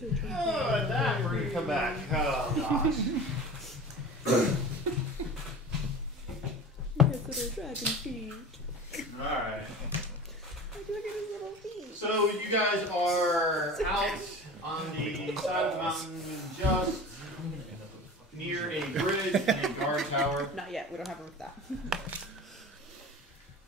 Oh, and that we're gonna come back. Oh gosh. Little dragon feet. Alright. Look at his little feet. So you guys are out on the side of the mountain, just near a bridge and a guard tower. Not yet. We don't have room for that.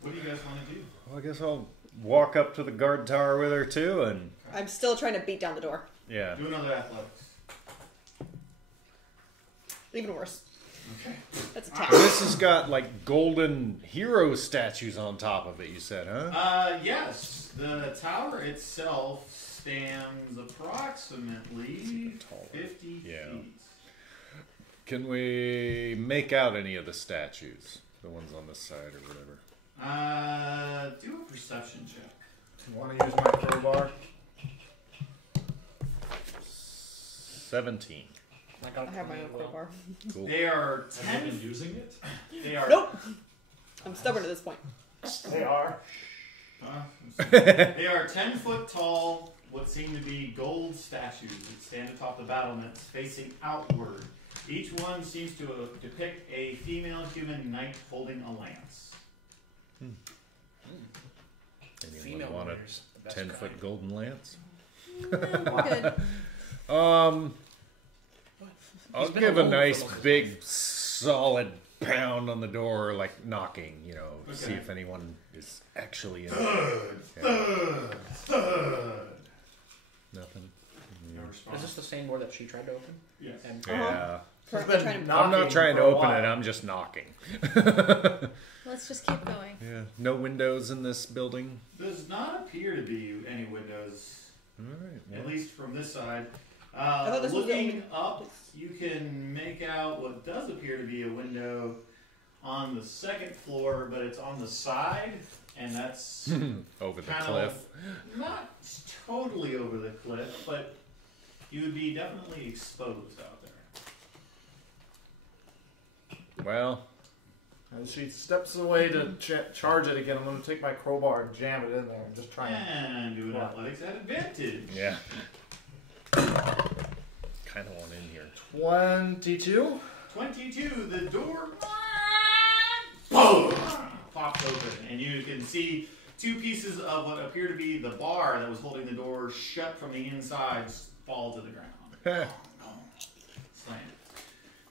What do you guys want to do? Well, I guess I'll walk up to the guard tower with her too, and I'm still trying to beat down the door. yeah. Do another athletics. Even worse. Okay. That's a 10. This has got like golden hero statues on top of it. You said, huh? Yes. The tower itself stands approximately 50 Yeah. feet. Can we make out any of the statues? The ones on this side or whatever. Do a perception check. Want to use my crowbar? 17. I have my own crowbar. Cool. They are Have you 10. been using it? They are. Nope. I'm stubborn at this point. They are. They are 10 foot tall, what seem to be gold statues that stand atop the battlements facing outward. Each one seems to depict a female human knight holding a lance. Anyone Female want warriors, the a best 10-foot kind. golden lance? Good. I'll been give a alone for nice most of his big solid pound on the door, like knocking, see Okay. if anyone is actually in there. Nothing. No Is response. this the same door that she tried to open? Yes. And Yeah. Currently been trying to. I'm not knocking trying to for a open while. it, I'm just knocking. Let's just keep going. Yeah. No windows in this building. Does not appear to be any windows, Alright. at Well, least from this side. thought this was the Looking only- up, you can make out what does appear to be a window on the second floor, but it's on the side, and that's over the kind cliff. of not totally over the cliff, but you would be definitely exposed out there. Well, As she steps away to charge it again, I'm going to take my crowbar and jam it in there and just try and... And do an What? athletics at advantage. yeah. Kind of want in here. 22? 22, the door boom, pops open, and you can see two pieces of what appear to be the bar that was holding the door shut from the inside fall to the ground. Slam.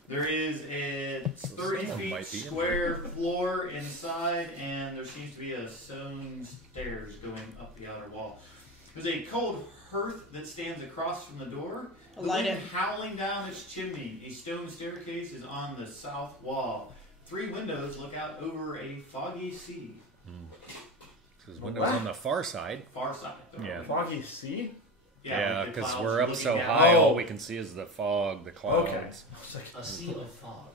There is a 30 someone feet might be in square floor inside, and there seems to be a stone stairs going up the outer wall. There's a cold hearth that stands across from the door. The Light wind it. howling down its chimney. A stone staircase is on the south wall. 3 windows look out over a foggy sea. There's windows on the far side. Far side. Yeah. Foggy sea? Yeah, with the because clouds we're up looking so down. high, Oh. all we can see is the fog, the clouds. Okay. A sea of fog.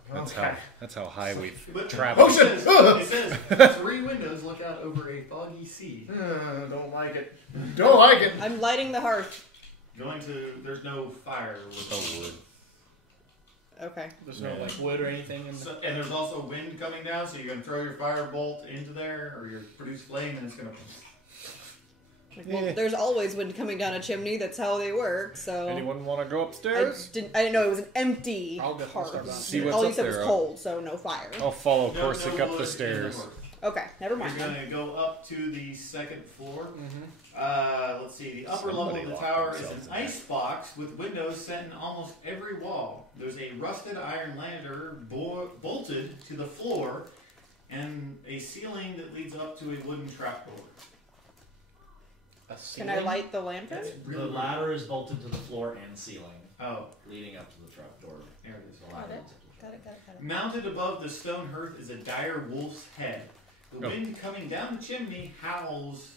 That's how high we've But traveled. it says 3 windows look out over a foggy sea. Don't like it. Don't like it. I'm lighting the hearth. There's no fire. Oh, wood. Okay. There's no like wood or anything in the... And there's also wind coming down, so you're going to throw your firebolt into there, or your produce flame, and it's going to... Well, there's always wind coming down a chimney. That's how they work. So Anyone want to go I upstairs? didn't know it was an empty I'll go hearth. start See All what's you up said was there. cold, so no fire. I'll follow No Corsic up wood the in stairs. hearth. Okay, never You're mind. going Then. to go up to the second floor. Mm-hmm. Let's see. The upper level Somebody of the locked tower is themselves an in there. ice box with windows set in almost every wall. There's a rusted iron ladder bolted to the floor, and a ceiling that leads up to a wooden trapdoor. Can I light the lantern? The ladder is bolted to the floor and ceiling, Oh, leading up to the trapdoor. there it is. Got it. Got it. Mounted above the stone hearth is a dire wolf's head. The Oh. wind coming down the chimney howls.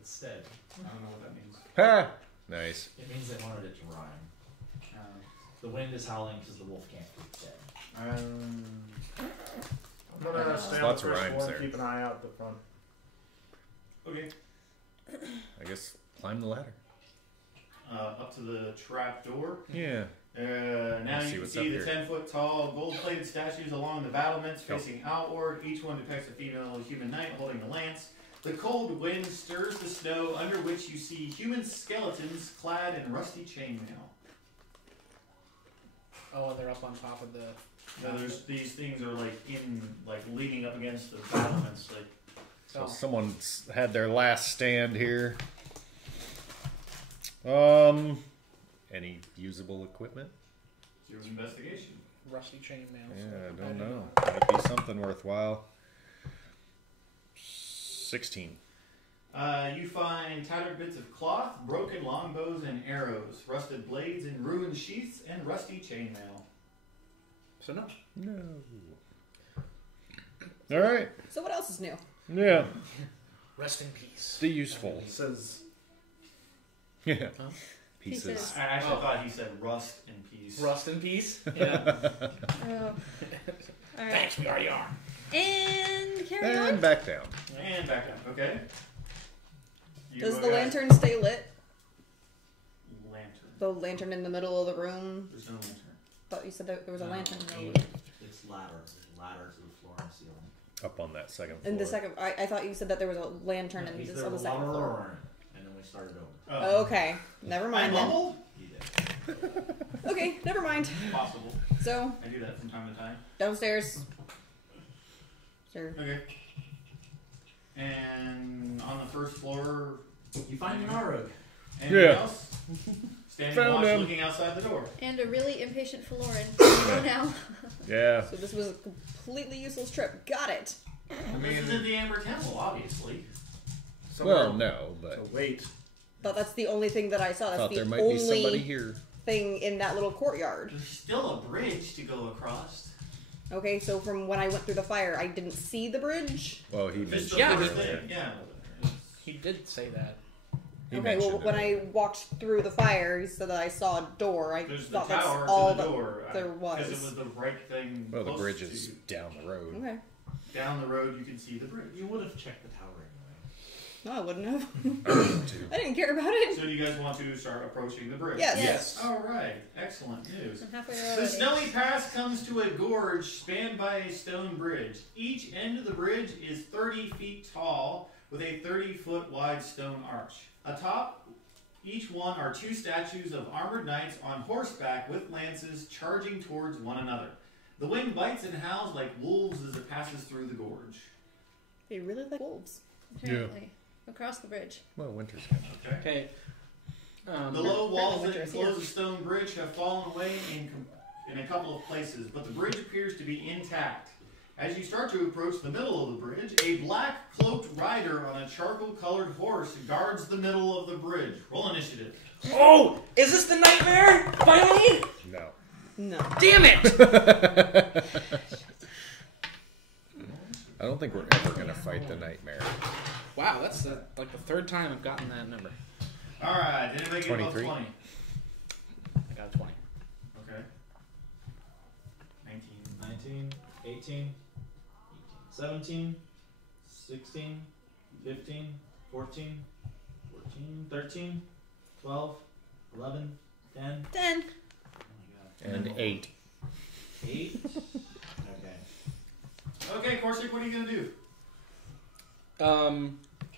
Instead, I don't know what that means. Ha! Nice. it means they wanted it to rhyme. Um, The wind is howling because the wolf can't be dead. I'm going to stay on Lots the of first rhymes floor there. and keep an eye out the front. okay. I guess climb the ladder. Up to the trapdoor. Yeah. Now Let's see you can what's see up the here. 10-foot tall, gold-plated statues along the battlements Oh. facing outward. Each one depicts a female human knight holding a lance. The cold wind stirs the snow under which you see human skeletons clad in rusty chainmail. Oh, and they're up on top of the. Now there's these things are leaning up against the battlements. So someone's had their last stand here. Any usable equipment? It's your investigation. Rusty chainmail. Yeah, I don't know. Might be something worthwhile. 16. You find tattered bits of cloth, broken longbows and arrows, rusted blades and ruined sheaths, and rusty chainmail. So no. No. All right. So what else is new? Yeah. Rest in peace. The useful. It says Yeah. Huh? Pieces. I actually thought he said rust in peace. Rust in peace? Yeah. Oh. All right. Thanks, we already are. And carry And on. back down. And back up, okay? Does the lantern stay lit? Lantern. The lantern in the middle of the room? There's no lantern. Thought you said that there was a lantern in the room. It's ladder. There's a ladder to the floor and ceiling. Up on that second floor. In the second, I thought you said that there was a lantern in He's this there on the second lumber floor. or- and then we started over. Oh, okay, never I mind then. mumbled? He did. Okay, never mind. Possible. So I do that from time to time. downstairs. Sure. Okay. And on the first floor, You find an Arug. anything Yeah. else? Standing Found watch, him. looking outside the door. And a really impatient Florin. Go now. Yeah. So this was a completely useless trip. Got it. This isn't the Amber Temple, obviously. Well, no, but So wait. But that's the only thing that I saw. That's thought the there might be somebody only here. thing in that little courtyard. There's still a bridge to go across. Okay, so from when I went through the fire, I didn't see the bridge. Well, he Just mentioned the Yeah, first it thing, earlier. yeah. He did say that. He Okay, well, mentioned when it I earlier. walked through the fire, he said that I saw a door. I There's the thought that's tower all to the that door. there Because it was. was the right thing. Well, the close bridge to is you. down the road. Okay. Down the road, you can see the bridge. You would have checked the tower anyway. No, I wouldn't have. I need to. I didn't care about it. So do you guys want to start approaching the bridge? Yes. Yes. All right. Excellent news. I'm halfway there The already. snowy pass comes to a gorge spanned by a stone bridge. Each end of the bridge is 30 feet tall with a 30-foot wide stone arch. Atop each one are two statues of armored knights on horseback with lances charging towards one another. The wind bites and howls like wolves as it passes through the gorge. They really like wolves. Apparently. Across the bridge. Well, winter's coming. Okay. Okay. The low walls that winter is enclose the stone bridge have fallen away in a couple of places, but the bridge appears to be intact. As you start to approach the middle of the bridge, a black cloaked rider on a charcoal-colored horse guards the middle of the bridge. Roll initiative. Oh! Is this the nightmare? Finally? No. No. Damn it! I don't think we're ever going to fight the nightmare. Wow, that's like the third time I've gotten that number. All right. Did anybody get above 23? 20? I got a 20. Okay. 19. 19, 18, 17, 16, 15, 14, 13, 12, 11, 10. 10. Oh my god. And 8. 8? Okay. Okay, Corsic, what are you going to do?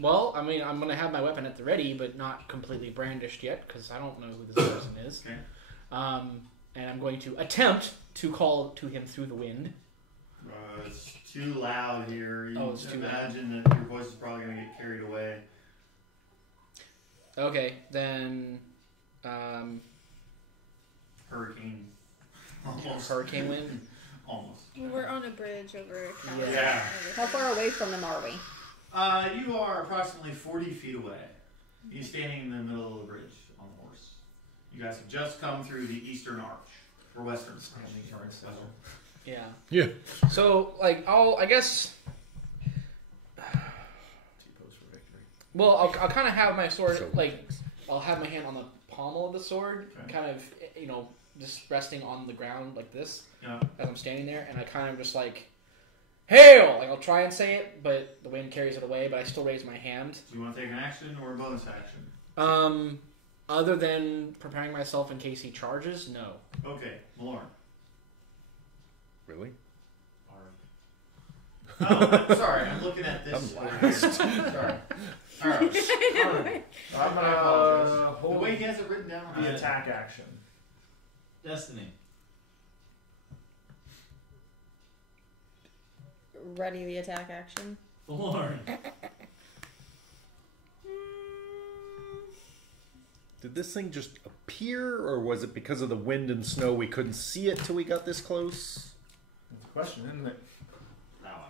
Well, I mean, I'm gonna have my weapon at the ready, but not completely brandished yet, because I don't know who this person is. Okay. And I'm going to attempt to call to him through the wind. It's too loud here. You Oh, it's too loud. imagine that your voice is probably going to get carried away. Okay, then, Hurricane. Almost. hurricane wind. Almost. We're on a bridge over a cabin. Yeah. How far away from them are we? You are approximately 40 feet away. He's standing in the middle of the bridge on the horse. You guys have just come through the eastern arch. Or western. Sorry, western. Yeah. Yeah. So, like, I guess. T-pose for victory. Well, I'll kind of have my sword, So- like, I'll have my hand on the pommel of the sword, Okay. kind of, just resting on the ground like this Yeah. as I'm standing there, and I kind of just like, hail! Like, I'll try and say it, but the wind carries it away, but I still raise my hand. Do you want to take an action or a bonus action? Other than preparing myself in case he charges, no. Okay, Malorn. Really? Oh, sorry. I'm looking at this. I'm over here. Sorry. All right. I'm I gonna apologize. The hold way he has it written down. the attack action. Destiny. Ready the attack action. Lauren. Did this thing just appear, or was it because of the wind and snow we couldn't see it till we got this close? That's the question, isn't it? That one.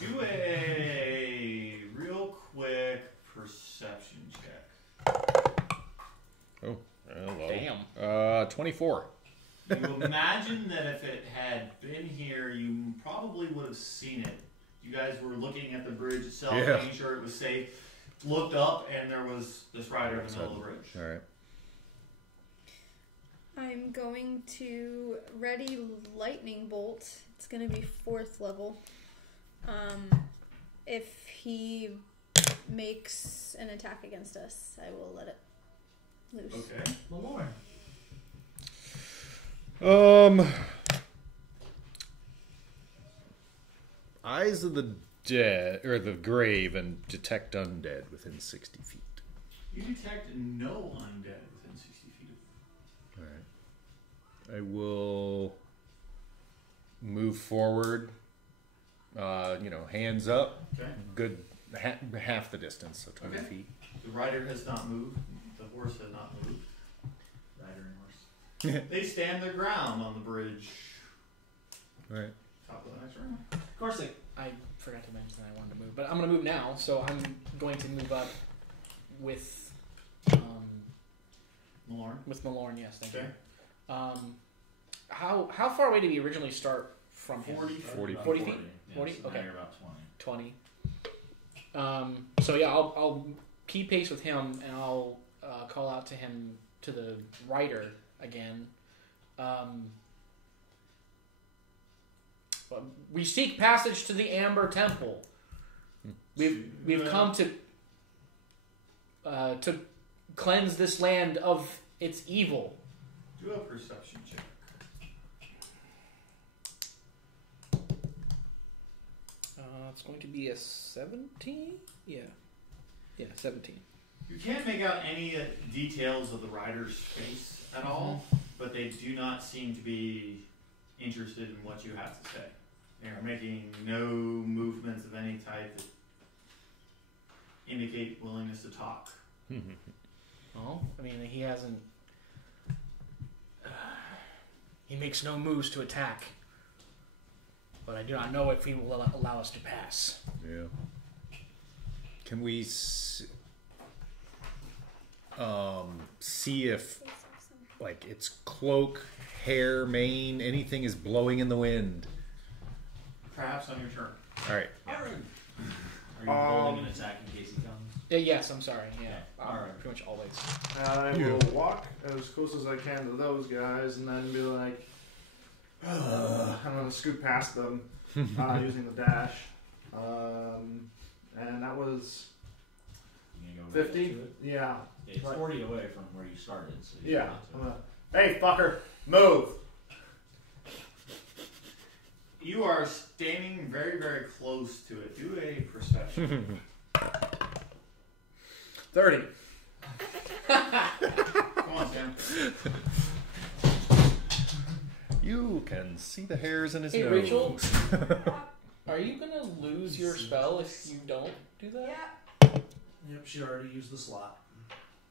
Do a real quick perception check. Oh, hello. Damn. 24. You imagine that if it had been here, you probably would have seen it. You guys were looking at the bridge itself, Yeah. making sure it was safe. Looked up, and there was this rider in the middle of the bridge. All right. I'm going to ready lightning bolt. It's going to be 4th level. If he makes an attack against us, I will let it loose. Okay. Lauren. Eyes of the dead, or the grave, and detect undead within 60 feet. You detect no undead within 60 feet of All right. I will move forward. Hands up. Okay. Good half the distance, so 20 Okay. feet. The rider has not moved. The horse has not moved. Rider and horse. They stand their ground on the bridge. All right. Top of the next round. Of course, they. I forgot to mention that I wanted to move, but I'm going to move now. So I'm going to move up with Malorn. Malorn. Yes, thank Okay. you. How far away did we originally start from him? 40 About 40 feet? Yeah, 40? So now Okay. you're about 20. 20. So yeah, I'll keep pace with him, and I'll call out to him, to the rider again. We seek passage to the Amber Temple. We've come to cleanse this land of its evil. Do a perception check. It's going to be a 17? Yeah, 17. You can't make out any details of the rider's face at all, but they do not seem to be interested in what you have to say. They are making no movements of any type that indicate willingness to talk. Oh, I mean, he hasn't. He makes no moves to attack. But I do not know if he will allow us to pass. Yeah. Can we see if, like, its cloak, hair, mane, anything is blowing in the wind? Perhaps on your turn. All right. Are you holding an attack in case he comes? Yes, I'm sorry. Yeah, Alright. pretty much always. I will walk as close as I can to those guys and then be like, I'm going to scoot past them using the dash. And that was You gonna go right 50? up to it? Yeah. Yeah, it's Right. 40 away from where you started. So you Yeah. got to I'm it. gonna, hey, fucker, move! You are standing very, very close to it. Do a perception. 30. Come on, Sam. You can see the hairs in his Hey, nose. Rachel. Are you gonna lose your spell if you don't do that? Yep, she already used the slot.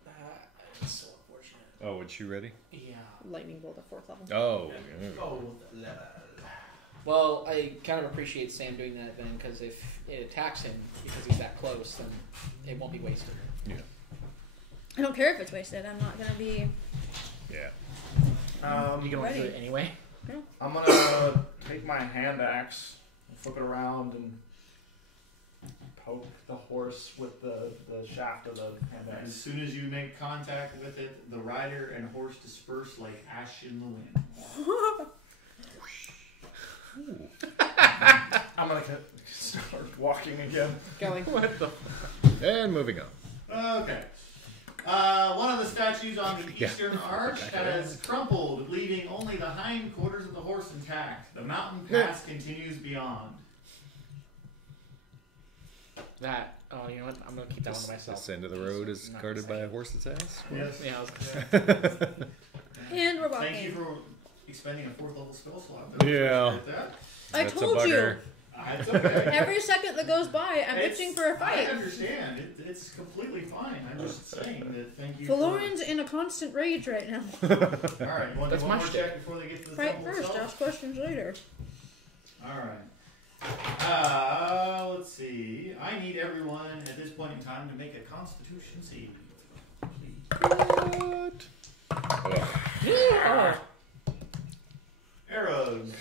That's so unfortunate. Oh, was she ready? Yeah. Lightning bolt at 4th level. Oh. yeah. Oh, level. Well, I kind of appreciate Sam doing that then, because if it attacks him because he's that close, then it won't be wasted. Yeah. I don't care if it's wasted. I'm not going to be... Yeah. You can only do it anyway. I'm gonna take my hand axe and flip it around and poke the horse with the shaft of the hand As axe. soon as you make contact with it, the rider and horse disperse like ash in the wind. I'm gonna start walking again. Going. What the? And moving on. Okay. One of the statues on the eastern arch has crumpled, leaving only the hind quarters of the horse intact. The mountain pass continues beyond. That. Oh, you know what? I'm gonna keep that one to myself. This end of the road is Not guarded by gonna a horse's ass. Yes. Yeah, I was And we're walking. Thank you for expending a 4th level spell slot. Yeah. Appreciate that. I That's a told you. bugger. It's okay. Every second that goes by, I'm It's- itching for a I fight. understand. It's completely fine. I'm just saying that thank you. Valoran's in a constant rage right now. All right, you want to That's do my one more shtick. check before they get to the Fight temple first, itself? ask questions later. All right. Let's see. I need everyone at this point in time to make a Constitution save. What? Yeah. Arrows.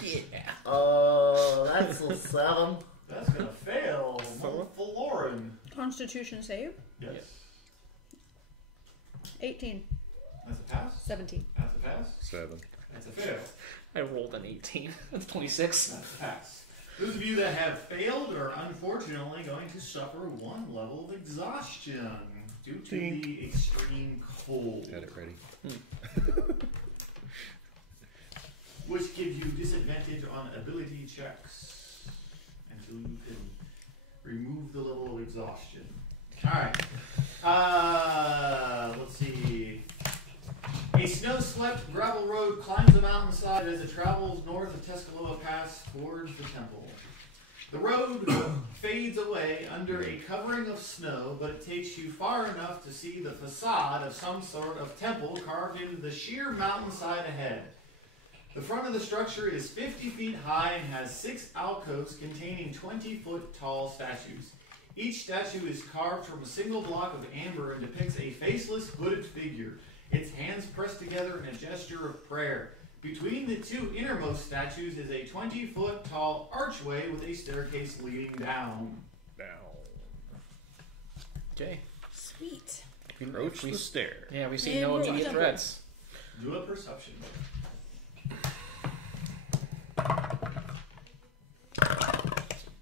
That's a 7. That's gonna fail. Valoran. Constitution save. Yes. 18. That's a pass. 17. That's a pass. 7. That's a fail. I rolled an 18. That's 26. That's a pass. Those of you that have failed are unfortunately going to suffer 1 level of exhaustion due to the extreme cold, Got it ready. which gives you disadvantage on ability checks until you can remove the level of exhaustion. Alright. Let's see. A snow-swept gravel road climbs the mountainside as it travels north of Tuscaloosa Pass towards the temple. The road fades away under a covering of snow, but it takes you far enough to see the facade of some sort of temple carved into the sheer mountainside ahead. The front of the structure is 50 feet high and has 6 alcoves containing 20-foot tall statues. Each statue is carved from a single block of amber and depicts a faceless, hooded figure, its hands pressed together in a gesture of prayer. Between the 2 innermost statues is a 20-foot tall archway with a staircase leading down. Okay. Sweet. Approach the stair. Yeah, we see And no we're immediate watching. threats. Do a perception.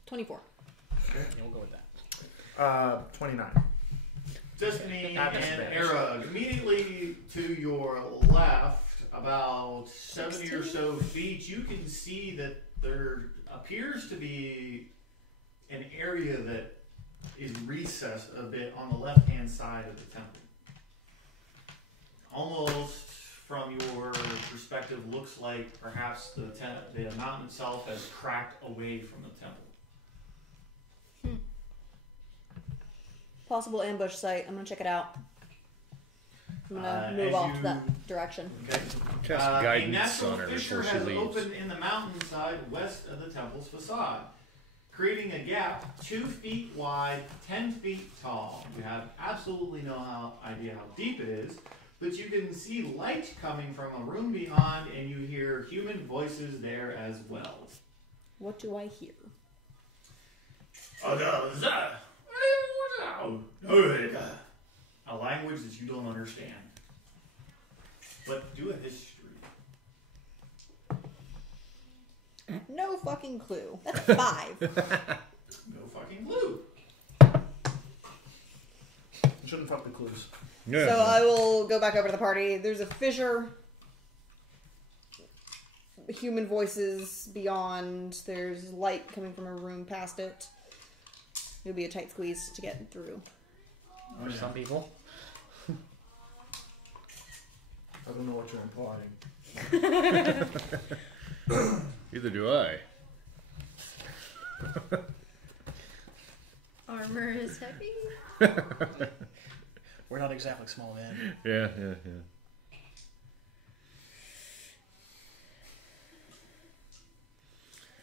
24. Yeah, we'll go with that. 29. Destiny At and disadvantage. Era, immediately to your left, about 70 or so feet, you can see that there appears to be an area that is recessed a bit on the left-hand side of the temple. Almost from your perspective, looks like perhaps the mountain itself has cracked away from the temple. Possible ambush site. I'm gonna check it out. I'm gonna move as off you- that direction. Okay. Cast A guidance natural on her fissure before she has leaves. opened in the mountainside west of the temple's facade, creating a gap 2 feet wide, 10 feet tall. You have absolutely no idea how deep it is, but you can see light coming from a room beyond, and you hear human voices there as well. What do I hear? A language that you don't understand. But do a history. No fucking clue. That's 5. No fucking clue. You shouldn't fuck the clues. Yeah. So I will go back over to the party. There's a fissure. Human voices beyond. There's light coming from a room past it. It'll be a tight squeeze to get through. Oh, For yeah. some people. I don't know what you're implying. Either do I. Armor is heavy. We're not exactly small men. Yeah.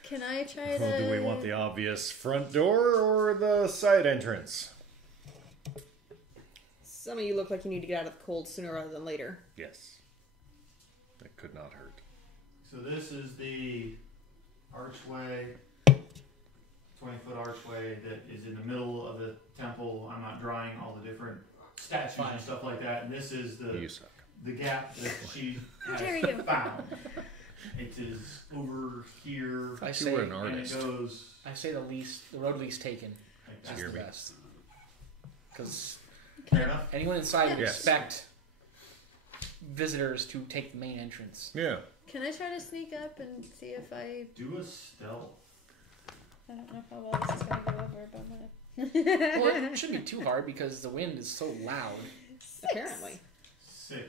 Can I try to... Well, do we want the obvious front door or the side entrance? Some of you look like you need to get out of the cold sooner rather than later. Yes. That could not hurt. So this is the archway, 20-foot archway that is in the middle of the temple. I'm not drawing all the different statues and stuff like that. And this is You suck. the gap that she How has dare you. found. It is over here, I You say, were an and it artist. goes I say the road least taken. like That's that. the best. Because Fair enough. anyone inside would Yes. expect visitors to take the main entrance. Yeah. Can I try to sneak up and see if I... Do a stealth. I don't know how well this is going to go over, but I'm going to Well, it shouldn't be too hard because the wind is so loud. Apparently. 6.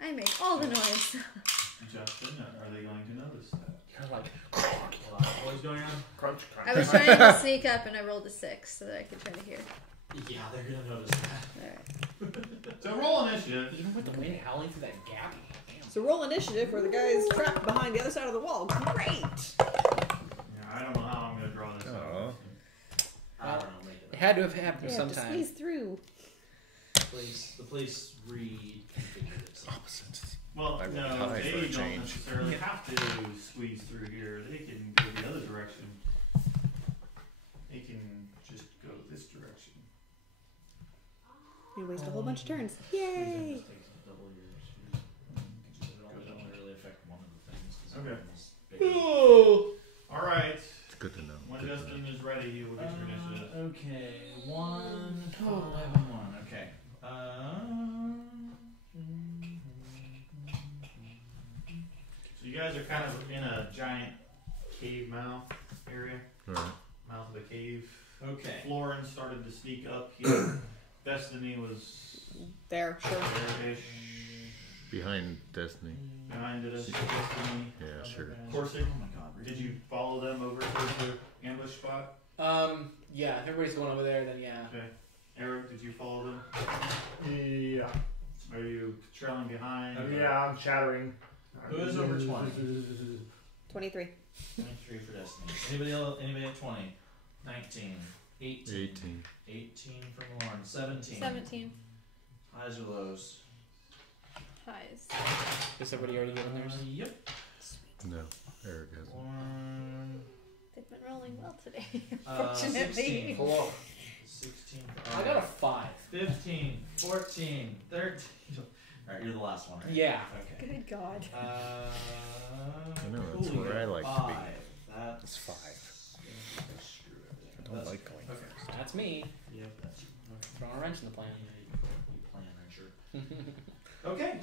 I make all the noise. Justin, are they going to notice that? You're like, What is going on? Crunch, crunch. I was trying to sneak up and I rolled a 6 so that I could try to hear. Yeah, they're gonna notice that. Alright. So roll initiative. even with the wind howling through that gap. Damn. So roll initiative where the guy's trapped behind the other side of the wall. Great. Yeah, I don't know how I'm going to draw this Aw. out. I don't know, make It it. had to have happened You have to sometime. squeeze through. The police reconfigured it. Opposites. Well, I would no, high they for a don't change. necessarily have to squeeze through here. They can go the other direction. They can just go this direction. You waste a whole bunch of turns. Yay! It takes double your speed. It doesn't really affect one of the things. 'cause Okay. it's bigger. All right. It's good to know. When Justin is ready, he will get your initiative. Okay, 1, 5, 1. Okay. So you guys are kind of in a giant cave mouth area. Alright. Mouth of the cave. Okay. Florin started to sneak up here. Destiny was There, sure. there-ish. Behind Destiny. Behind it is Destiny. Yeah, sure. Coursing. Oh my god. Did you follow them over to the ambush spot? Yeah, if everybody's going over there, then yeah. Okay. Eric, did you follow them? Yeah. Are you trailing behind? Yeah, I'm chattering. Who is over 20? 23. 23 for Destiny. Anybody else? Anybody at 20? 19. 18. 18. 18 for Lauren. 17. 17. Highs or lows? Highs. Is everybody already given theirs? Yep. No, Eric hasn't. 1. They've been rolling well today. 16. Hello. 16. I got a 5. 15. 14. 13. Alright, you're the last one, right? Yeah. Okay. Good God. I know, that's cool, where you I got like to be. 5. That's It's 5. Screw everything. I don't That's- like going okay. first. That's me. Yep, that's you. Throwing a wrench in the plan. Yeah, you plan, right? Sure. Okay.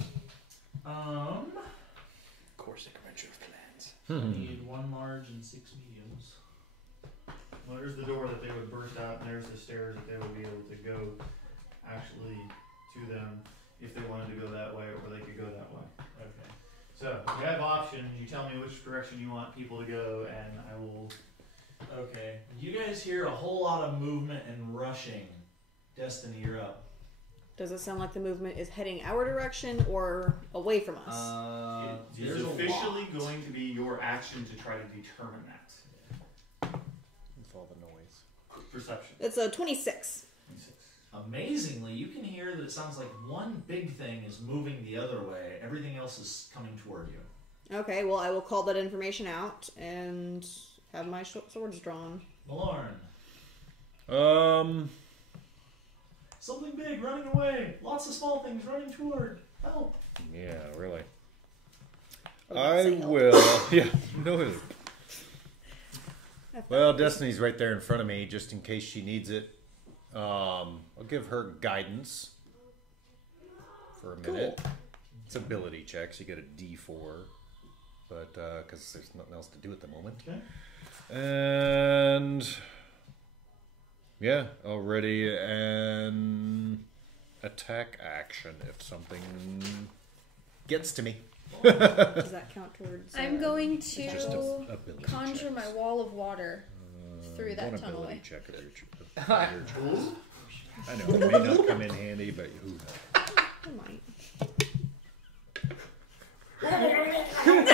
Corsic Adventure of Plans. I need 1 large and 6 mediums. Well, there's the door that they would burst out, and there's the stairs that they would be able to go actually to them if they wanted to go that way, or they could go that way. Okay. So you have options. You tell me which direction you want people to go, and I will. Okay. You guys hear a whole lot of movement and rushing. Destiny, you're up. Does it sound like the movement is heading our direction or away from us? It is officially going to be your action to try to determine that. With all the noise. Perception. It's a 26. 26. Amazingly, you can hear that it sounds like one big thing is moving the other way. Everything else is coming toward you. Okay, well, I will call that information out and have my swords drawn. Malorn. Something big running away. Lots of small things running toward. Help. Yeah, really. Oh, I say help. will. Yeah, no. Well, Destiny's right there in front of me, just in case she needs it. I'll give her guidance for a minute. It's ability checks. You get a D4, but because there's nothing else to do at the moment. Okay. And yeah, already an attack action if something gets to me. Does that count towards... I'm going It's just a to ability conjure checks. my wall of water through that One tunnel. ability check of your choice. I know it may not come in handy, but who knows? I might. It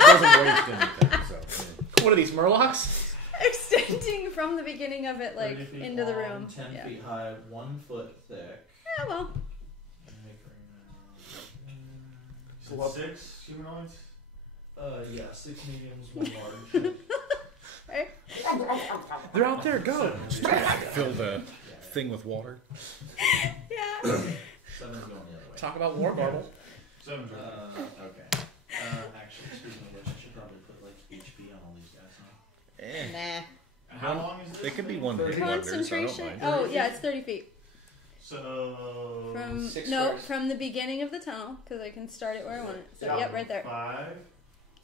doesn't waste anything. So What are these, Murlocs? Extending from the beginning of it, like, 30 feet into the long, room. 10 Yeah. feet high, 1 foot thick. Yeah, well. So 6 humanoids? Yeah, 6 mediums, 1 large. They're out there. Go. fill the thing with water. Yeah. 7's going the other way. Talk about War Garble. 7's right. Okay. Actually, excuse me, I should probably put like HP on all these guys, huh? Nah. And how long is this? They could be thing? one hit wonders. I Concentration. don't mind. Oh, yeah, it's 30 feet. So From 6 no, squares. from the beginning of the tunnel, because I can start it where I want it. So, yep, right there. 5,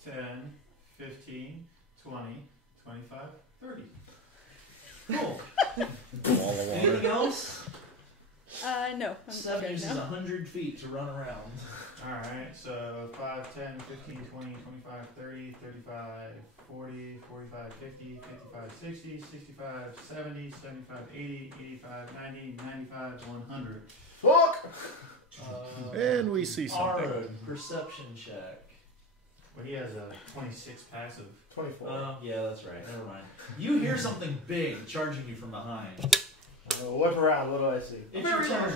10, 15, 20, 25, 30. Cool. Wall of Anything water. else? No. I'm 7 good uses now. 100 feet to run around. Alright, so 5, 10, 15, 20, 25, 30, 35, 40, 45, 50, 55, 60, 65, 70, 75, 80, 85, 90, 95, 100. Fuck! And we see something. Ard, perception check. But he has a 26 passive. 24. Yeah, that's right. Never mind. You hear something big charging you from behind. Whip around. What do I see? It's your turn.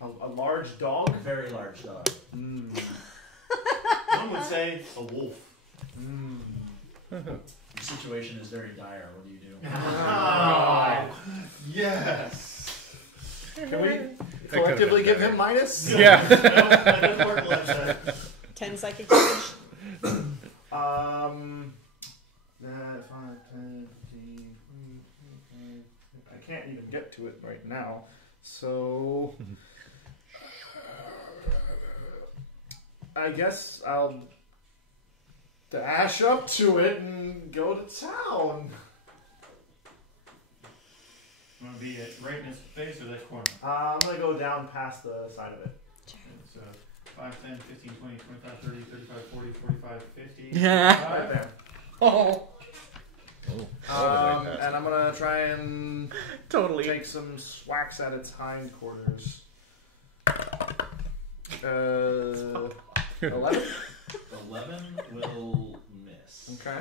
A large dog? A very large dog. One would say a wolf. The situation is very dire. What do you do? Oh, yes. Can we collectively give him minus? Yeah. No, that doesn't work like that. 10 psychic damage. 5, 10, 15, 20, I can't even get to it right now. So I guess I'll dash up to it and go to town. I'm going to be right in his face or that corner. I'm going to go down past the side of it. So 5, 10, 15, 20, 25, 30, 35, 40, 45, 50. Right there. Oh, And I'm going to try and totally. take some swacks at its hindquarters. 11? 11 will miss. Okay.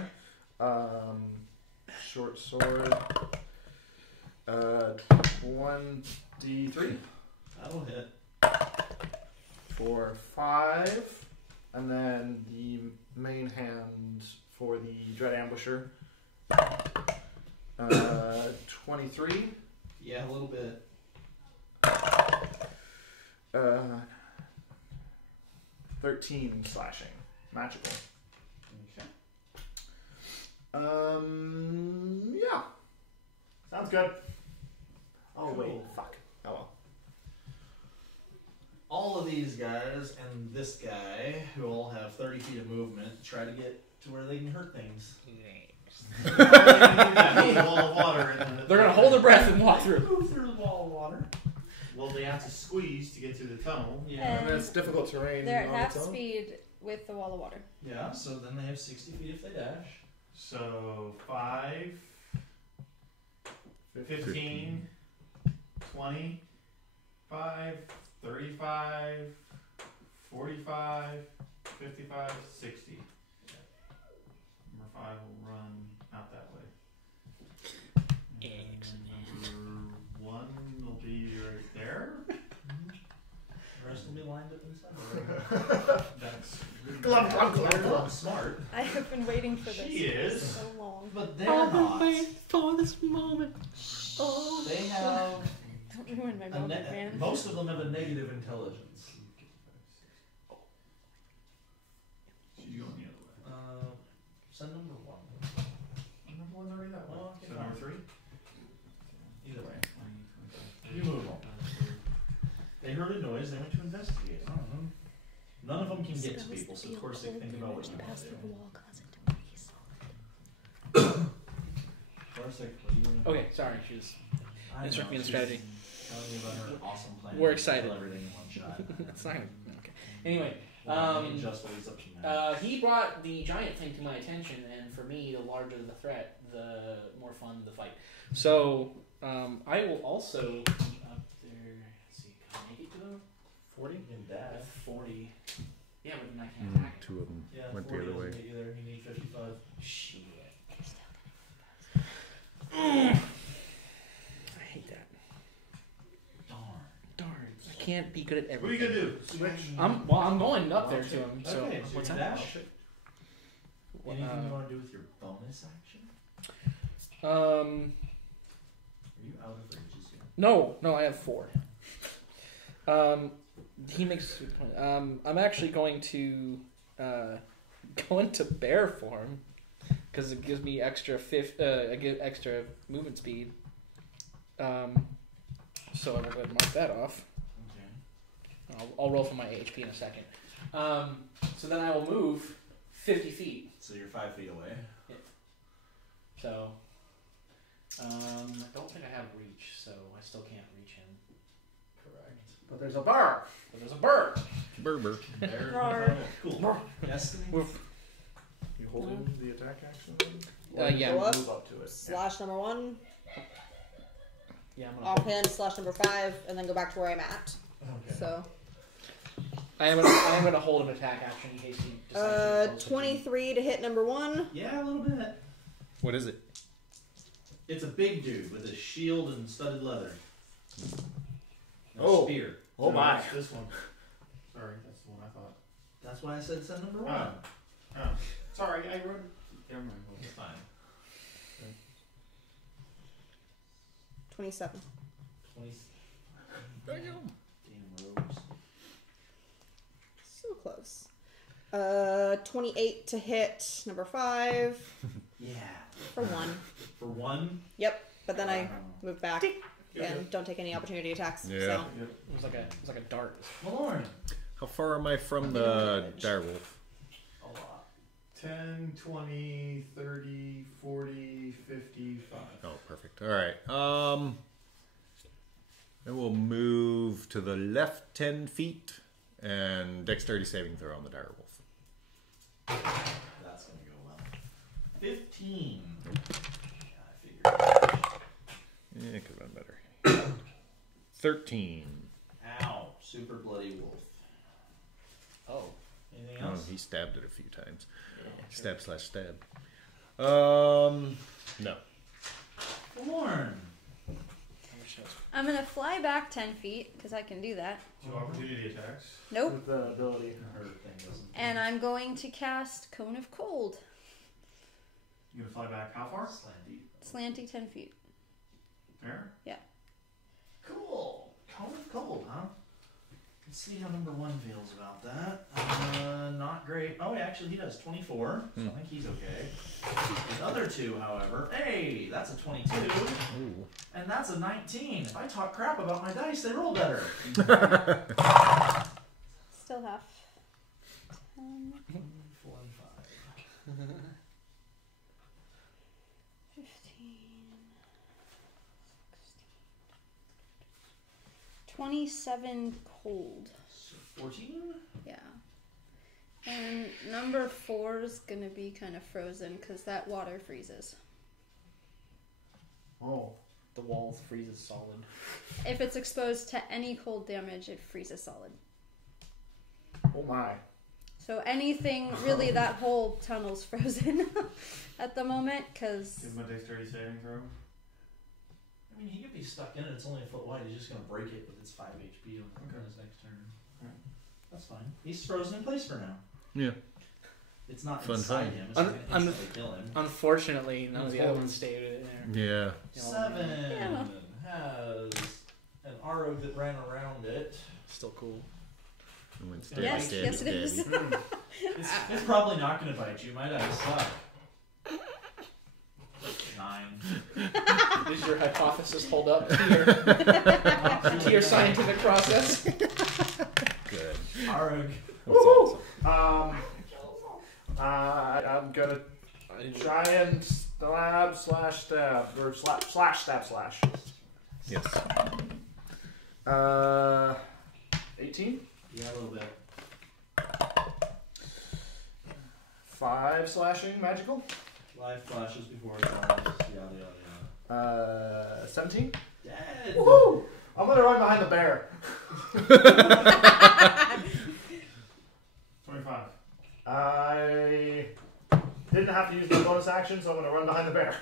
Short sword. 23 That'll hit. for 5, and then the main hand for the Dread Ambusher. 23. Yeah, a little bit. 13 slashing. Magical. Okay. Yeah. Sounds good. Oh, wait. Cool. Fuck. Oh, well. All of these guys and this guy, who all have 30 feet of movement, try to get to where they can hurt things. Wall of water. They're gonna hold their breath and walk through. Move through the wall of water. Well, they have to squeeze to get through the tunnel. Yeah. And it's difficult terrain. They're at on half its own. speed with the wall of water. Yeah, so then they have 60 feet if they dash. So 5, 15, 25, 35, 45, 55, 60. Number 5 will run out that way. And number 1 will be right there. The rest will be lined up inside. That's Glum, glum, glum, They're glum. smart, I have been waiting for this She is. for so long. but they're not. for this moment. Oh, They have don't ruin my a moment, man. most of them have a negative intelligence. She's going the other way. Send number 1. Number 1's already that way. Oh, okay, So fine. number 3? Either way. You move them. They heard a noise, they went to investigate. None of them can get to people, so of course they think about what you want to do. Corsic, what do you want to do? Okay, sorry, she's. I Instruct me know, in she's strategy. Telling you about her awesome plan. We're to excited. kill everything in one shot. It's not gonna. Okay. Anyway, Just what he's up to now. he brought the giant thing to my attention, and for me, the larger the threat, the more fun the fight. So, I will also up there. Let's see, can I make it to them? 40? You can dash. 40. Yeah, but then I can't attack. 2 of them Yeah, went 40 the other way. doesn't get you there. You need 55. Shit. I hate that. Darn. Darn. I can't be good at What are you everything. going to do? Switch? I'm going up there to him. So Okay, so what's you that? dash. Anything you want to do with your bonus action? Um. Are you out of ranges yet? No, I have 4. He makes. I'm actually going to go into bear form because it gives me extra extra movement speed. So I'm gonna go ahead and mark that off. Okay. I'll roll for my HP in a second. So then I will move 50 feet. So you're 5 feet away. So I don't think I have reach, so I still can't reach him. Correct. But there's a bar. But there's a bird. Berber. There. Roar. Cool. Destiny. You holding the attack action? Yeah. Go up. Move up to it. Slash number 1. Yeah, I'm gonna. Offhand slash number 5, and then go back to where I'm at. Okay. So, I am gonna hold an attack action in case he decides to be closer to me. 23 to hit number 1. Yeah, a little bit. What is it? It's a big dude with a shield and studded leather. No Oh. spear. Oh No, my. it's this one. Sorry, that's the one I thought. That's why I said send number 1. Oh. Sorry, I wrote it. Never mind. It's fine. 27. 20. Damn robes. So close. 28 to hit number 5 Yeah. for 1. For 1. Yep, but then I Wow. move back and don't take any opportunity attacks. Yeah. So, It was like a dart. Malorn. How far am I from the direwolf? A lot. 10, 20, 30, 40, 55. Oh, perfect. All right. I will move to the left 10 feet and dexterity saving throw on the direwolf. That's gonna go well. 15. Yeah, I figured. Yeah, could have been better. 13. Ow. Super bloody wolf. Oh. Anything Oh, else? he stabbed it a few times. Stab slash stab. No. Malorn. I'm gonna fly back 10 feet because I can do that. 2 opportunity attacks. Nope. With the ability. Her thing doesn't. And I'm going to cast Cone of Cold. You gonna fly back how far? Slanty. Slanty 10 feet. There? Cool. Cone of cold, huh? Let's see how number 1 feels about that. Not great. Oh, actually, he does 24, so I think he's okay. The other 2, however, hey, that's a 22, Ooh. and that's a 19. If I talk crap about my dice, they roll better. Still have 10, 4 and 5. 15, 16, 27 cold. So 14? Yeah. And number 4 is going to be kind of frozen because that water freezes. Oh. The wall freezes solid. If it's exposed to any cold damage, it freezes solid. Oh my. So anything, really, that whole tunnel's frozen at the moment because... Give him a dexterity saving throw. I mean, he could be stuck in it. It's only a foot wide. He's just going to break it with its 5 HP on his next turn. Alright. That's fine. He's frozen in place for now. Yeah. It's not Fun, inside fun. him. It's not going to instantly kill him. Unfortunately, none of the other ones stayed in there. Yeah. You know, 7 Yeah. has an arrow that ran around it. Still cool. And when Yes, stabby, yes it stabby, is. stabby. It's probably not going to bite you. My dice suck. 9. Does your hypothesis hold up to your scientific process? Good. Arrogh. That's awesome. I'm gonna try and stab slash stab or slash stab slash. Yes. 18. Yeah, a little bit. 5 slashing magical. Life flashes before it dies. Yada, yada, 17. yada. Dead. Woohoo! I'm gonna run behind the bear. 25. I didn't have to use my bonus action, so I'm gonna run behind the bear.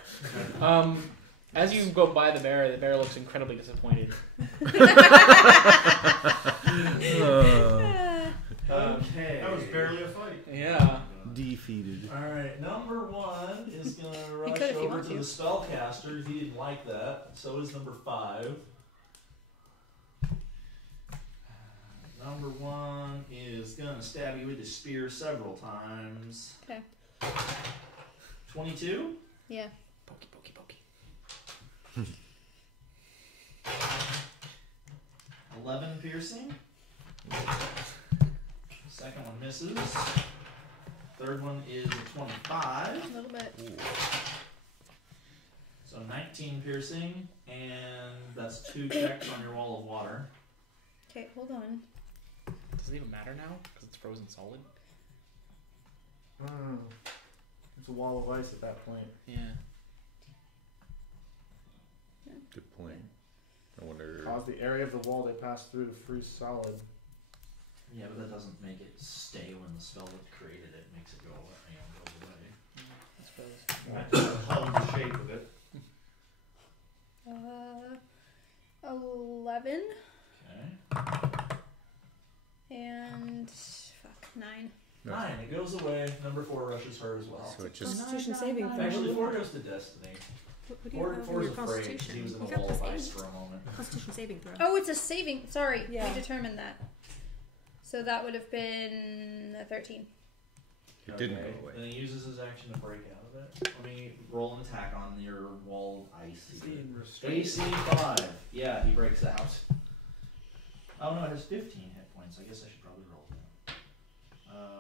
As you go by the bear looks incredibly disappointed. Okay. That was barely a fight. Yeah. Defeated. Alright, number 1 is going to rush could if he over wants to to. the spellcaster. He didn't like that. So is number 5. Number 1 is going to stab you with his spear several times. Okay. 22. Yeah. Pokey, pokey, pokey. 11 piercing. Second one misses. Third one is a 25. A little bit. So So 19 piercing, and that's 2 checks on your wall of water. Okay, hold on. Does it even matter now? Because it's frozen solid? It's a wall of ice at that point. Yeah. Good point. I wonder. Cause the area of the wall they pass through to freeze solid. Yeah, but that doesn't make it stay when the spell that created it makes it go away. Goes away. I suppose. Hug the shape of it. 11 Okay. and fuck 9. 9. It goes away. Number 4 rushes her as well. So it just. Constitution saving throw. Actually, 4 goes to Destiny. What do you have in 4's your afraid because constitution? he was in You the got wall the of ice saving- for a moment. Constitution saving throw. Oh, it's a saving. Sorry, Yeah. we determined that. So that would have been a 13. It didn't Okay. go away. Then he uses his action to break out of it. Let me roll an attack on your wall of ice. AC 5. Yeah, he breaks out. Oh no, it has 15 hit points. I guess I should probably roll that.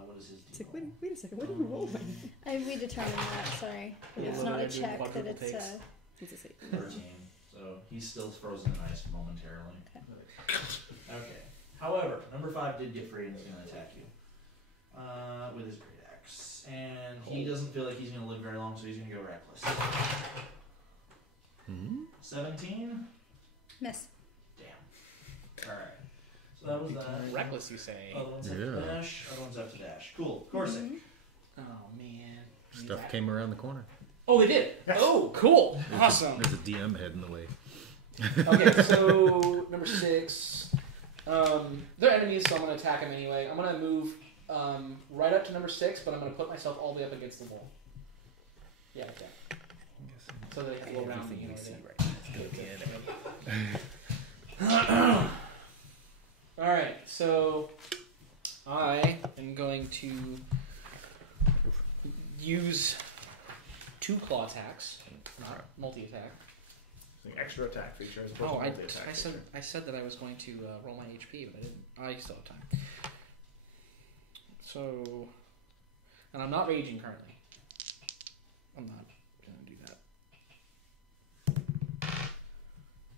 What is his It's like, deal? wait a second, what are you rolling? We determined that. Sorry, Yeah, it's what not did a I do? check. That Quadruple it's takes. It's a save. 13. So he's still frozen in ice momentarily. Okay. However, number 5 did get free and is going to attack you with his great axe, and he doesn't feel like he's going to live very long, so he's going to go reckless. 17. miss. Damn. All right. So that was that. Reckless, you say. Other ones have to Yeah. dash. Other ones have to dash. Cool. Corsic. Mhm. Oh, man. Stuff came around the corner. Oh, they did? Oh, cool. Awesome. There's a DM head in the way. Okay, so number 6. They're enemies, so I'm going to attack them anyway. I'm going to move right up to number 6, but I'm going to put myself all the way up against the wall. Yeah, okay. So they can go around me. You know, Alright, so I am going to use 2 claw attacks, not multi-attack. It's an extra attack feature as opposed Oh, to multi-attack. I said that I was going to roll my HP, but I didn't. I still have time. So, and I'm not raging currently. I'm not going to do that.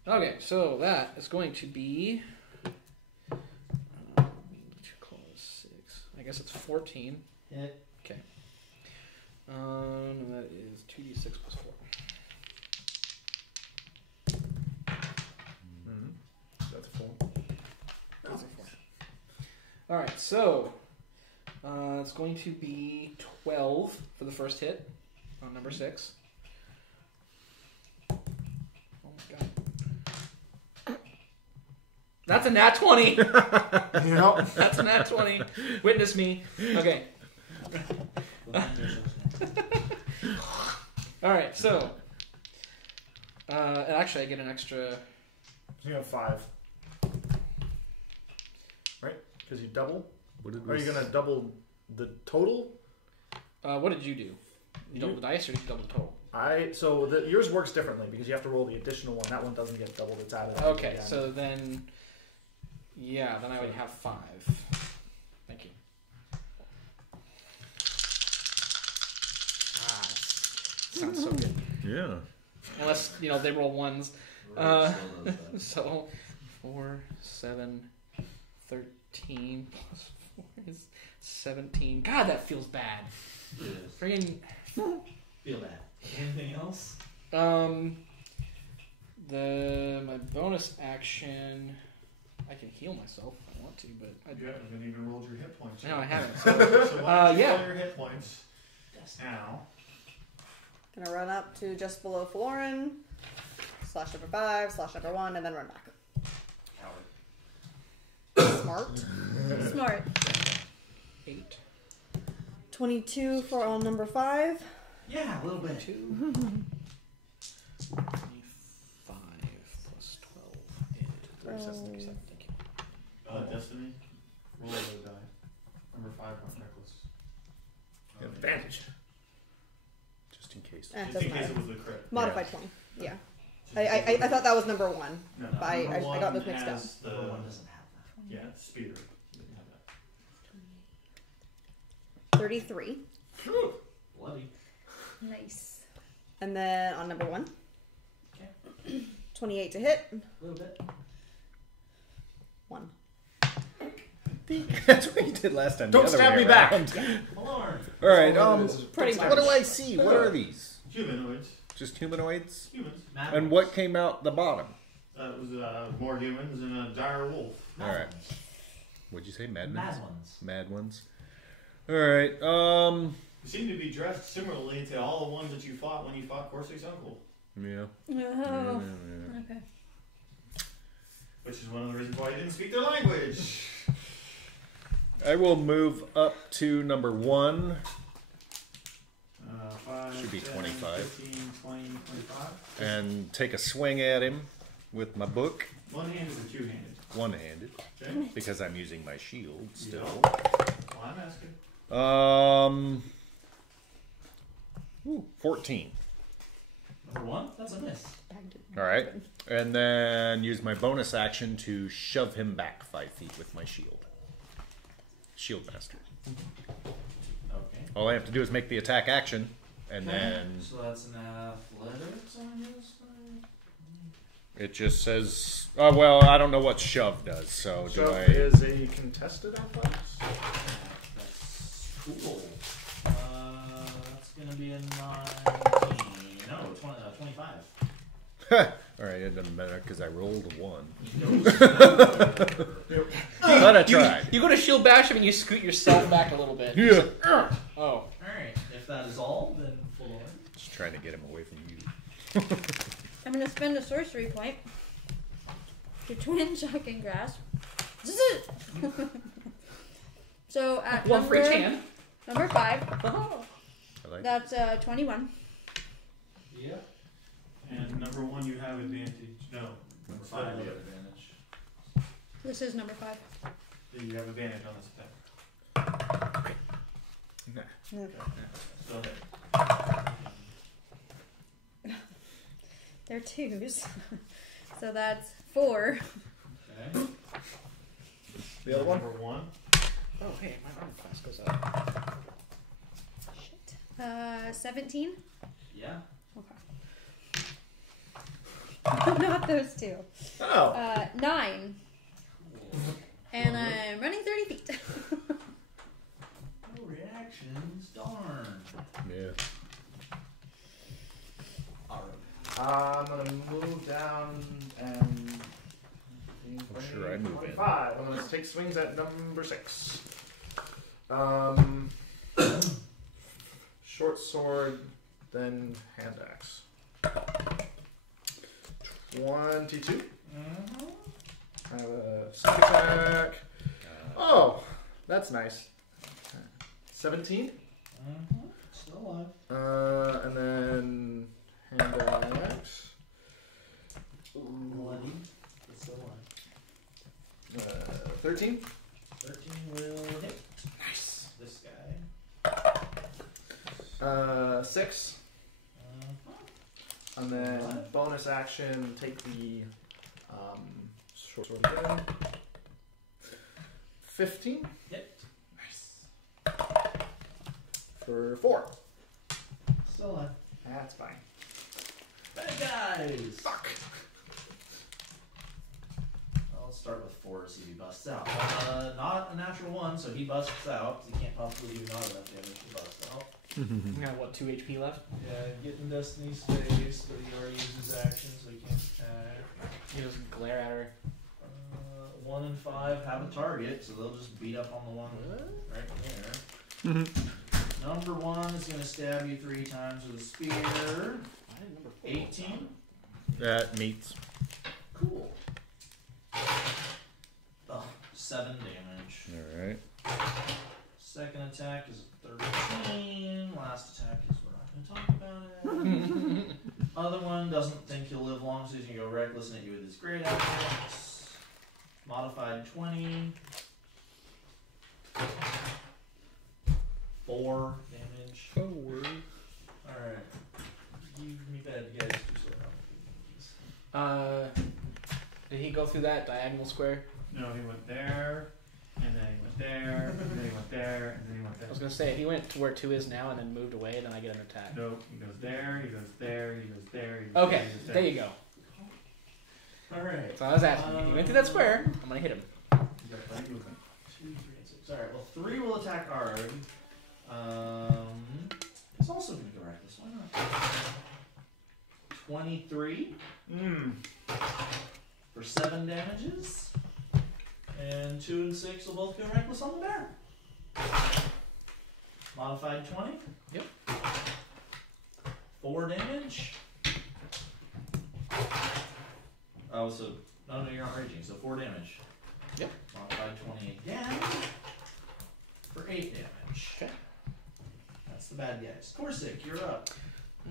Okay, so that is going to be 2 claws, 6. I guess it's 14. Hit. Okay. And that is 2d6 plus 4. That's a 4. That's a 4. All right, so it's going to be 12 for the first hit on number 6. Oh my god. That's a nat 20. Yep. That's a nat 20. Witness me. Okay. All right, so actually I get an extra. So you have 5. Right? Because you double? What did Are we you going to double the total? What did you do? You double the dice or did you double the total? Yours works differently because you have to roll the additional one. That one doesn't get doubled. It's added. on Okay, again. so then, yeah, then I would have 5. Thank you. Sounds so good. Yeah. Unless, they roll ones. Really still does that. So, 4, 7, 13 plus 4 is 17. God, that feels bad. It is. Friggin', Feel bad. Anything else? my bonus action, I can heal myself if I want to, but You haven't even rolled your hit points. no, I haven't. So why don't you yeah. roll your hit points now? Gonna run up to just below Florin, slash number 5, slash number 1, and then run back. Coward. Smart. Smart. 8. 22 for all number 5. Yeah, a little bit. 2. 25 plus 12 is 37. Thank you. Destiny, roll those die. Number 5 on reckless. Advantage. Just in case. Eh, Just doesn't in case matter. it was the crit. Modified 20. Yeah. Just in case it I was- thought that was number 1. No, but I number got one those mixed has up. The, Number 1 doesn't have that. yeah, speeder. You didn't have that. 33. Bloody. Nice. And then on number 1, 28 to hit. A little bit. 1. That's what you did last time. Don't the other stab way me back. around. Lord. All right. Pretty What much. do I see? What are these? Humanoids. Just humanoids? Humans. And what came out the bottom? That was more humans and a dire wolf. All right. What'd you say? Mad Mad ones. Mad ones. All right. You seem to be dressed similarly to all the ones that you fought when you fought Corsair's uncle. Yeah. Oh. Okay. Which is one of the reasons why you didn't speak their language. I will move up to number 1. 5, Should be 10, 25. 15, 20, 25. And take a swing at him with my book. One-handed or two-handed? One-handed. Okay. Because I'm using my shield still. Well, I'm asking. 14. Number 1? That's a miss. All right. And then use my bonus action to shove him back 5 feet with my shield. Shield master. Okay. All I have to do is make the attack action, and then So that's an athletics, I guess? it just says, oh, well, I don't know what shove does, so do So I... is a contested athletics? That's cool. That's going to be a 19. No, 25. All right, it doesn't matter because I rolled a 1. You- But I you- tried. You go to shield bash him and you scoot yourself back a little bit. Yeah. Oh. Alright, if that is all, then full on. Just trying to get him away from you. I'm gonna spend a sorcery point to twin shocking grasp. So at One for each number, hand. number 5, I like that's 21. Yeah. And number 1, you have advantage. No. Number 5, you have advantage. This is number 5. You have advantage on this attack. Go ahead. They're 2s. So that's 4. Okay. The other one? Number 1. Oh, hey, my armor class goes up. Shit. 17? Yeah. Not those 2. Oh. 9. And I'm running 30 feet. No reactions. Darn. Yeah. Alright. I'm gonna move down and. I'm sure I move in. 25. I'm gonna take swings at number 6. Short sword, then hand axe. 22. I have a sneak attack. Oh, that's nice. 17. Still alive. And then hand axe. Bloody. But still alive. 13. 13 will hit. Nice. This guy. 6. And then bonus action, take the short sword again. 15. Yep. Nice. For 4. Still alive. That's fine. Bad guys. Fuck. I'll start with 4 to see if he busts out. Not a natural 1, so he busts out. He can't possibly do not enough damage to bust out. You got what, 2 HP left? Yeah, getting Destiny's face, but he already used his action, so he can't attack. You just glare at her. 1 and 5 have a target, so they'll just beat up on the one right there. Number 1 is going to stab you 3 times with a spear. 18. That meets. Cool. Oh, 7 damage. Alright. Second attack is 13. Last attack is we're not going to talk about it. Other one doesn't think he'll live long, so he's going to go reckless and hit you with his great axe. Modified 20. 4 damage. 4. Alright. Give me bad guys too, so Did he go through that diagonal square? No, he went there, and then he went there, and then he went there, and then he went I there. was gonna say, if he went to where 2 is now and then moved away, then I get an attack. No, he goes there, he goes there, he goes there, he goes Okay, there, he goes there you go. Alright. That's all I was asking. If he went through that square, I'm gonna hit him. You got plenty of movement. 2, 3, and 6. Alright, well 3 will attack Arg. It's also gonna go reckless. Why not? 23 for 7 damages. And 2 and 6 will both go reckless on the bear. Modified 20. Yep. 4 damage. Oh, so no, you're not raging. So 4 damage. Yep. Modified 20 again for 8 damage. Okay. That's the bad guys. Corsic, you're up.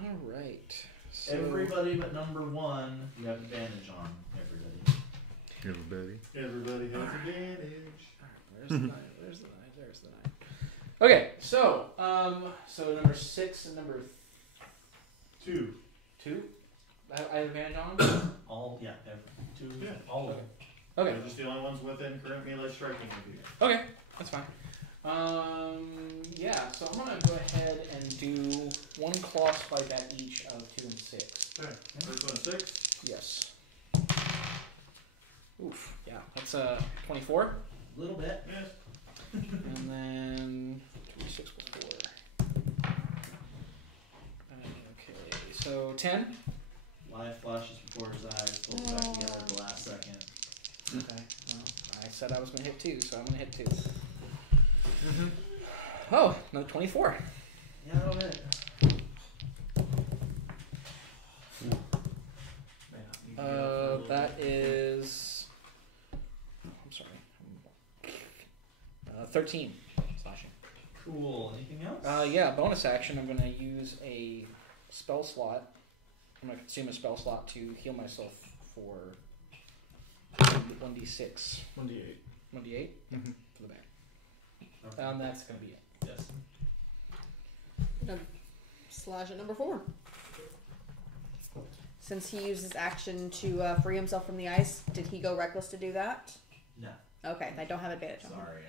All right. So Everybody but number 1, you have advantage on. Everybody. Everybody has advantage. Where's the 9? Where's the 9? There's the 9. Okay, so so number 6 and number 2. 2. I have advantage on them? All, yeah, 2, Yeah. all of them. Okay. They're just the only ones within current melee striking of you. Okay, that's fine. Yeah, so I'm gonna go ahead and do 1 claw swipe at each of 2 and 6. Okay. First one 6. Yes. Oof. Yeah, that's 24. A little bit. Yes. And then 26 plus 4. Okay, so 10. Life flashes before his eyes, pulls it back together at the last second. Okay. Well, I said I was going to hit 2, so I'm going to hit 2. Oh, no, 24. Yeah, that'll hit. That is. I'm sorry. 13 slashing. Cool. Anything else? Yeah, bonus action. I'm going to use a spell slot. I'm going to consume a spell slot to heal myself for 1d6. 1d8. 1d8 for the back. Okay. That's going to be it. Yes. Slash at number 4. Since he used his action to free himself from the ice, did he go reckless to do that? No. Okay, I don't have advantage on him. Sorry.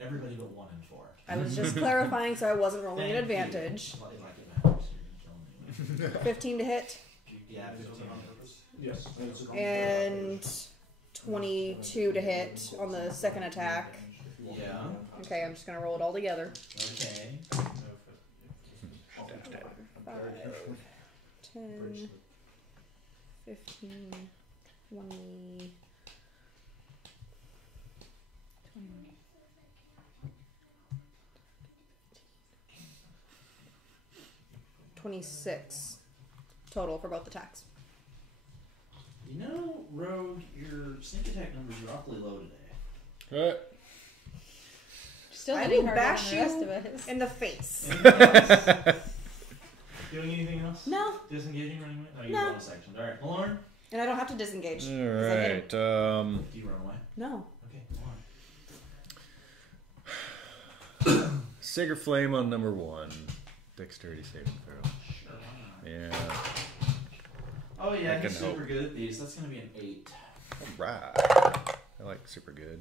Everybody but 1 and 4. I was just clarifying so I wasn't rolling an Thank you. advantage. Like it matters. You're gonna kill me. 15 to hit Yeah, 15. Yes. and 22 to hit on the second attack. Yeah. Okay, I'm just going to roll it all together. Okay. 5, 10, 15, 20, 26 total for both attacks. You know, Rogue, your sneak attack numbers are awfully low today. Still I hitting will harder than bash the rest you of us. in the face. Doing anything else? No, Disengaging, running away? No, you No. bonus section. Alright, Malorn. and I don't have to disengage. 'cause I hit him. Alright, Do you run away? No. Okay, Malorn. Sacred Flame on number 1. Dexterity saving throw. Sure, why not? Yeah. Oh yeah, I he's can super hope. good at these. That's gonna be an 8. Alright. I like super good.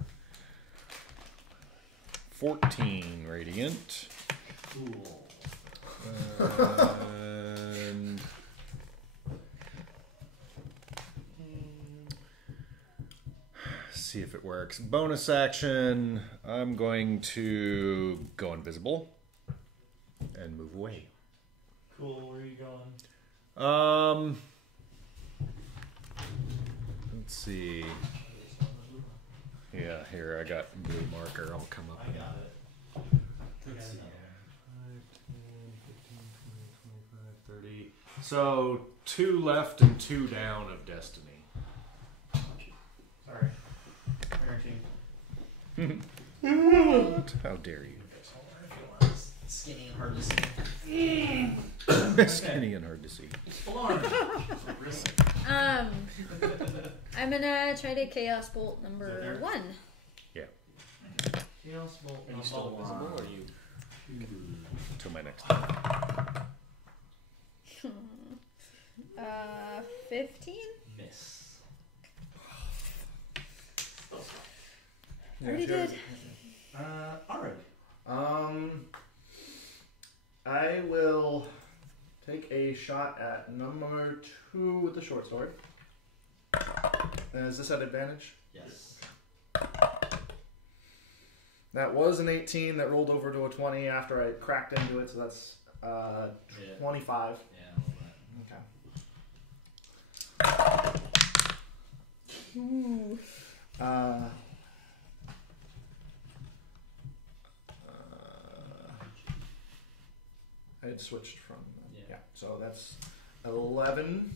14 radiant. Cool. And see if it works. Bonus action. I'm going to go invisible and move away. Cool, where are you going? Let's see. Yeah, here I got blue marker. I'll come up. I got it. Let's see. 5, 10, 15, 20, 25, 30. So 2 left and 2 down of destiny. Sorry. Parenting. What? How dare you? Skinny and hard to see. Skinny and hard to see. Alarm. I'm gonna try to Chaos Bolt Is that number there? 1. Chaos Bolt. Are you still invisible, or are you? Until my next time. 15? Miss. Already did. Alright. I will take a shot at number 2 with the short sword. Is this at advantage? Yes. That was an 18 that rolled over to a 20 after I cracked into it, so that's 25. Yeah. Okay. Ooh. I had switched from Yeah. so that's 11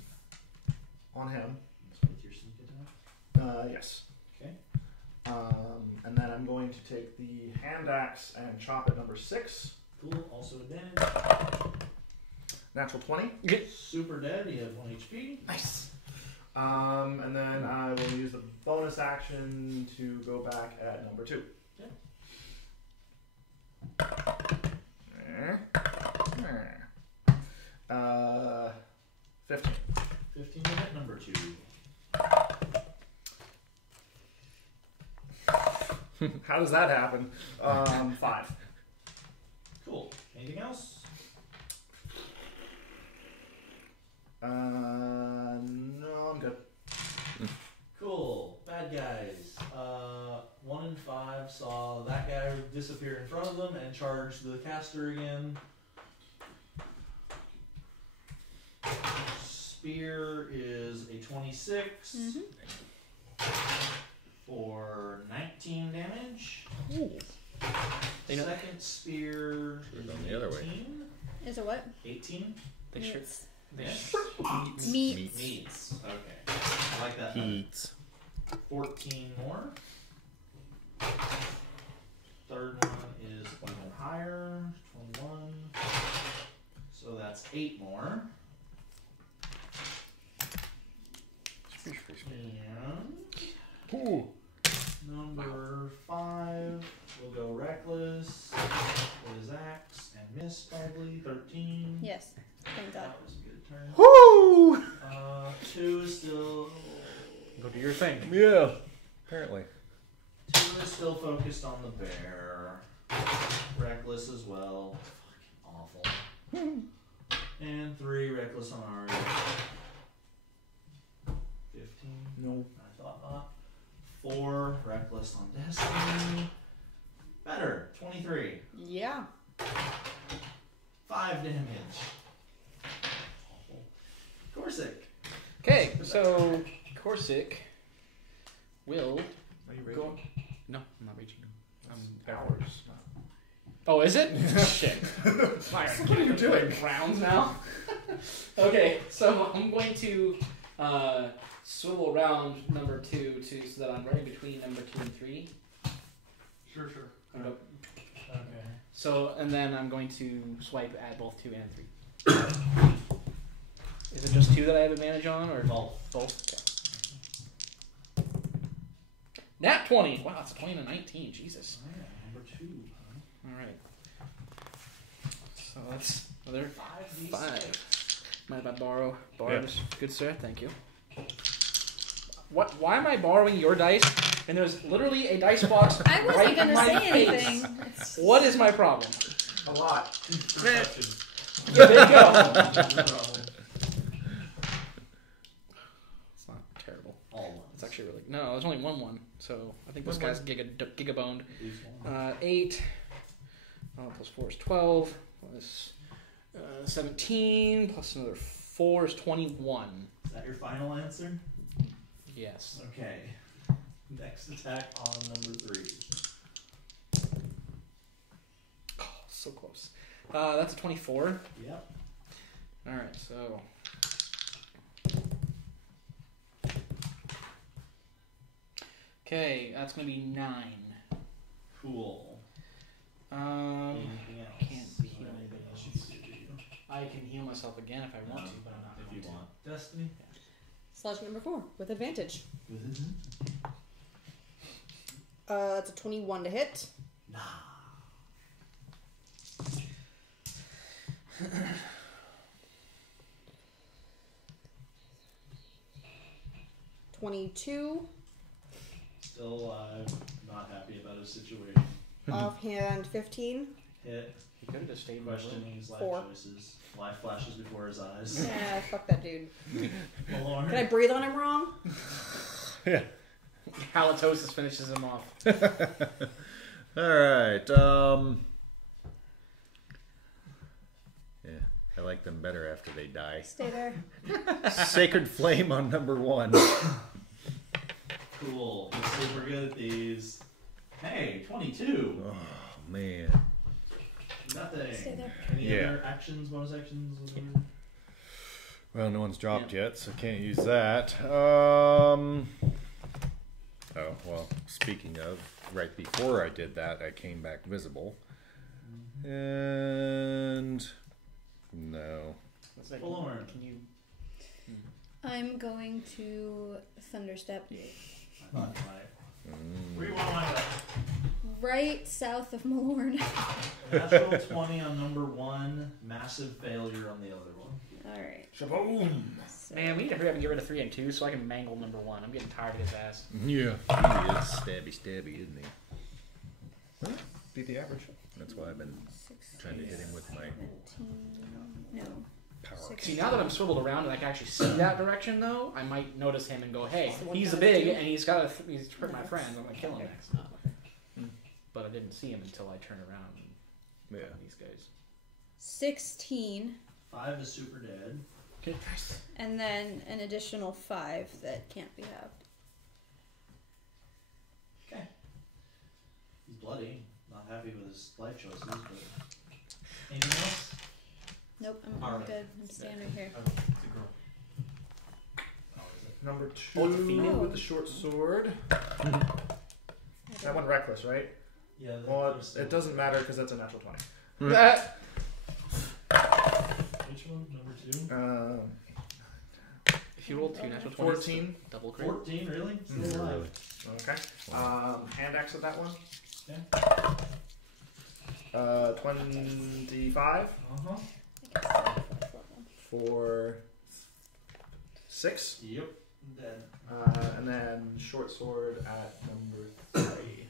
on him. With your sneak attack? Yes. Okay. And then I'm going to take the hand axe and chop at number 6. Cool. Also advantage. Natural 20. Super dead. You have 1 HP. Nice. And then I will use the bonus action to go back at number 2. Okay. 15. 15 to hit number 2. How does that happen? 5. Cool. Anything else? No, I'm good. Cool. Bad guys. 1 and 5 saw that guy disappear in front of them and charge the caster again. Spear is a 26 for 19 damage. Ooh. They know- Second spear Should've is gone the other way. 18. Is it what? 18. They sure. Meats. They Yes. Meats. Meats. Okay. I like that. better. Heats. 14 more. Third one is even higher, 21. So that's 8 more. And Ooh. number 5 will go reckless with his axe and miss probably. 13. Yes. Thank God. That was a good turn. Woo! 2 is still. Go do your thing. Yeah. Apparently. 2 is still focused on the bear. Reckless as well. Fucking awful. And 3 reckless on Ari. 15. No. I thought not. 4 reckless on Destiny. Better. 23. Yeah. 5 damage. Awful. Corsic. Okay, so Corsic will Are you go. raging? No, I'm not reaching. Hours. Oh, is it? Shit. What are you doing? Rounds now. Okay, so I'm going to swivel around number 2 so that I'm right in between number 2 and 3. Sure. Okay. Okay. So, and then I'm going to swipe at both 2 and 3. Is it just 2 that I have advantage on, or both? Okay. Nat 20. Wow, it's a 20 and a 19. Jesus. Alright, number 2. All right. So that's another 5. Mind if I borrow this? Good sir, thank you. What? Why am I borrowing your dice? And there's literally a dice box I wasn't right in gonna my say face. anything. What is my problem? A lot. Perception. Yeah, there you go. No problem. It's not terrible. All ones. It's actually really no. There's only one. So I think this One guy's gigaboned. At least one. 8 plus 4 is 12 plus 17 plus another 4 is 21. Is that your final answer? Yes. Okay. Next attack on number 3. Oh, so close. That's a 24. Yep. All right, so. Okay, that's gonna be 9. Cool. Anything else? Can't heal Anything else you need to do? I can heal myself again if I want to, but I'm not If going you to. want. Destiny? Slash number 4 with advantage. With it? It's a 21 to hit. Nah. $22. Still alive. Not happy about his situation. Offhand 15. Hit. You could have just stayed by Questioning his life 4. choices. Life flashes before his eyes. Yeah, fuck that dude. Malorn. Can I breathe on him wrong? Yeah. Halitosis finishes him off. All right. Yeah, I like them better after they die. Stay there. Sacred Flame on number 1. Cool. He's super good at these. Hey, 22. Oh man. Nothing. Stay there. Any Yeah. other actions, bonus actions? Whatever? Well, no one's dropped yet, so can't use that. Oh, well, speaking of, right before I did that, I came back visible. And no. It's like, Forlorn. can you? I'm going to Thunderstep. I thought you might. Where Mm. you want to Right south of Malorn. Natural 20 on number 1, massive failure on the other one. Alright. Shaboom! So Man, we need to hurry up and get rid of 3 and 2 so I can mangle number 1. I'm getting tired of his ass. Yeah. He is stabby, isn't he? Well, beat the average. That's why I've been 16, trying to hit him with my 17, no. power. See, now that I'm swiveled around and I can actually see that direction, though, I might notice him and go, "Hey, So he's a 1,000. big and he's got he's hurt my friends. I'm gonna kill him next." But I didn't see him until I turned around and Yeah. these guys. 16, 5 is super dead. Okay. and then an additional 5 that can't be halved. Okay. He's bloody. Not happy with his life choices, but anything else? Nope, I'm Alright. good. I'm staying right here. Oh, it's a girl. Oh, is it? Number Oh, it's a 2 female? with the short sword. That one reckless, right? Yeah. Well, it doesn't matter because that's a natural 20. Which one? Number 2? If you roll 2 natural 20s, 14. double crit. 14, really? Still Mhm. alive. Okay. Hand axe with that one. Yeah. 25 Uh-huh. for 6. Yep. Dead. And then short sword at number 3.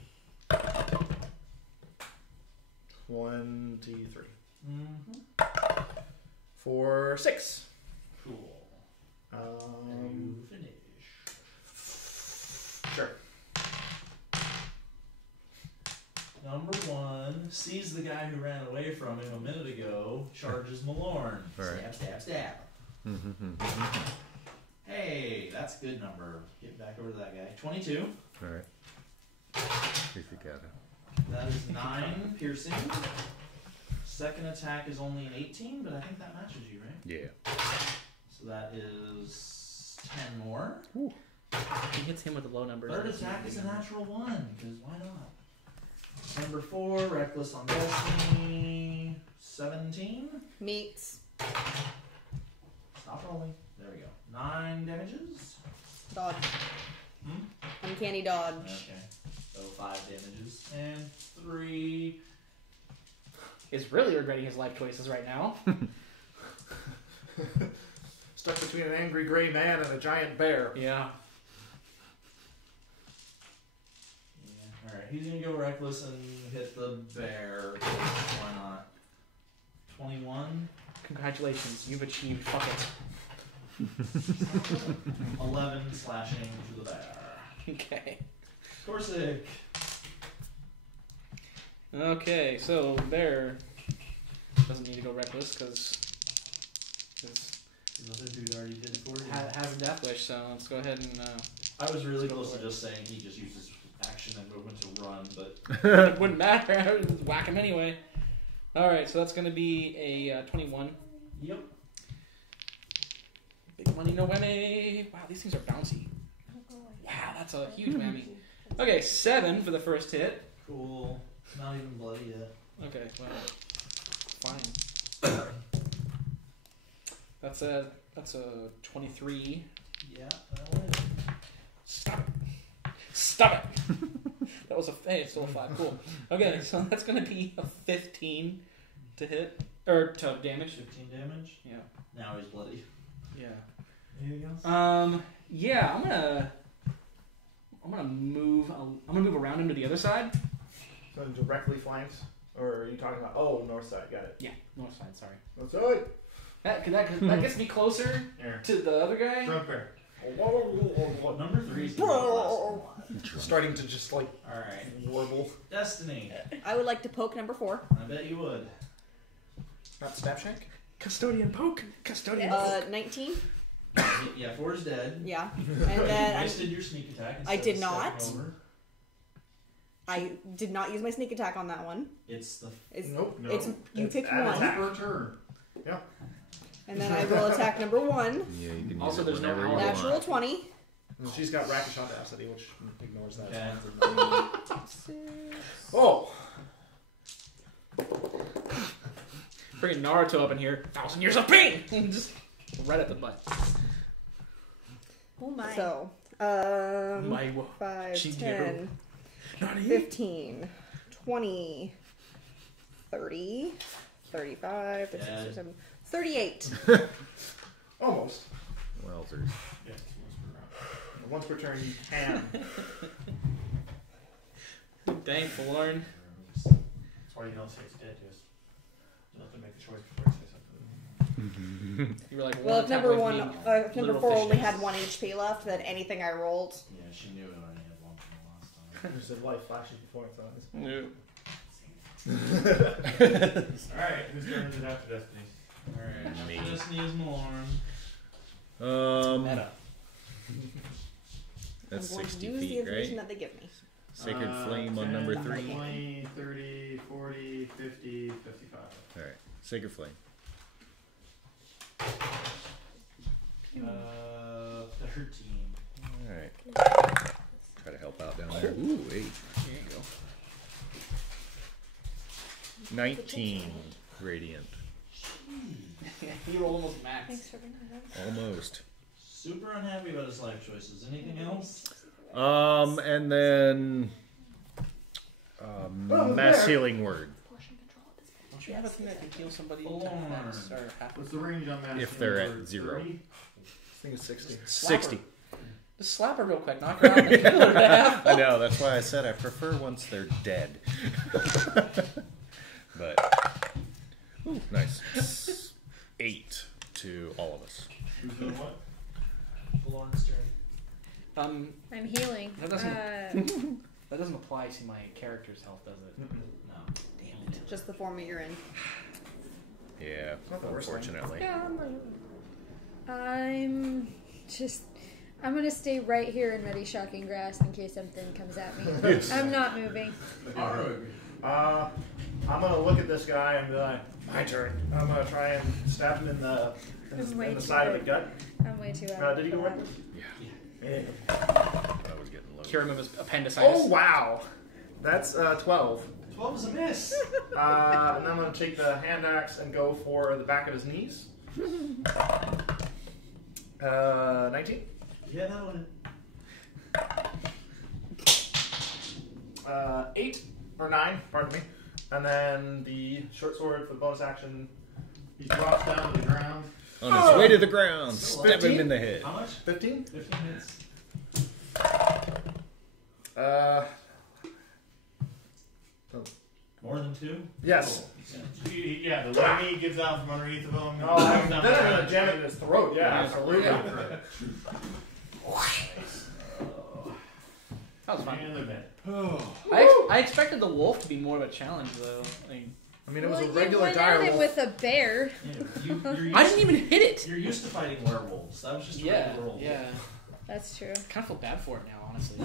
23 Mm-hmm. for 6. Cool. And you finish. Sure. Number 1 sees the guy who ran away from him a minute ago, charges Malorn. Alright. Stab, stab, stab. Hey, that's a good number. Get back over to that guy. 22. Alright. Pizzicato. That is 9 piercing. Second attack is only an 18, but I think that matches you, right? Yeah. So that is 10 more. He hits him with the low numbers. Third attack is a natural 1, because why not? Number 4, reckless on destiny. 17. Meets. Stop rolling. There we go. 9 damages. Dodge. Hmm? Uncanny dodge. Okay. So 5 damages. And 3. Is really regretting his life choices right now. Stuck between an angry gray man and a giant bear. Yeah. Yeah. Alright, he's gonna go reckless and hit the bear. Why not? 21. Congratulations, you've achieved fuck it. 11 slashing to the bear. Okay. Corsic. Okay, so bear doesn't need to go reckless because The other dude already did it for you. has a death wish. So let's go ahead and. I was really close to just saying he just uses action and movement to run, but It wouldn't matter. I would just whack him anyway. All right, so that's going to be a 21. yep. Big money, no whammy. Wow, these things are bouncy. Wow, that's a huge whammy. Okay, 7 for the first hit. Cool. Not even bloody yet. Okay, well, fine. That's a 23. Yeah, that'll hit. Stop it! Stop it! That was a hey, it's still a 5. Cool. Okay, so that's gonna be a 15 to hit or to damage. 15 damage. Yeah. Now he's bloody. Yeah. Anything else? Yeah, I'm gonna move around him to the other side. So directly flanks? Or are you talking about, oh, north side, got it. Yeah, north side. Sorry. North side! That gets me closer Here. to the other guy. Drunk bear. Number 3 is Starting to just like Alright. warble. Destiny. I would like to poke number 4. I bet you would. Not stab shank? Custodian poke. Custodian 19. Yeah, 4 is dead. Yeah. And You then wasted your sneak attack. I instead did of not. stepping over. I did not use my sneak attack on that one. It's the. Nope. It's you It's pick an one, attack. Per turn. and then I will attack number 1. Yeah, you can Also, use it there's no whenever you ally. want. Natural 20. And she's got racket shot audacity, which ignores that. Yeah. Oh! Bringing Naruto up in here. 1,000 years of pain! Just right at the butt. Oh my. So, My 5, Shingeru. 10, 15, 20, 30, 35, 36, Yeah. 37, 38. Almost. Wowzers. Yeah, Once per turn, you can. Dang, Forlorn. that's why you don't say it's dead, just you have to make the choice before you say something. You were like, Well, one if number attack one, away from being if number literal 4 fish only face. had 1 HP left, then anything I rolled. Yeah, she knew it already had one from the last time. There's a light flashes before its eyes. No. Alright, whose turn is it after Destiny? Alright, Me. Destiny is Malorn. Meta. That's I'm going to 60 use the feet, information right? that they give me. Sacred Flame on 10, number 3. 20, 30, 40, 50, 55. Alright, Sacred Flame. 13. Alright. Try to help out down there. Ooh, 8. There you go. 19 Radiant. You rolled almost max. Thanks for bringing that up. Almost. Super unhappy about his life choices. Anything else? And then Mass Healing Word. Don't you have a thing that can heal somebody in Forlorn. 10 minutes? Or half What's the range on that? If they're at 0. This thing is 60. 60. Just slap her real quick, knock her out, and kill her to half. I know, that's why I said I prefer once they're dead. But, ooh, nice. 8 to all of us. Who's doing what? Malorn's turn. I'm healing. That doesn't apply to my character's health, does it? No. Damn it. Just the form you're in. Yeah, Not the worst thing. unfortunately. I'm gonna stay right here in Ready Shocking Grass in case something comes at me. I'm not moving. I'm gonna look at this guy and be like, my turn. I'm gonna try and stab him in the side of the gut. I'm way too out. Did he go reckless? Yeah. I was getting low. Cure him of his appendicitis. Oh wow, that's 12. 12 is a miss. And I'm gonna take the hand axe and go for the back of his knees. 19. Yeah, that one. 8 or 9, pardon me. And then the short sword for the bonus action. He drops down to the ground. On his way to the ground, stab him 15? in the head. How much? 15. 15 hits. More than 2? Yes. Yeah, the leg knee gets out from underneath of him. Oh, then I'm gonna jam it in his throat. Yeah, absolutely. That was fun. And they're dead. I expected the wolf to be more of a challenge, though. I mean, it was Well, a you regular went dire at it wolf. with a bear. You're I used, didn't even hit it. you're used to fighting werewolves. That was just a Yeah, regular wolf. yeah. That's true. Kind of feel bad for it now, honestly.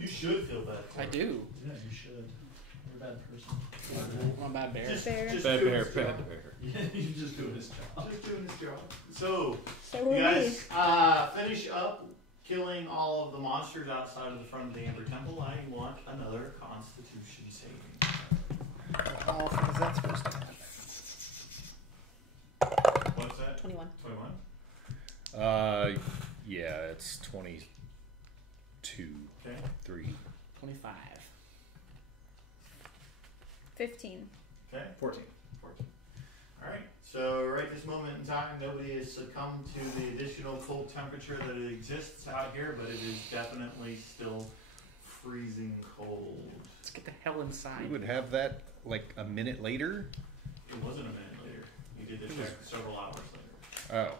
You should feel bad. I do. Yeah, you should. You're a bad person. I'm a bad bear. Bear. Just Bad doing bear, his bad job. bear. Yeah, you just doing his job. Just doing his job. So, So you were we. guys finish up killing all of the monsters outside of the front of the Amber Temple. I want another Constitution saving. How often is that supposed to happen? What's that? 21. 21? Yeah, it's 22. Okay. 3. 25. 15. Okay. 14. 14. Alright, so right this moment in time, nobody has succumbed to the additional cold temperature that exists out here, but it is definitely still freezing cold. Let's get the hell We inside. would have that like a minute later. It wasn't a minute later. You did the check several hours later. Oh.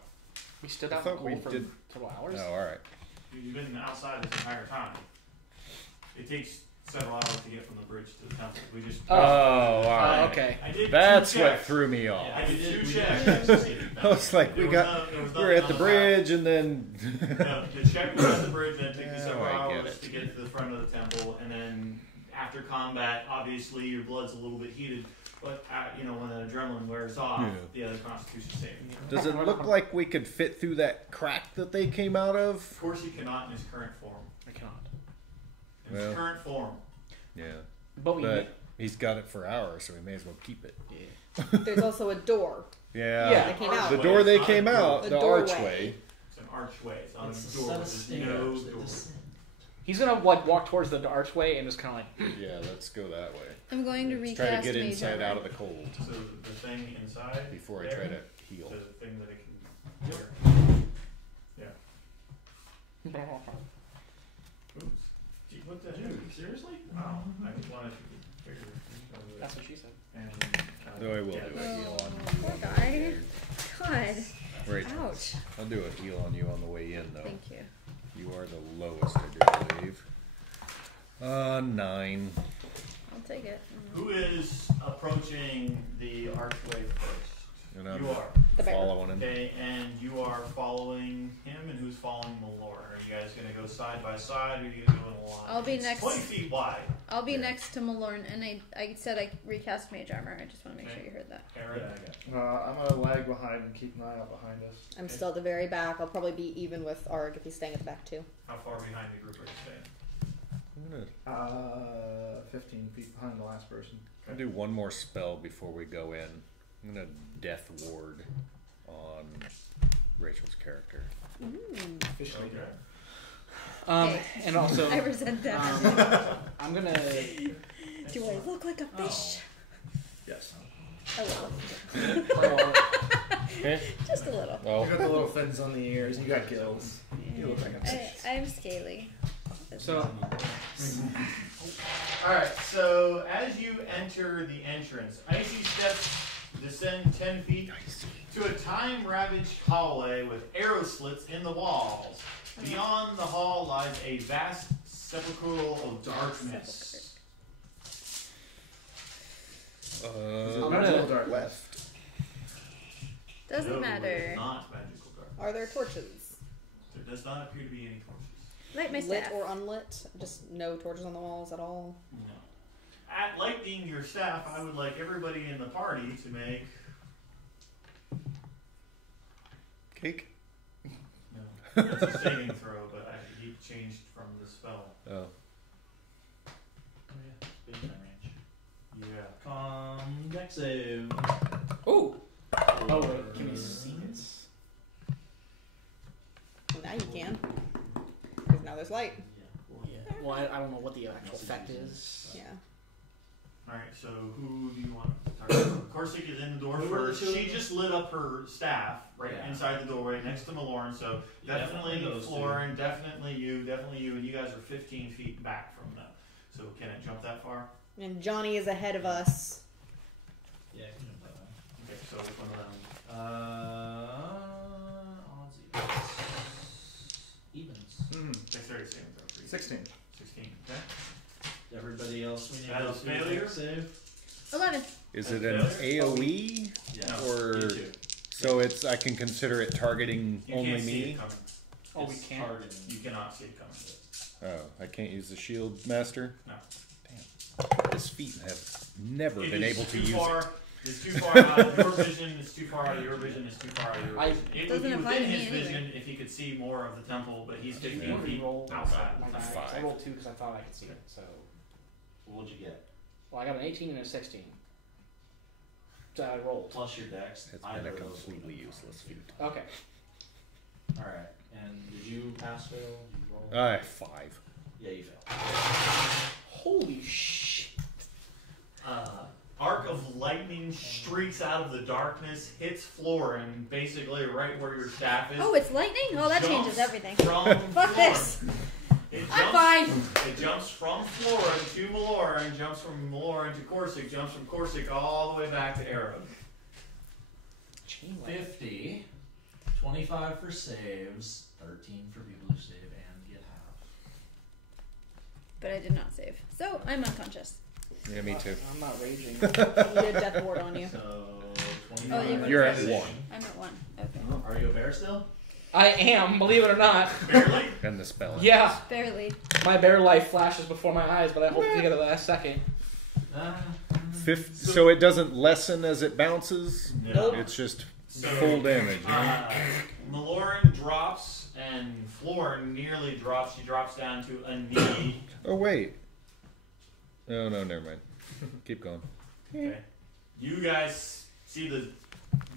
We stood I out in the thought we cold for did- several hours. Oh, all right. You've been outside this entire time. It takes several hours to get from the bridge to the temple. We just. Oh, all right. Okay. I did That's two what checks. through me off. I did 2 checks. I was like, we were at the bridge, and then. No, the check was at the bridge, then it took you several I get hours it. to get to the front of the temple, and then after combat, obviously your blood's a little bit heated, but when the adrenaline wears off, the other Constitution saving. Does it look like we could fit through that crack that they came out of? Of course, he cannot in his current form. I cannot. In his Well. current form. Yeah. But he's got it for hours, so we may as well keep it. There's also a door. Yeah. They came out. The door they It's came not a door. out, The the doorway. archway. It's an archway. It's not It's a door. a set of There's stairs no that door. descend. he's gonna walk towards the archway and just kind of like. Yeah, let's go that way. I'm going to Let's recast try to get Mage inside Armor. out of the cold So the thing inside. before I there, try to heal. The thing that it can. Wear. Oops. Gee, what the heck? Seriously? Wow. I just wanted to figure. That's what she said. And, So I will yeah, do a heal on Poor guy. God. Right. Ouch. I'll do a heal on you on the way in, though. Thank you. You are the lowest, I do believe. 9. I'll take it. Who is approaching the archway first? And I'm You are. The bear. following him. Okay, and you are following him, and who's following Malorn? Are you guys going to go side by side, or are you going to go in a line? I'll be It's next. 20 feet wide. I'll be Yeah. next to Malorn, and I said I recast Mage Armor. I just want to make sure you heard that. Aaron? Yeah, I got you. I'm gonna lag behind and keep an eye out behind us. I'm still at the very back. I'll probably be even with Arg if he's staying at the back too. How far behind the group are you staying? I'm gonna 15 feet behind the last person. do one more spell before we go in. I'm gonna Death Ward on Rachel's character. Officially. Okay. And also, I resent that. I'm gonna. Do I look like a fish? Yes. A little. Just a little. Oh, You got the little fins on the ears, and you got gills. You look like a fish. I'm scaly. So, Alright, so as you enter the entrance, icy steps descend 10 feet to a time-ravaged hallway with arrow slits in the walls. Beyond the hall lies a vast sepulchre of darkness. I'm Magical gonna. dark left. Doesn't No, it matter. is not magical darkness. Are there torches? There does not appear to be any torches. Light my Lit staff. or unlit? Just no torches on the walls at all? No. At like being your staff, I would like everybody in the party to make. Cake? No, it's a saving throw, but he changed from the spell. Oh. Oh yeah, big time range. Yeah. Dex save. Ooh. Oh wait, give me scenes. Well, now you can. Because now there's light. Yeah. Well, I don't know what the actual effect is. Yeah. Alright, so who do you want to target? Corsic is in the door Who are the first. two? She just lit up her staff right Yeah. inside the doorway next to Malorn, so definitely those two. Florin, definitely you, and you guys are 15 feet back from them. So can it jump that far? And Johnny is ahead of us. Yeah, I can jump that one. Okay, so which one of them? Odds evens. Dexterity saving throw for you. 16. 16, okay. Everybody else we need That to is do a failure. dex save. 11. Is That's it an failure? AoE? Yeah. Or You too. so it's I can consider it targeting You only can't see me? it coming. Oh, we It's can't. targeting. You cannot see it coming. Oh, I can't use the shield master? No. Damn. His feet have never It been is able to too use far, it. It's too far out of your vision, it's too far out of your vision, it's too far out of your vision. It would Doesn't be apply within to me his anyway. vision if he could see more of the temple, but he's 15 Yeah. feet Roll outside. my dice. 5. I rolled 2 because I thought I could see it. So, What'd you get? well, I got an 18 and a 16. So I rolled. Plus your dex. It's either been a of those would completely have useless been feat. Okay. fine. Alright, and did you pass fail? Did you roll? 5. Yeah, you failed. Holy shit. Arc of lightning streaks out of the darkness, hits Florin, basically right where your staff is. Oh, it's lightning? Oh, that Jumps changes everything. From Fuck Florin. this. It I'm jumps, fine. It jumps from Florin to Malorn, jumps from Malorn to Corsic, jumps from Corsic all the way back to Arrow. Chain lightning. 50, 25 for saves, 13 for people who save and get half. But I did not save. So I'm unconscious. Yeah, me too. I'm not raging. You did death ward on you. So, Oh, 25. You're at for 1. I'm at 1. Okay. Are you a bear still? I am, believe it or not. Barely. And the spell. Yeah, Barely. my bear life flashes before my eyes, but I hope to get it the last second. So it doesn't lessen as it bounces? No. It's just So, full damage. Maloran drops and Florin nearly drops. She drops down to a knee. Oh, wait. Oh, no, never mind. Keep going. Okay. You guys see the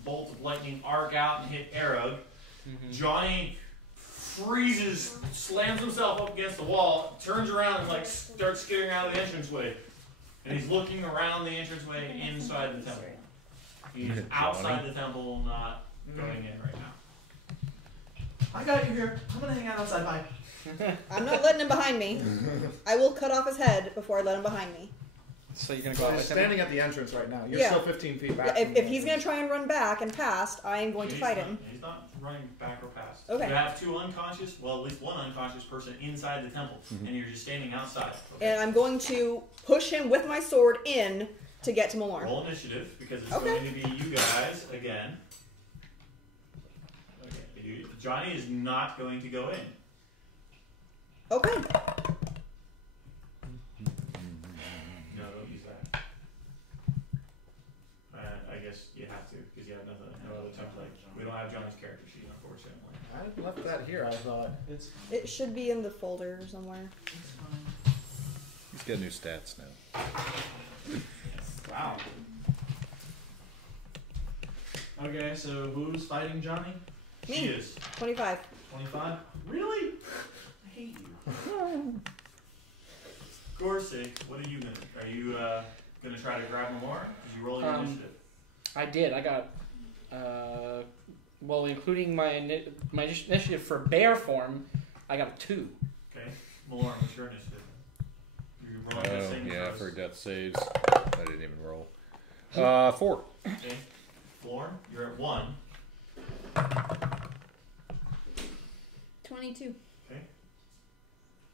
bolt of lightning arc out and hit Arrow. Johnny freezes, slams himself up against the wall, turns around and like starts skittering out of the entranceway. And he's looking around the entranceway inside the temple. He's outside the temple, not going in right now. I got you here. I'm gonna hang out outside. Bye. I'm not letting him behind me. I will cut off his head before I let him behind me. So you're gonna go So out he's with him? standing at the entrance right now. You're Yeah. still 15 feet back. If, from if the he's going entrance. to try and run back and past, I am going to fight him. He's not running back or past. Okay. You have two unconscious, well, at least one unconscious person inside the temple, and you're just standing outside. Okay. And I'm going to push him with my sword in to get to Malorn. Roll initiative, because it's Okay. going to be you guys again. Okay. Johnny is not going to go in. Okay. No, don't use that. I guess you have to, because you have no other template. We don't have Johnny's character sheet, unfortunately. I left that here. I thought. It should be in the folder somewhere. He's got new stats now. Wow. Okay, so who's fighting Johnny? She Me. is. 25. 25? Really? I hate you. Gorsick, what are you gonna? Are you gonna try to grab him more? Did you roll your initiative? I did. I got, well, including my initiative for bear form, I got a 2. Okay. Malorn, what's your initiative? You're rolling the same Yeah, throws. for death saves. I didn't even roll. 4. Okay. Floor, you're at 1. 22. Okay.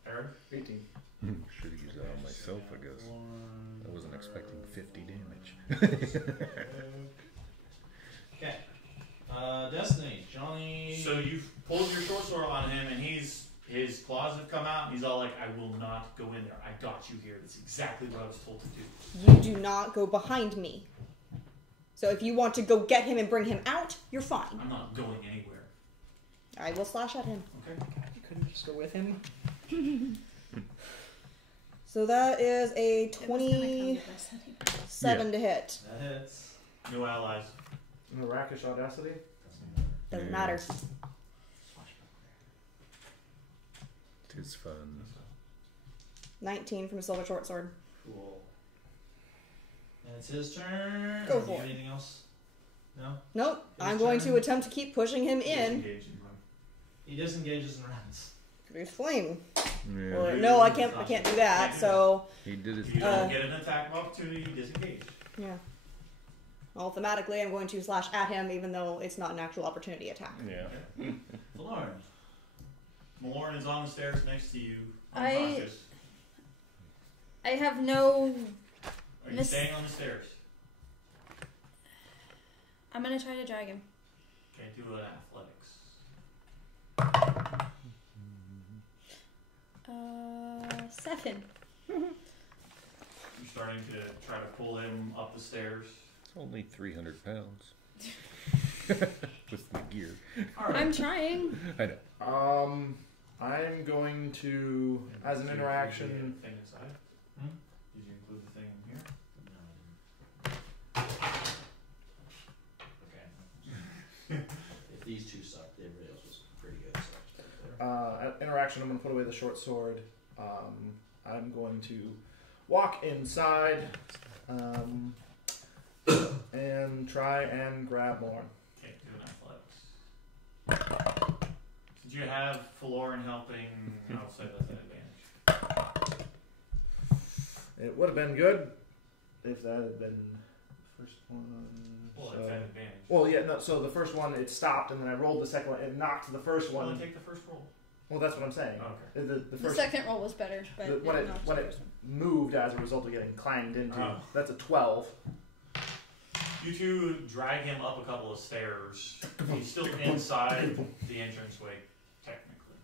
Eric? 18. Should have used that on myself, I guess. I wasn't expecting 50 damage. Okay. Destiny, Johnny. So you've pulled your short sword on him, and his claws have come out, and he's all like, "I will not go in there. I got you here. That's exactly what I was told to do." You do not go behind me. So if you want to go get him and bring him out, you're fine. I'm not going anywhere. I will slash at him. Okay. You couldn't just go with him? So that is a It was gonna come to 27 to hit. That hits. No allies. The Rakish Audacity. Doesn't matter. Tis fun. 19 from a silver short sword. Cool. And it's his turn. Go Do you for have it. anything else? No. Nope. His I'm going turn. to attempt to keep pushing him in. Disengage and run. He disengages and runs. Produce flame. Yeah, Or no, I can't do that. So he did If you it. don't get an attack of opportunity, disengage. yeah. Well, thematically, I'm going to slash at him, even though it's not an actual opportunity attack. Yeah. Malorn. Malorn is on the stairs next to you. I- Unconscious. I have no. Are you Miss- staying on the stairs? I'm gonna try to drag him. Okay, do an athletics. 7. You're starting to try to pull him up the stairs. It's only 300 pounds. With the gear. I'm trying. I know. I'm going to, as an Did you interaction. include the thing inside? Did you include the thing in here? Okay. If these two suck, everybody else was pretty good. So At interaction, I'm going to put away the short sword. I'm going to walk inside and try and grab more. Okay, do an athletics. Did you have Florin helping? I'll say that's an advantage. It would have been good if that had been the first one. Well, so- it's an advantage. Well, yeah, no, so the first one, it stopped, and then I rolled the second one, it knocked the first one. Well, then take the first roll. Well, that's what I'm saying. Okay. The The first, second roll was better, but when it it knocked when the it first one. moved as a result of getting clanged into, that's a 12. You two drag him up a couple of stairs. He's still inside the entranceway, technically.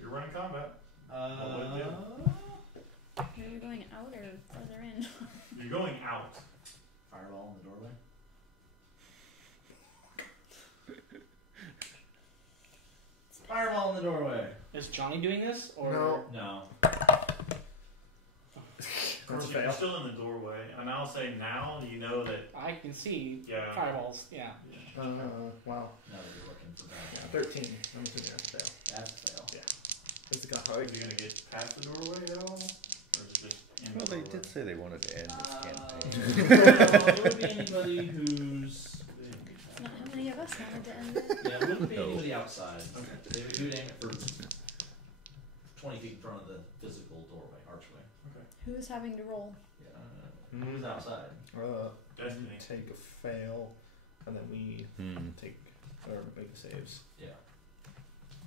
You're running combat. You're going out or further in? You're going out. Fireball in the doorway. Fireball in the doorway. Is Johnny doing this? Or No. No. That's a You're fail. still in the doorway, and I'll say now you know that. I can see Yeah. fireballs. Yeah. Wow. Now that you're looking for Yeah, that. 13. I'm assuming that's a fail. That's a fail. It's got Are you gonna get past the doorway at all, or is it just in Well, the they doorway? did say they wanted to end this campaign. It would be anybody who's. Not how many of us wanted to end it. Yeah, it wouldn't be No. anybody outside. They would aim it for 20 feet in front of the physical doorway, archway. Who's having to roll? Yeah. Who's outside? Destiny. Take a fail, and then we take or make the saves. Yeah.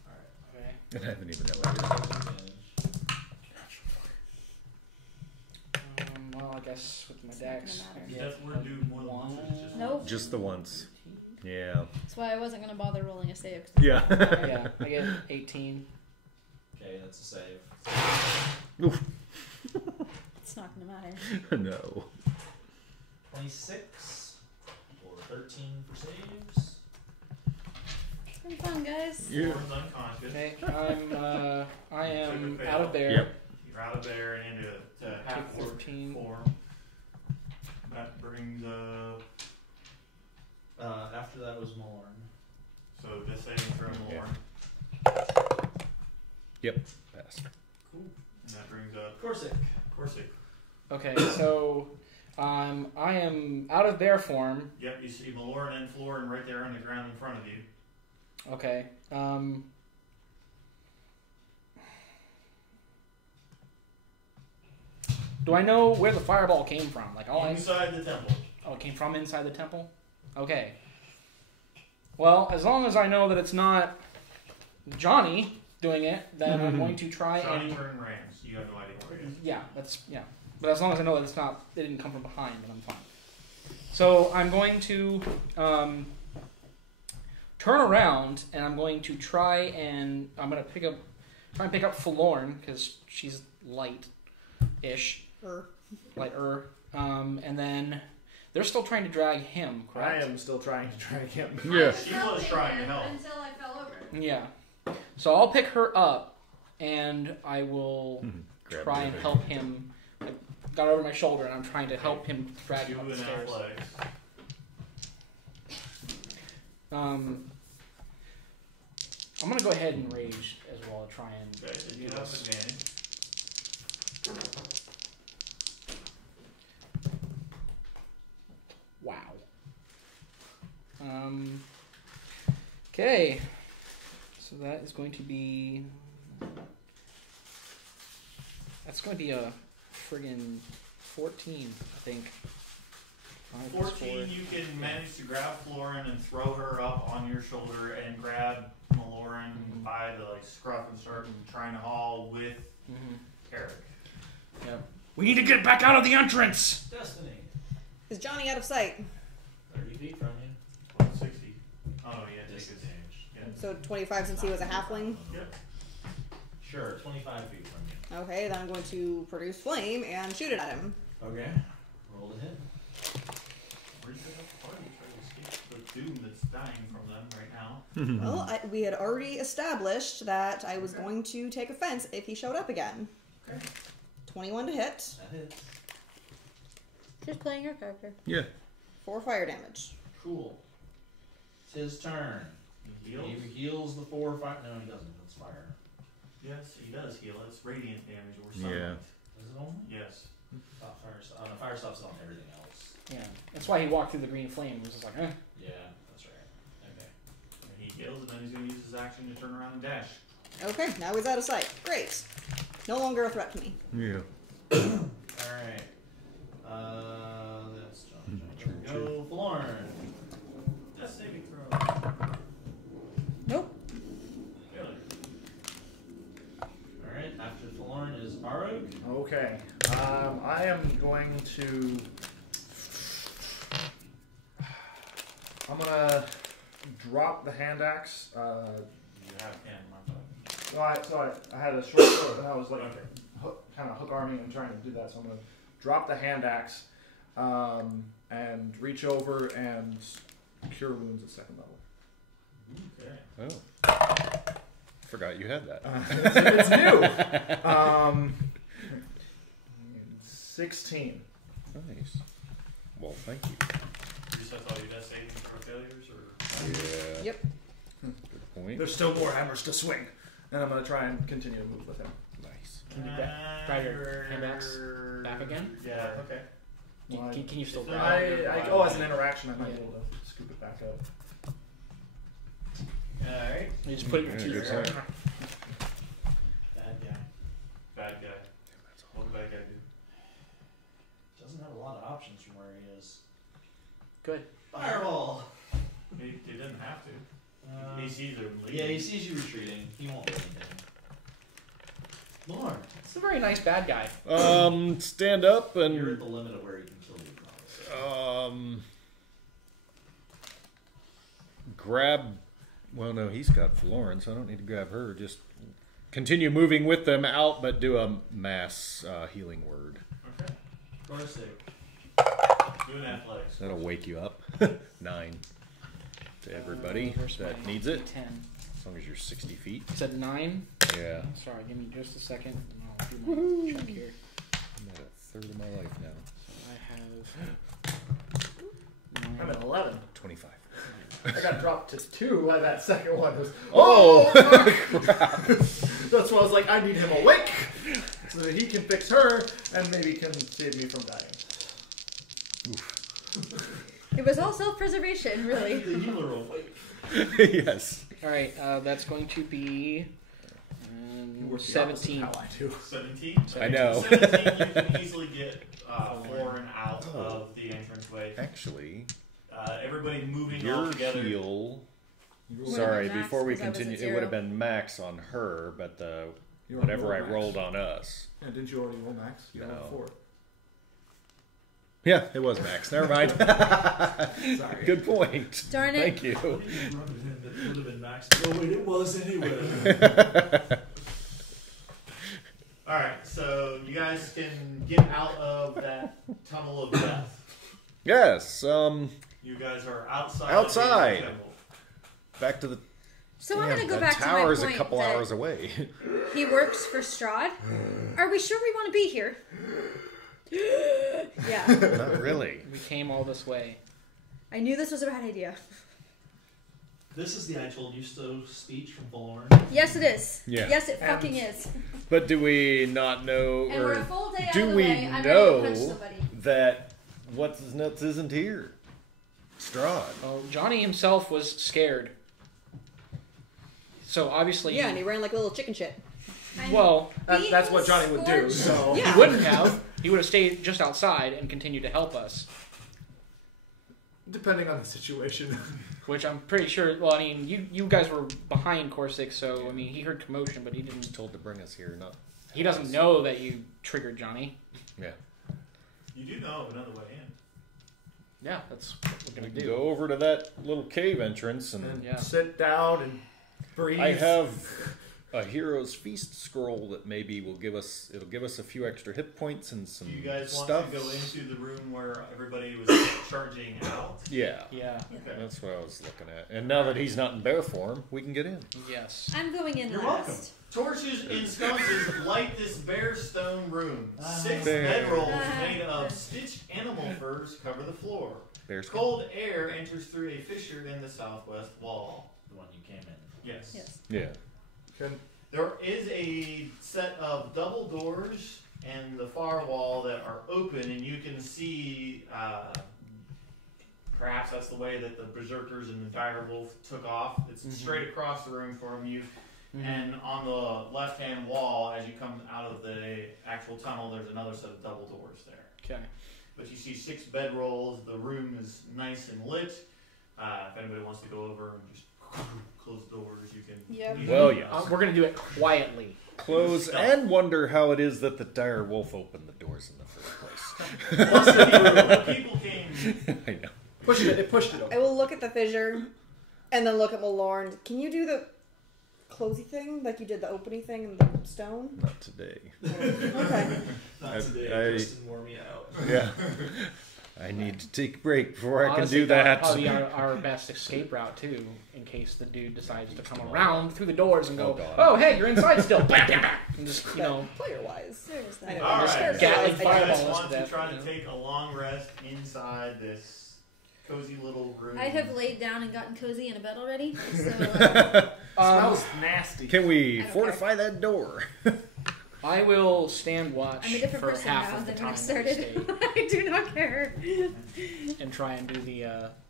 Alright. Okay. And I haven't even got Well, I guess with my It's not gonna dex. matter. Yeah. That's where do more than once. It's just Nope. just the once. Yeah. That's why I wasn't gonna bother rolling a save. Yeah. Yeah, I get 18. Okay, that's a save. It's not gonna matter. No. 26 or 13 for saves. It's been fun, guys. Yeah. Lauren's unconscious. Okay, I am Took a out of fail. there. Yep. You're out of there and into half Take orc 13. form. That brings After that was Morn. so this saving throw Yeah. more, Yep. Pass. and that brings up Corsic. Corsic. Okay, so I am out of bear form. Yep, you see Maloran and Florin right there on the ground in front of you. Okay. Do I know where the fireball came from? Like, Inside the temple. Oh, it came from inside the temple? Okay. Well, as long as I know that it's not Johnny doing it, then I'm going to try Johnny and... turned Rams. You have no idea where it is. Yeah, yeah. But as long as I know that it's not, it didn't come from behind, then I'm fine. So I'm going to turn around, and I'm going to try and pick up Forlorn because she's light-ish, lighter, and then they're still trying to drag him. Correct? I am still trying to drag him. Yeah. She was trying to help. Until I fell over. Yeah. So I'll pick her up, and I will Grab try the and other. help him. I got her over my shoulder, and I'm trying to help him drag You him up in the stairs. athletics. I'm gonna go ahead and rage as well. Try and Okay, do you have this. advantage. Wow. Okay. So that is going to be. That's going to be a friggin' 14, I think. 5 plus 14, 4. you can manage to grab Florin and throw her up on your shoulder and grab Maloran by the scruff and start trying to haul with Eric. Yep. We need to get back out of the entrance! Destiny. Is Johnny out of sight? 30 feet from you. 60. Oh, yeah, take his Disadvantage. Yeah. So 25 since he was a halfling. Yep. Sure, 25 feet from you. Okay, then I'm going to produce flame and shoot it at him. Okay. Roll to hit. Where'd you pick up the party? Try to escape the doom that's dying from them right now. Well, we had already established that I was going to take offense if he showed up again. Okay. 21 to hit. That hits. Just playing your character. Yeah. 4 fire damage. Cool. It's his turn. He heals. He heals the 4 fire. No, he doesn't. That's fire. Yes, he does heal. It's radiant damage or Yeah. sunlight. Is it only? Yes. No, fire stops on everything else. Yeah. That's why he walked through the green flame. He was just like, eh. Yeah, that's right. Okay. And he heals, and then he's going to use his action to turn around and dash. Okay, now he's out of sight. Great. No longer a threat to me. Yeah. Alright. That's John. Go, Florn. Death saving throw. Nope. Really? Alright, after Florn is Arog. Okay. I am going to. I'm gonna drop the hand axe. You have hand, my bad. So I had a short sword, and I was like kind of hook arming and trying to do that. So I'm gonna drop the hand axe and reach over and cure wounds at second level. Okay. Oh. Forgot you had that. It's new. 16. Nice. Well, thank you. You just have all your death saving throw failures, or? Yeah. Yep. Good point. There's still more hammers to swing, and I'm gonna try and continue to move with him. Nice. Can you grab your hand axe back again? Yeah, okay. Well, Can you still If grab they're- as an interaction, I might be able to scoop it back up. Alright. You just put it in Yeah, your good teeth. point. Bad guy. Bad guy. What would bad guy do? Doesn't have a lot of options from where he is. Good. Fireball! He didn't have to. He sees them leaving. Yeah, he sees you retreating. He won't do anything. Lord, It's a very nice bad guy. Stand up You're at and the limit of where he can kill you, probably. grab. Well, no, he's got Florence, so I don't need to grab her. Just continue moving with them out, but do a mass healing word. okay. Corsic. Do an athletics. That'll wake you up. 9 to everybody that needs it. 10. As long as you're 60 feet. You said 9? Yeah. Sorry, give me just a second. And I'll do my check here. I'm at a third of my life now. I have I'm at 11. 25. I got dropped to 2 by that second one. Oh! That's why I was like, I need him awake so that he can fix her and maybe can save me from dying. It was all self-preservation, really. The healer awake. Yes. Alright, that's going to be You work the opposite 17. of how I do. 17? I know. 17, you can easily get Florin out of the entranceway. Actually, Everybody moving all your together. heal. Would've Sorry, been max before we because I was at continue, it 0. would have been max on her, but the You already whatever I max. rolled on us. Yeah, didn't you already roll max? You rolled No. 4. Yeah, it was max. Never mind. Sorry. Good point. Darn it. Thank you. That would have been max. Oh wait, it was anyway. Alright, so you guys can get out of that tunnel of death. Yes. You guys are outside. Outside. Of the temple. Back to the. So I'm Damn, going to go that back to my tower's point a couple that hours away. he works for Strahd. Are we sure we want to be here? Yeah. Not really. We came all this way. I knew this was a bad idea. This is the I told you so speech from Thorn. Yes, it is. Yeah. Yes, it fucking is. But do we not know, And we're a or full day out do of the we way. I'm ready to know punch somebody. that what's his nuts isn't here? Strahd. Well, Johnny himself was scared. So obviously, Yeah, and he ran like a little chicken shit. well, That's what Johnny would do. So he wouldn't have. He would have stayed just outside and continued to help us. depending on the situation. Which I'm pretty sure. Well, I mean, you guys were behind Corsic, so I mean, he heard commotion, but he He was didn't. told to bring us here, not. He doesn't know that you triggered Johnny. Yeah. You do know of another way in. Yeah, that's what we're We gonna can do. go over to that little cave entrance and. And Yeah. sit down and breathe. I have a hero's feast scroll that maybe will give us. It'll give us a few extra hit points and some Do you guys want stuff. to go into the room where everybody was charging out? Yeah. Yeah. Okay. That's what I was looking at. And now that he's not in bear form, we can get in. Yes. I'm going in You're last. welcome. Torches and sconces light this bare stone room. 6 Bear. bedrolls made of stitched animal furs cover the floor. Bear skin. Cold air enters through a fissure in the southwest wall. The one you came in. Yes. Yes. Yeah. Can, There is a set of double doors in the far wall that are open, and you can see. Perhaps that's the way that the berserkers and the dire wolf took off. It's straight across the room from you. And on the left-hand wall, as you come out of the actual tunnel, there's another set of double doors there. Okay. But you see 6 bedrolls. The room is nice and lit. If anybody wants to go over and just close the doors, you can. Yep. Well, yes. We're gonna do it quietly. Close and wonder how it is that the dire wolf opened the doors in the first place. Plus the people came. I know. It pushed it I over. will look at the fissure, and then look at Malorn. Can you do the closey thing, like you did the opening thing in the stone? Not today. Okay. Not today. Kristen wore me out. Yeah. I need to take a break before I can Honestly, do that. Probably our best escape route too, in case the dude decides to come around through the doors and go, God. "Oh, hey, you're inside still!" Bam, bam, bam. And just Player wise, There's I that. know. All just right. Gatling So you guys fireballs want to to death, try you to know? take a long rest inside this cozy little room. I have laid down and gotten cozy in a bed already. So Smells nasty. Can we I don't fortify that door? I will stand watch I'm a different for person half now of the than when I time that we started. stay I do not care. and try and do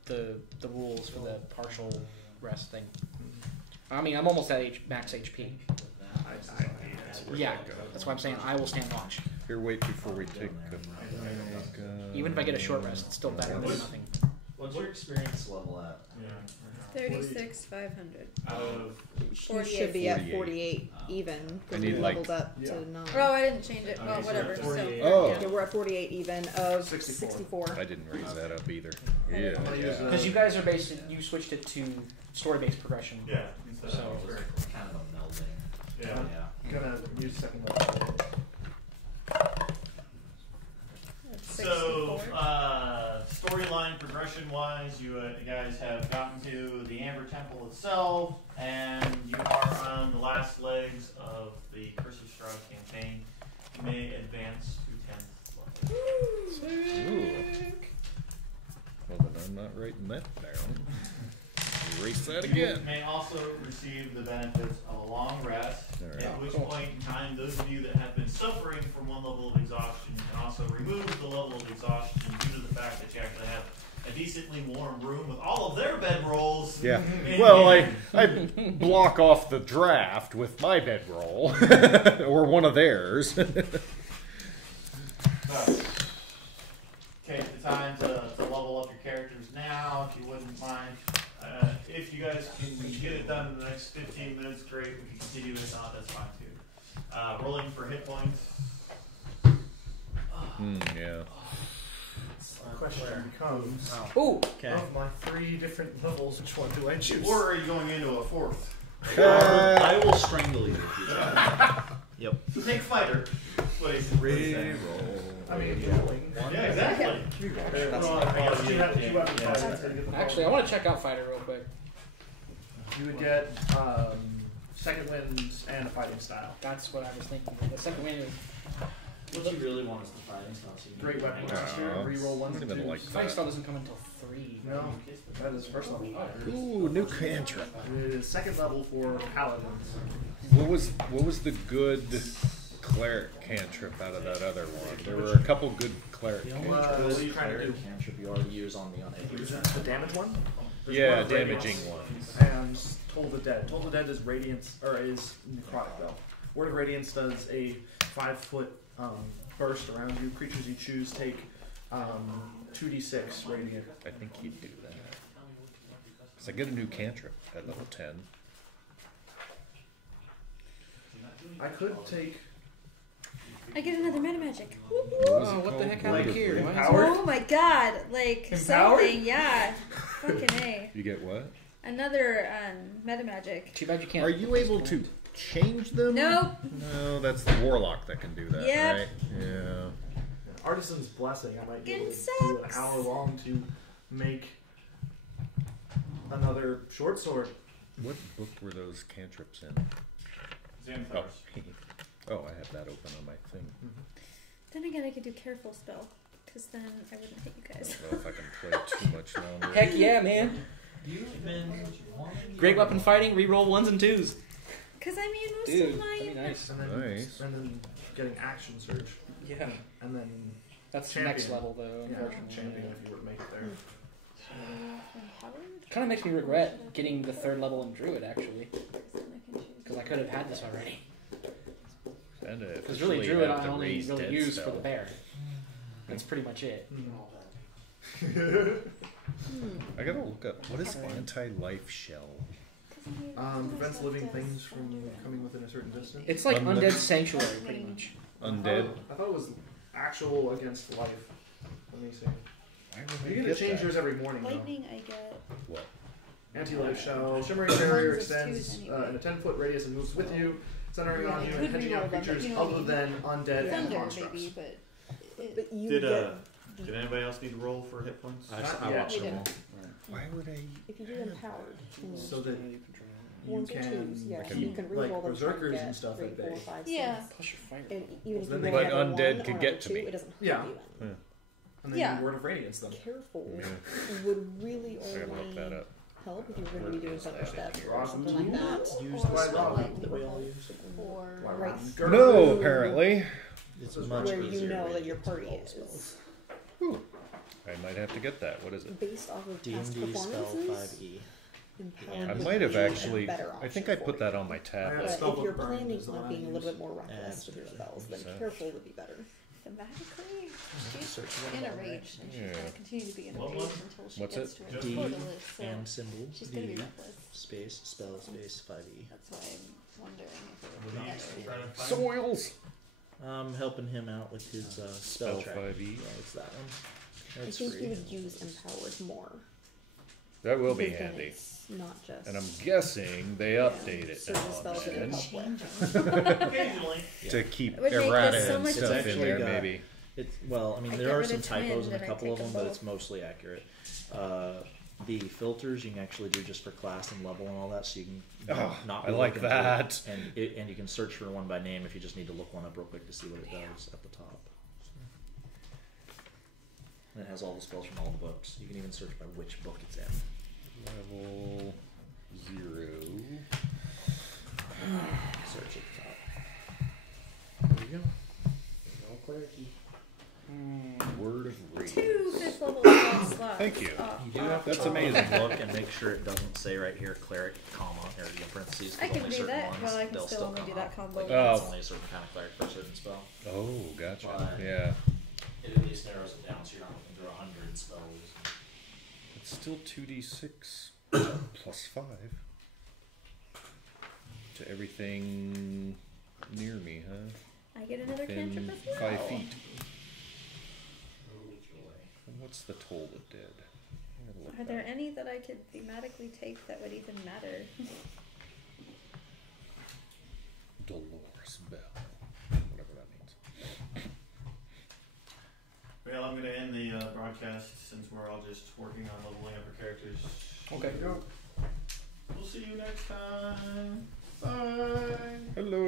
the rules for the partial rest thing. I mean, I'm almost at max HP. Yeah, that's why I'm saying I will stand watch. Here, wait before we take Even if I get a short rest, it's still better than nothing. What's your experience level at? 36,500. Out of You 48. should be at 48. 48 even, I because need, we like- leveled up Yeah. to 9. Oh, I didn't change it. Well, Okay, so whatever. you're So, 48. Oh. Yeah, we're at 48 even of 64. 64. I didn't raise that up either. Yeah, I'm gonna use yeah. Because you guys are you switched it to story-based progression. yeah. So- Kind of a melding. Yeah. Yeah. I'm gonna use second level. That's So, 64. storyline progression-wise, you guys have gotten to the Amber Temple itself, and you are on the last legs of the Curse of Strahd campaign. You may advance to 10th level. Ooh. Well, then I'm not writing that down. Erase that again. You may also receive the benefits of a long rest, Alright. at which point in time those of you that have been suffering from one level of exhaustion can also remove the level of exhaustion due to the fact that you actually have a decently warm room with all of their bedrolls. Yeah. in Well, here. I block off the draft with my bedroll, or one of theirs. So, take the time to level up your characters now, if you wouldn't mind. If you guys can get it done in the next 15 minutes, great. We can continue. If not, that's fine too. Rolling for hit points. Yeah. The question becomes, Ooh, of my 3 different levels, which one do I choose? Or are you going into a 4th? I will strangle you. Yep. So take fighter. What is it? I mean, rolling. Yeah, exactly. I guess you have 2 weapons. actually, I want to check out Fighter real quick. You would get second winds and a fighting style. That's what I was thinking. The second win, What you really want is the fighting style. So you can Great weapon master, reroll 1 I and even 2. like fighting that. style doesn't come until 3. No, that is first level fighter. Ooh, new cantrip. It is second level for paladins. What was the good cleric cantrip out of that other one? There were a couple good cleric The only cantrips. what are good you trying to cleric do? cantrip you already use on me on every The damage one? There's Yeah, one of damaging Radiance ones. And Toll the Dead. Toll the Dead is Radiance, or is necrotic though. Word of Radiance does a 5-foot burst around you. Creatures you choose take 2d6 radiant. I think you'd do that. Cause I get a new cantrip at level 10. I could take. I get another meta magic. Oh, what the heck happened here? Why is Empowered? Oh my god! Like Empowered? something, yeah. Fucking A. You get what? Another meta magic. Too bad you can't. Are you able to change them? Nope. No, that's the warlock that can do that, Yep. right? Yeah. Artisan's Blessing. I might be able to Fucking do an sucks. hour long to make another short sword. What book were those cantrips in? Oh, Xanathar's. oh, I have that open on my thing. Then again, I could do careful spell, because then I wouldn't hit you I guys. don't know if I can play too much longer. Heck yeah, man! You've been Great weapon fighting. Reroll 1s and 2s. Because I mean, most Dude, of my that'd be nice. And then, Nice. and then getting action surge. Yeah, And then that's the Champion. next level though. yeah, Unfortunately, champion if you were to make it there. kind of makes me regret getting the 3rd level in Druid actually, because I could have had this already. And Because really, Druid I only really use for the bear. That's pretty much it. I gotta look up what is anti-life shell. Prevents living things from coming within a certain distance. It's like Undead Sanctuary, pretty much. Undead. I thought it was actual against life. Let me see. Why would You I get to get change that? yours every morning. Lightning, I get. What? Anti-life shell. Shimmering barrier Mine's just extends twos anyway. in a 10-foot radius and moves with you, centering Yeah, on I you could and hedging reroll out them, but creatures you know what I other mean. than undead and Thunder, constructs. maybe, but. But you Did would did anybody else need to roll for hit points? I Not watched yet. them all. Why would I? if you do empowered, So that you ones or can twos, yeah, Like you can like reroll them. berserkers get and stuff 3, at 4, bay. 5, Yeah. 6. Plus your fire. And even if Then you they roll But another undead one could on get a to 2, me. It doesn't hurt Yeah. you then. And then Yeah. you word of radiance them. Careful Yeah. would really I gotta look that only up. help if you're going to be doing thunder step or Rock something like that. Use Or the spell lightning that we all bolt, use. Or Right. No, apparently. It's Where much Where easier you know to that your use party all is. spells. I might have to get that. What is it? Based off of past D&D spell performances. 5e. Empowered I would might have be a actually. better I think option I for put you. that on my I tablet. have But Spell if you're book planning burns is the on one I being a little use. bit more reckless with your spells, then So- careful would be better. thematically, she's Search in a one rage, and she's Yeah. going to continue to be in a What rage one? until she What's gets it? to her D portal list. So and symbol she's going to be D reckless. space spell space 5e. That's why I'm wondering if it What would are be you better. trying to find? Soils. Helping him out with his spell Spell track. 5e. Yeah, it's that one. I That's think free. you would use empowered more. That will be because then handy. it's not just. And I'm guessing they yeah, update it certain now spells and that it then help with. Occasionally. to keep It would make errata this so and much stuff in actually there, got- maybe. It's well, I mean, I there get are rid some of typos twins in a and I couple take of them, them but it's both. mostly accurate. The filters you can actually do just for class and level and all that, so you can Oh, not. I be like looking that. through it, and you can search for one by name if you just need to look one up real quick to see what it does at the top. And it has all the spells from all the books. You can even search by which book it's in. Level 0. Search at the top. There you go. All clarity. Word of rage. 2 5th level spell slots. Thank you. You do have That's to amazing. look and make sure it doesn't say right here cleric, comma, or in parentheses. 'Cause I can only do certain that, ones, but I can they'll still only come do that up. combo Like, once. it's only a certain kind of cleric for a certain spell. Oh, gotcha. But- Yeah. It at least narrows it down so you're not looking through 100 spells. It's still 2d6 plus 5 to everything near me, huh? I get another Within cantrip as well. 5 feet. And what's the toll of dead? I gotta look Are there back. any that I could thematically take that would even matter? Dolores Bell. Whatever that means. Well, I'm going to end the broadcast since we're all just working on leveling up our characters. Okay. We'll see you next time. Bye. Hello.